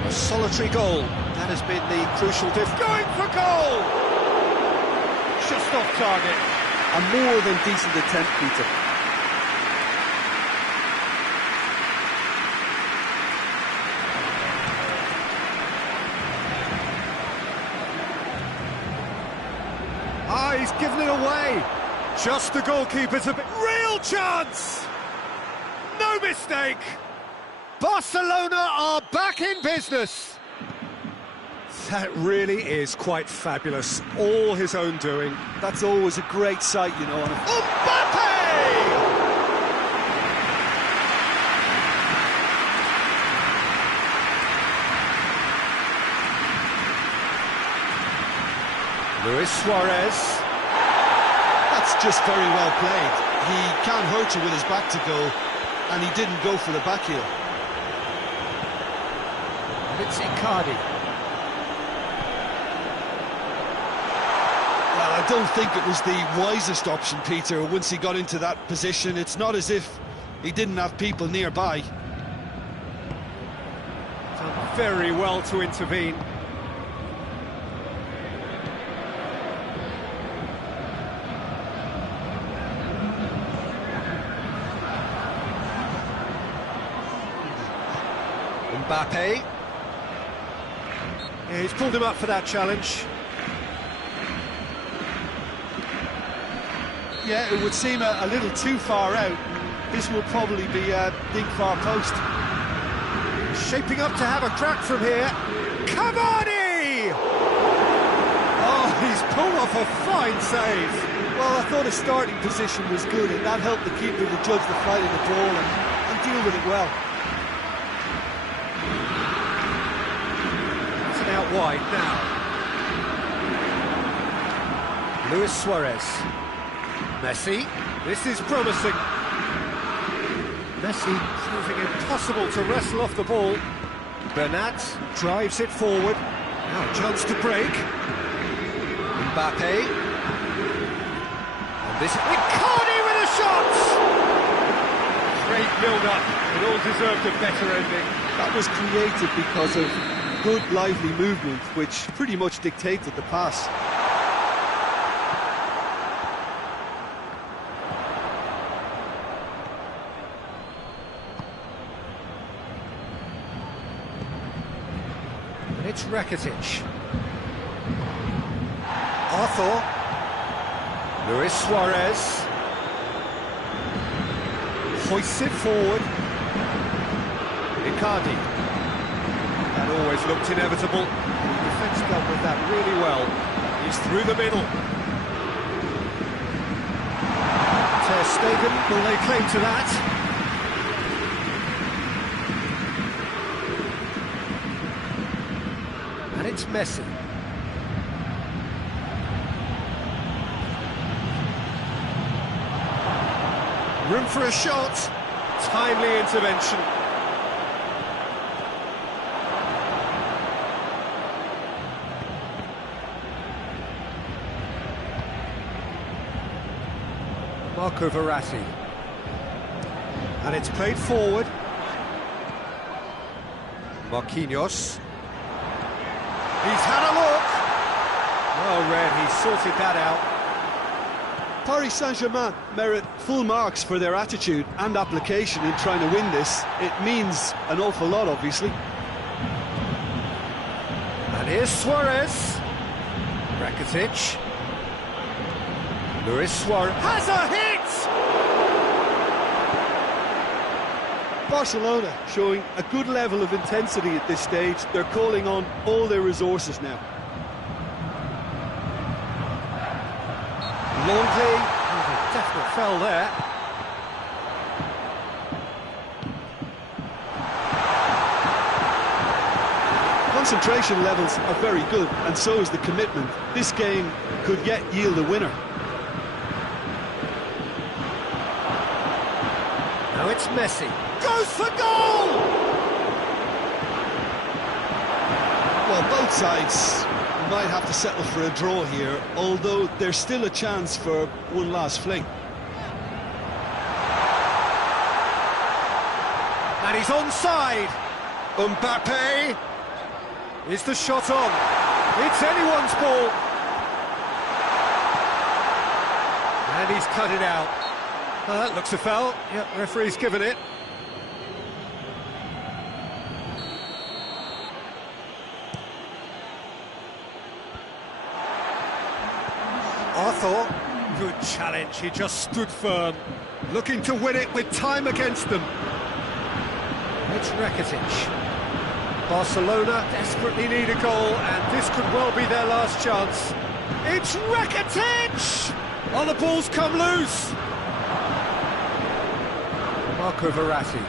A solitary goal. That has been the crucial diff. Going for goal! Just off target. A more than decent attempt, Peter. Ah, he's given it away. Just the goalkeeper's a bit. Real chance! No mistake! Barcelona are back in business. That really is quite fabulous. All his own doing. That's always a great sight, you know. Mbappe! Luis Suarez. That's just very well played. He can't hurt you with his back to goal, and he didn't go for the back heel. And it's Icardi. Well, I don't think it was the wisest option, Peter, once he got into that position. It's not as if he didn't have people nearby. Done very well to intervene. Mbappe. Yeah, he's pulled him up for that challenge. Yeah, it would seem a little too far out. This will probably be a big far post. Shaping up to have a crack from here. Cavani! Oh, he's pulled off a fine save. Well, I thought his starting position was good, and that helped the keeper to judge the flight of the ball and deal with it well. It's an out wide now. Luis Suarez. Messi. This is promising. Messi proving impossible to wrestle off the ball. Bernat drives it forward. Now a chance to break. Mbappe. And this is Icardi with a shot! Great build-up. It all deserved a better ending. That was created because of good, lively movement, which pretty much dictated the pass. It's Rakitic. Arthur. Luis Suarez. Hoists it forward. Icardi. That always looked inevitable. The defence dealt with that really well. He's through the middle. Ter Stegen will lay claim to that. And it's Messi. Room for a shot. Timely intervention. Marco Verratti. And it's played forward. Marquinhos. He's had a look. Well read, he sorted that out. Paris Saint-Germain merit full marks for their attitude and application in trying to win this. It means an awful lot, obviously. And here's Suarez. Rakitic. Luis Suarez has a hit! Barcelona showing a good level of intensity at this stage. They're calling on all their resources now. Longley, a definite foul there. Concentration levels are very good, and so is the commitment. This game could yet yield a winner. Now it's Messi. Goes for goal! Well, both sides might have to settle for a draw here, although there's still a chance for one last fling. And he's onside. Mbappe. Is the shot on? It's anyone's ball. And he's cut it out. That looks a foul. Yep, referee's given it. Arthur, good challenge, he just stood firm, looking to win it with time against them. It's Rakitic. Barcelona desperately need a goal, and this could well be their last chance. It's Rakitic! Oh, the ball's come loose! Marco Verratti.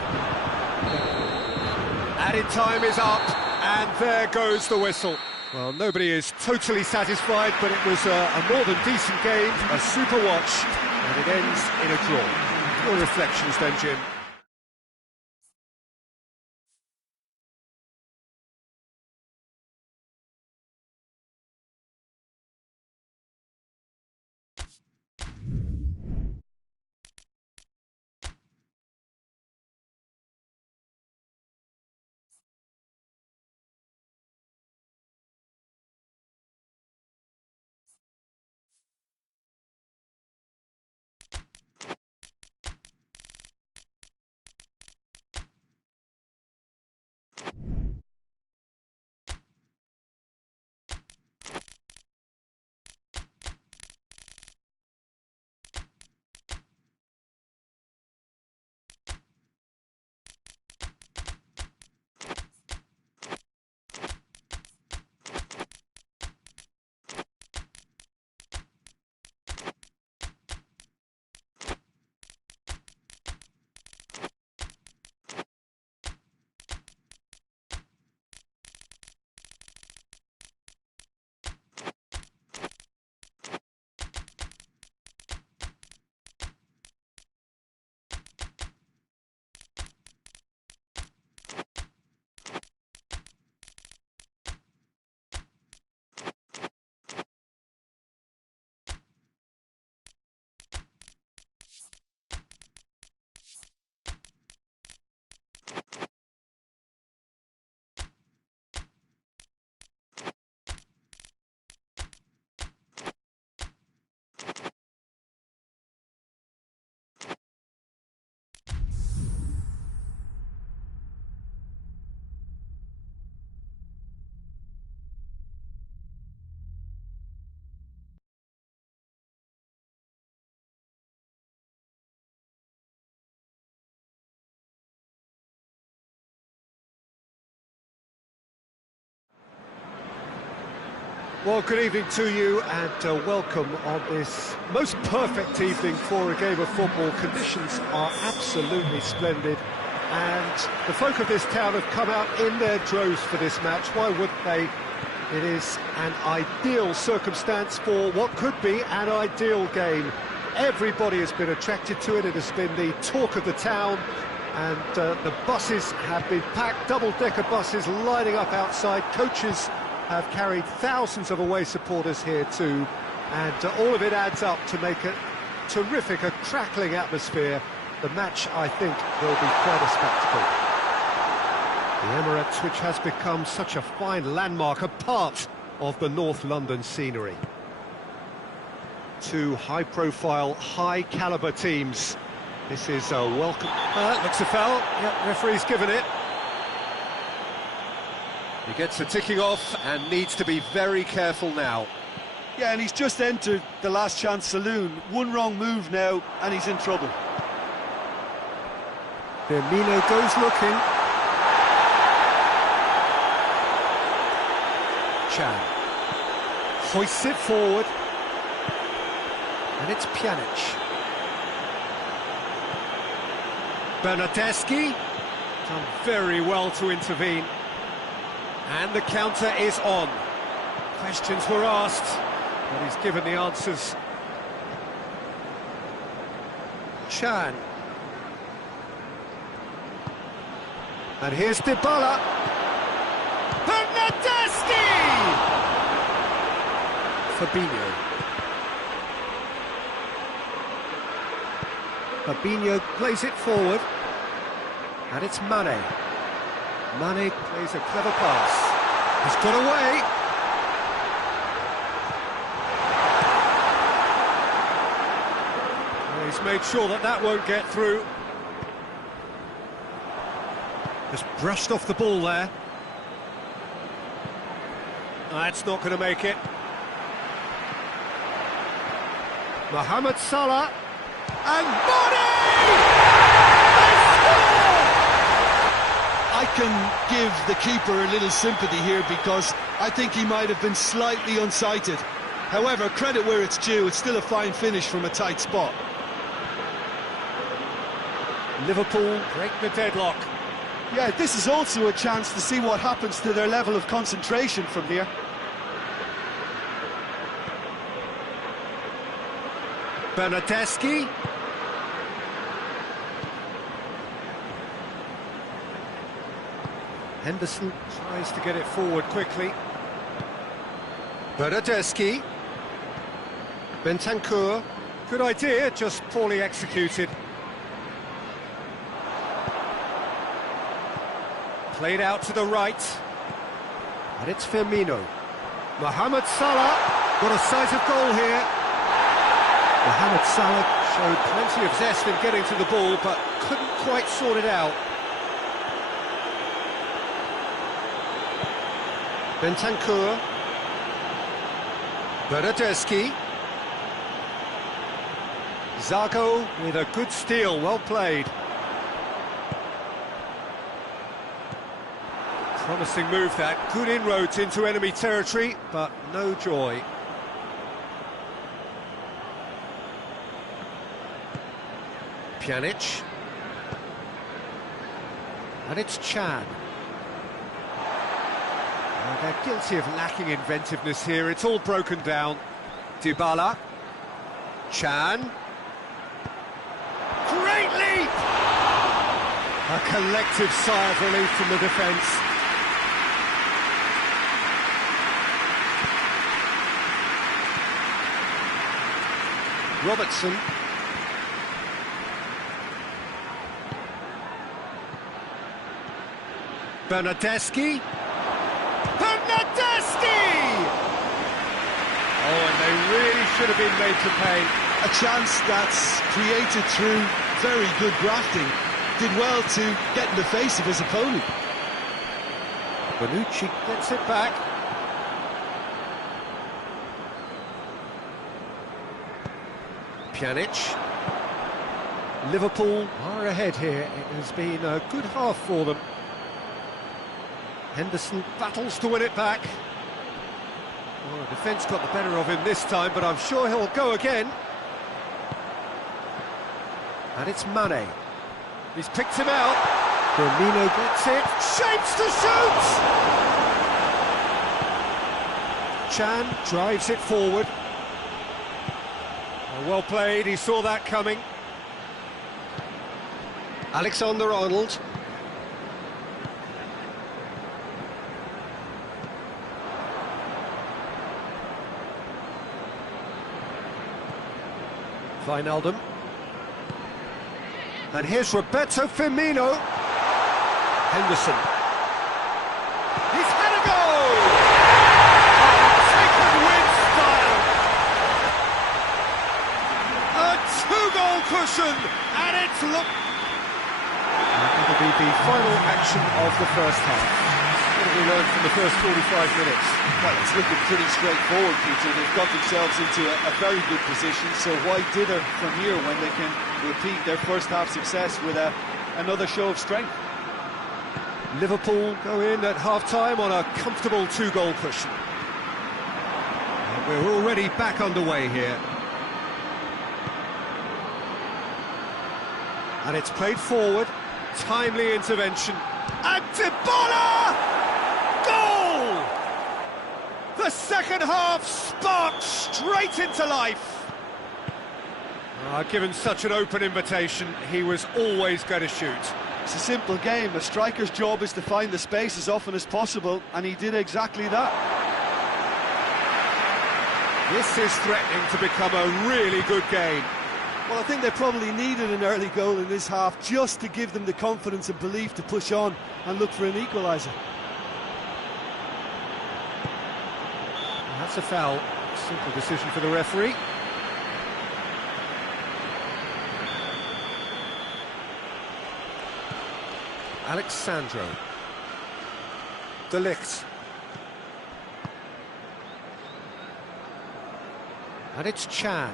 Added time is up, and there goes the whistle. Well, nobody is totally satisfied, but it was a more than decent game, a super watch, and it ends in a draw. Your reflections then, Jim? Well, good evening to you and welcome on this most perfect evening for a game of football. Conditions are absolutely splendid and the folk of this town have come out in their droves for this match. Why wouldn't they? It is an ideal circumstance for what could be an ideal game. Everybody has been attracted to it. It has been the talk of the town, and the buses have been packed, double-decker buses lining up outside. Coaches have carried thousands of away supporters here too, and all of it adds up to make a terrific, a crackling atmosphere. The match, I think, will be quite a spectacle. The Emirates, which has become such a fine landmark, a part of the North London scenery. Two high-profile, high-caliber teams. This is a welcome... looks a foul. Yep, referee's given it. He gets the ticking off and needs to be very careful now. Yeah, and he's just entered the last chance saloon. One wrong move now, and he's in trouble. Firmino goes looking. Chan hoists it forward. And it's Pjanic. Bernardeschi done very well to intervene. And the counter is on. Questions were asked, but he's given the answers. Chan. And here's Dybala. Bernardeschi! Fabinho. Fabinho plays it forward, and it's Mane. Mane plays a clever pass. He's got away. Well, he's made sure that that won't get through. Just brushed off the ball there. That's not going to make it. Mohamed Salah. And Mane! I can give the keeper a little sympathy here because I think he might have been slightly unsighted. However, credit where it's due, it's still a fine finish from a tight spot. Liverpool break the deadlock. Yeah, this is also a chance to see what happens to their level of concentration from here. Bernardeschi. Henderson tries to get it forward quickly. Bernardeschi. Bentancur. Good idea, just poorly executed. Played out to the right. And it's Firmino. Mohamed Salah. Got a sight of goal here. Mohamed Salah showed plenty of zest in getting to the ball, but couldn't quite sort it out. Bentancur. Bernardeschi. Zago with a good steal, well played. Promising move that, good inroads into enemy territory, but no joy. Pjanic. And it's Chan. Oh, they're guilty of lacking inventiveness here, it's all broken down. Dybala. Chan. Great leap! A collective sigh of relief from the defence. Robertson. Bernardeschi. Bernardeschi! Oh, and they really should have been made to pay. A chance that's created through very good grafting. Did well to get in the face of his opponent. Bonucci gets it back. Pjanic. Liverpool are ahead here. It has been a good half for them. Henderson battles to win it back. Well, the defence got the better of him this time, but I'm sure he'll go again. And it's Mane. He's picked him out. Firmino gets it. Shapes to shoot! Chan drives it forward. Well played, he saw that coming. Alexander-Arnold. Wijnaldum. And here's Roberto Firmino. Henderson. He's had a goal! Taken with style. A two-goal cushion, and it's It'll be the final action of the first half. What have we learned from the first 45 minutes? Well, it's looking pretty straightforward, Peter. They've got themselves into a very good position, so why dither from here when they can repeat their first half success with another show of strength? Liverpool go in at half-time on a comfortable two-goal cushion. And we're already back underway here. And it's played forward, timely intervention. And Dybala! Goal! The second half sparked straight into life. Given such an open invitation, he was always going to shoot. It's a simple game. A striker's job is to find the space as often as possible, and he did exactly that. This is threatening to become a really good game. Well, I think they probably needed an early goal in this half just to give them the confidence and belief to push on and look for an equaliser. That's a foul. Simple decision for the referee. Alexandro. De Ligt. And it's Chan.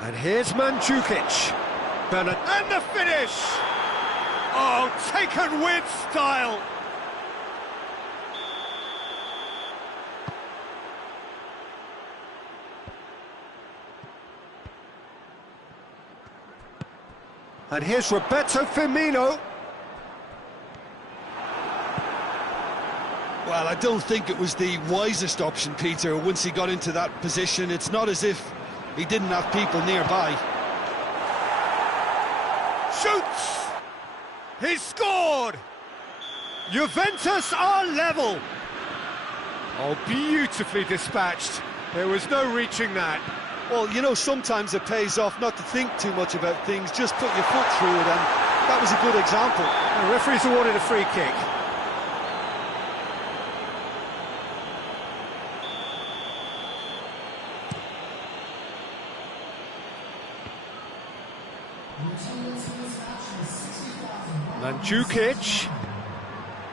And here's Mandzukic. Bernard. And the finish! Oh, taken with style! And here's Roberto Firmino. Well, I don't think it was the wisest option, Peter, once he got into that position. It's not as if he didn't have people nearby. Shoots! He's scored! Juventus are level! Oh, beautifully dispatched. There was no reaching that. Well, you know, sometimes it pays off not to think too much about things, just put your foot through it, and that was a good example. The referee's awarded a free kick. Mandzukic.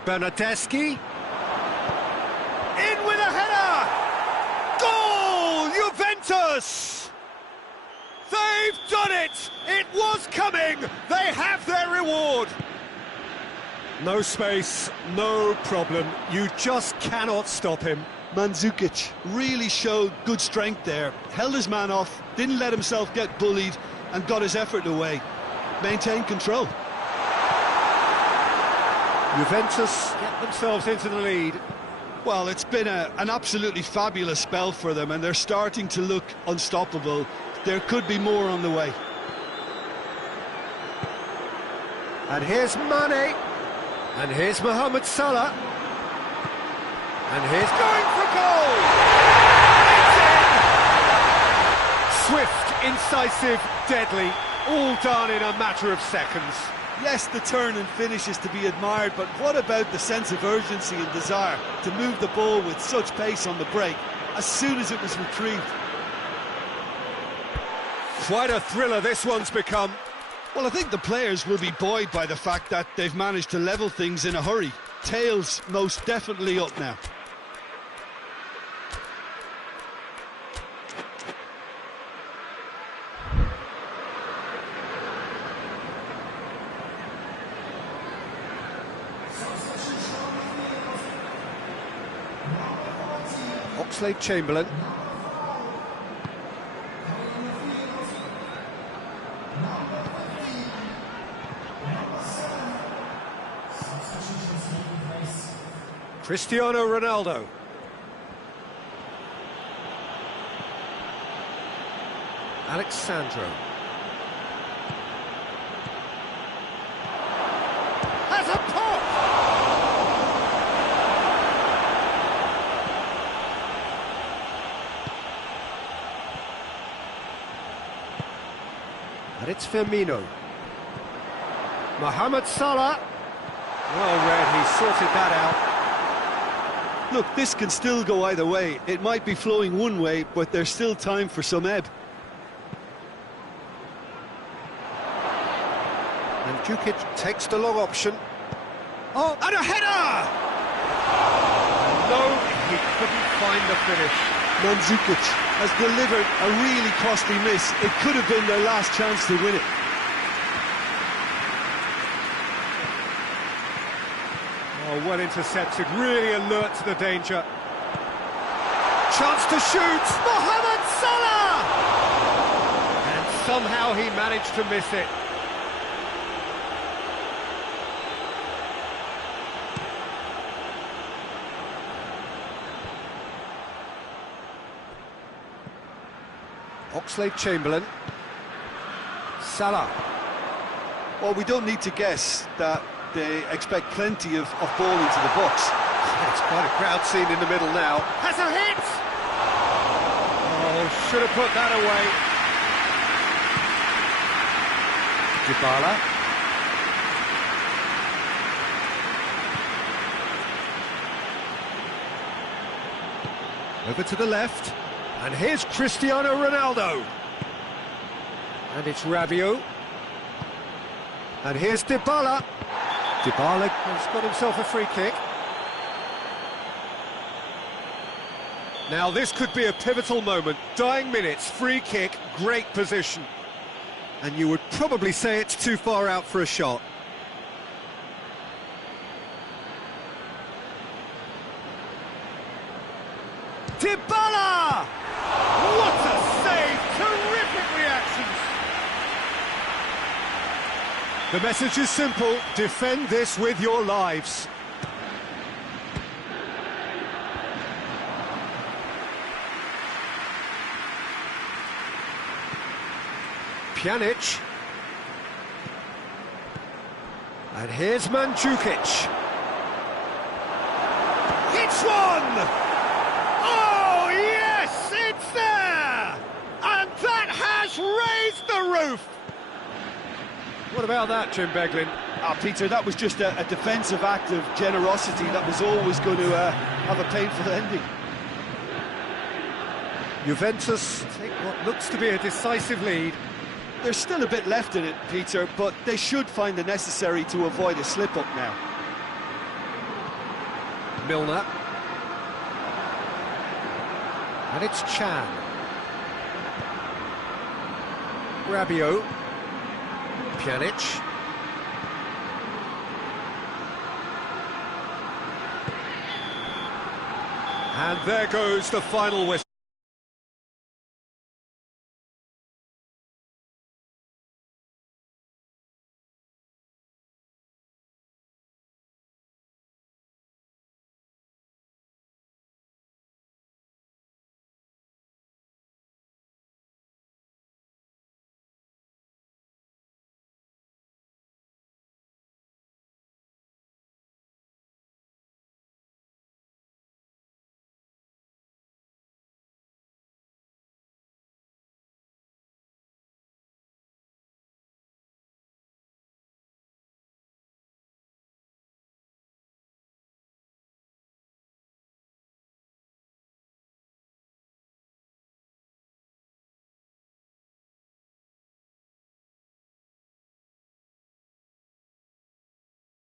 Bernardeschi. In with a header! Goal! Juventus! They've done it! It was coming! They have their reward! No space, no problem. You just cannot stop him. Mandzukic really showed good strength there. Held his man off, didn't let himself get bullied, and got his effort away. Maintained control. Juventus get themselves into the lead. Well, it's been an absolutely fabulous spell for them, and they're starting to look unstoppable. There could be more on the way. And here's Mane. And here's Mohamed Salah. And here's going for goal! It's in! Swift, incisive, deadly, all done in a matter of seconds. Yes, the turn and finish is to be admired, but what about the sense of urgency and desire to move the ball with such pace on the break as soon as it was retrieved? Quite a thriller this one's become. Well, I think the players will be buoyed by the fact that they've managed to level things in a hurry. Tails most definitely up now. Oxlade-Chamberlain. Cristiano Ronaldo. Alexandro. Has a pop! And it's Firmino. Mohamed Salah. Well read, he sorted that out. Look, this can still go either way. It might be flowing one way, but there's still time for some ebb. And Djukic takes the long option. Oh, and a header! No, he couldn't find the finish. Mandzukic has delivered a really costly miss. It could have been their last chance to win it. Oh, well intercepted, really alert to the danger. Chance to shoot! Mohamed Salah! And somehow he managed to miss it. Oxlade-Chamberlain. Salah. Well, we don't need to guess that they expect plenty of ball into the box. It's quite a crowd scene in the middle now. Has a hit! Oh, should have put that away. Dybala. Over to the left. And here's Cristiano Ronaldo. And it's Rabiot. And here's Dybala. Dybala has got himself a free kick. Now this could be a pivotal moment. Dying minutes, free kick, great position. And you would probably say it's too far out for a shot. Dybala! What a save! Terrific reactions! The message is simple, defend this with your lives. Pjanic. And here's Mandzukic. It's one! Oh, yes, it's there! And that has raised the roof! What about that, Jim Beglin? Peter, that was just a defensive act of generosity that was always going to have a painful ending. Juventus take what looks to be a decisive lead. There's still a bit left in it, Peter, but they should find the necessary to avoid a slip-up now. Milner. And it's Chan. Rabiot. Pjanic. And there goes the final whistle.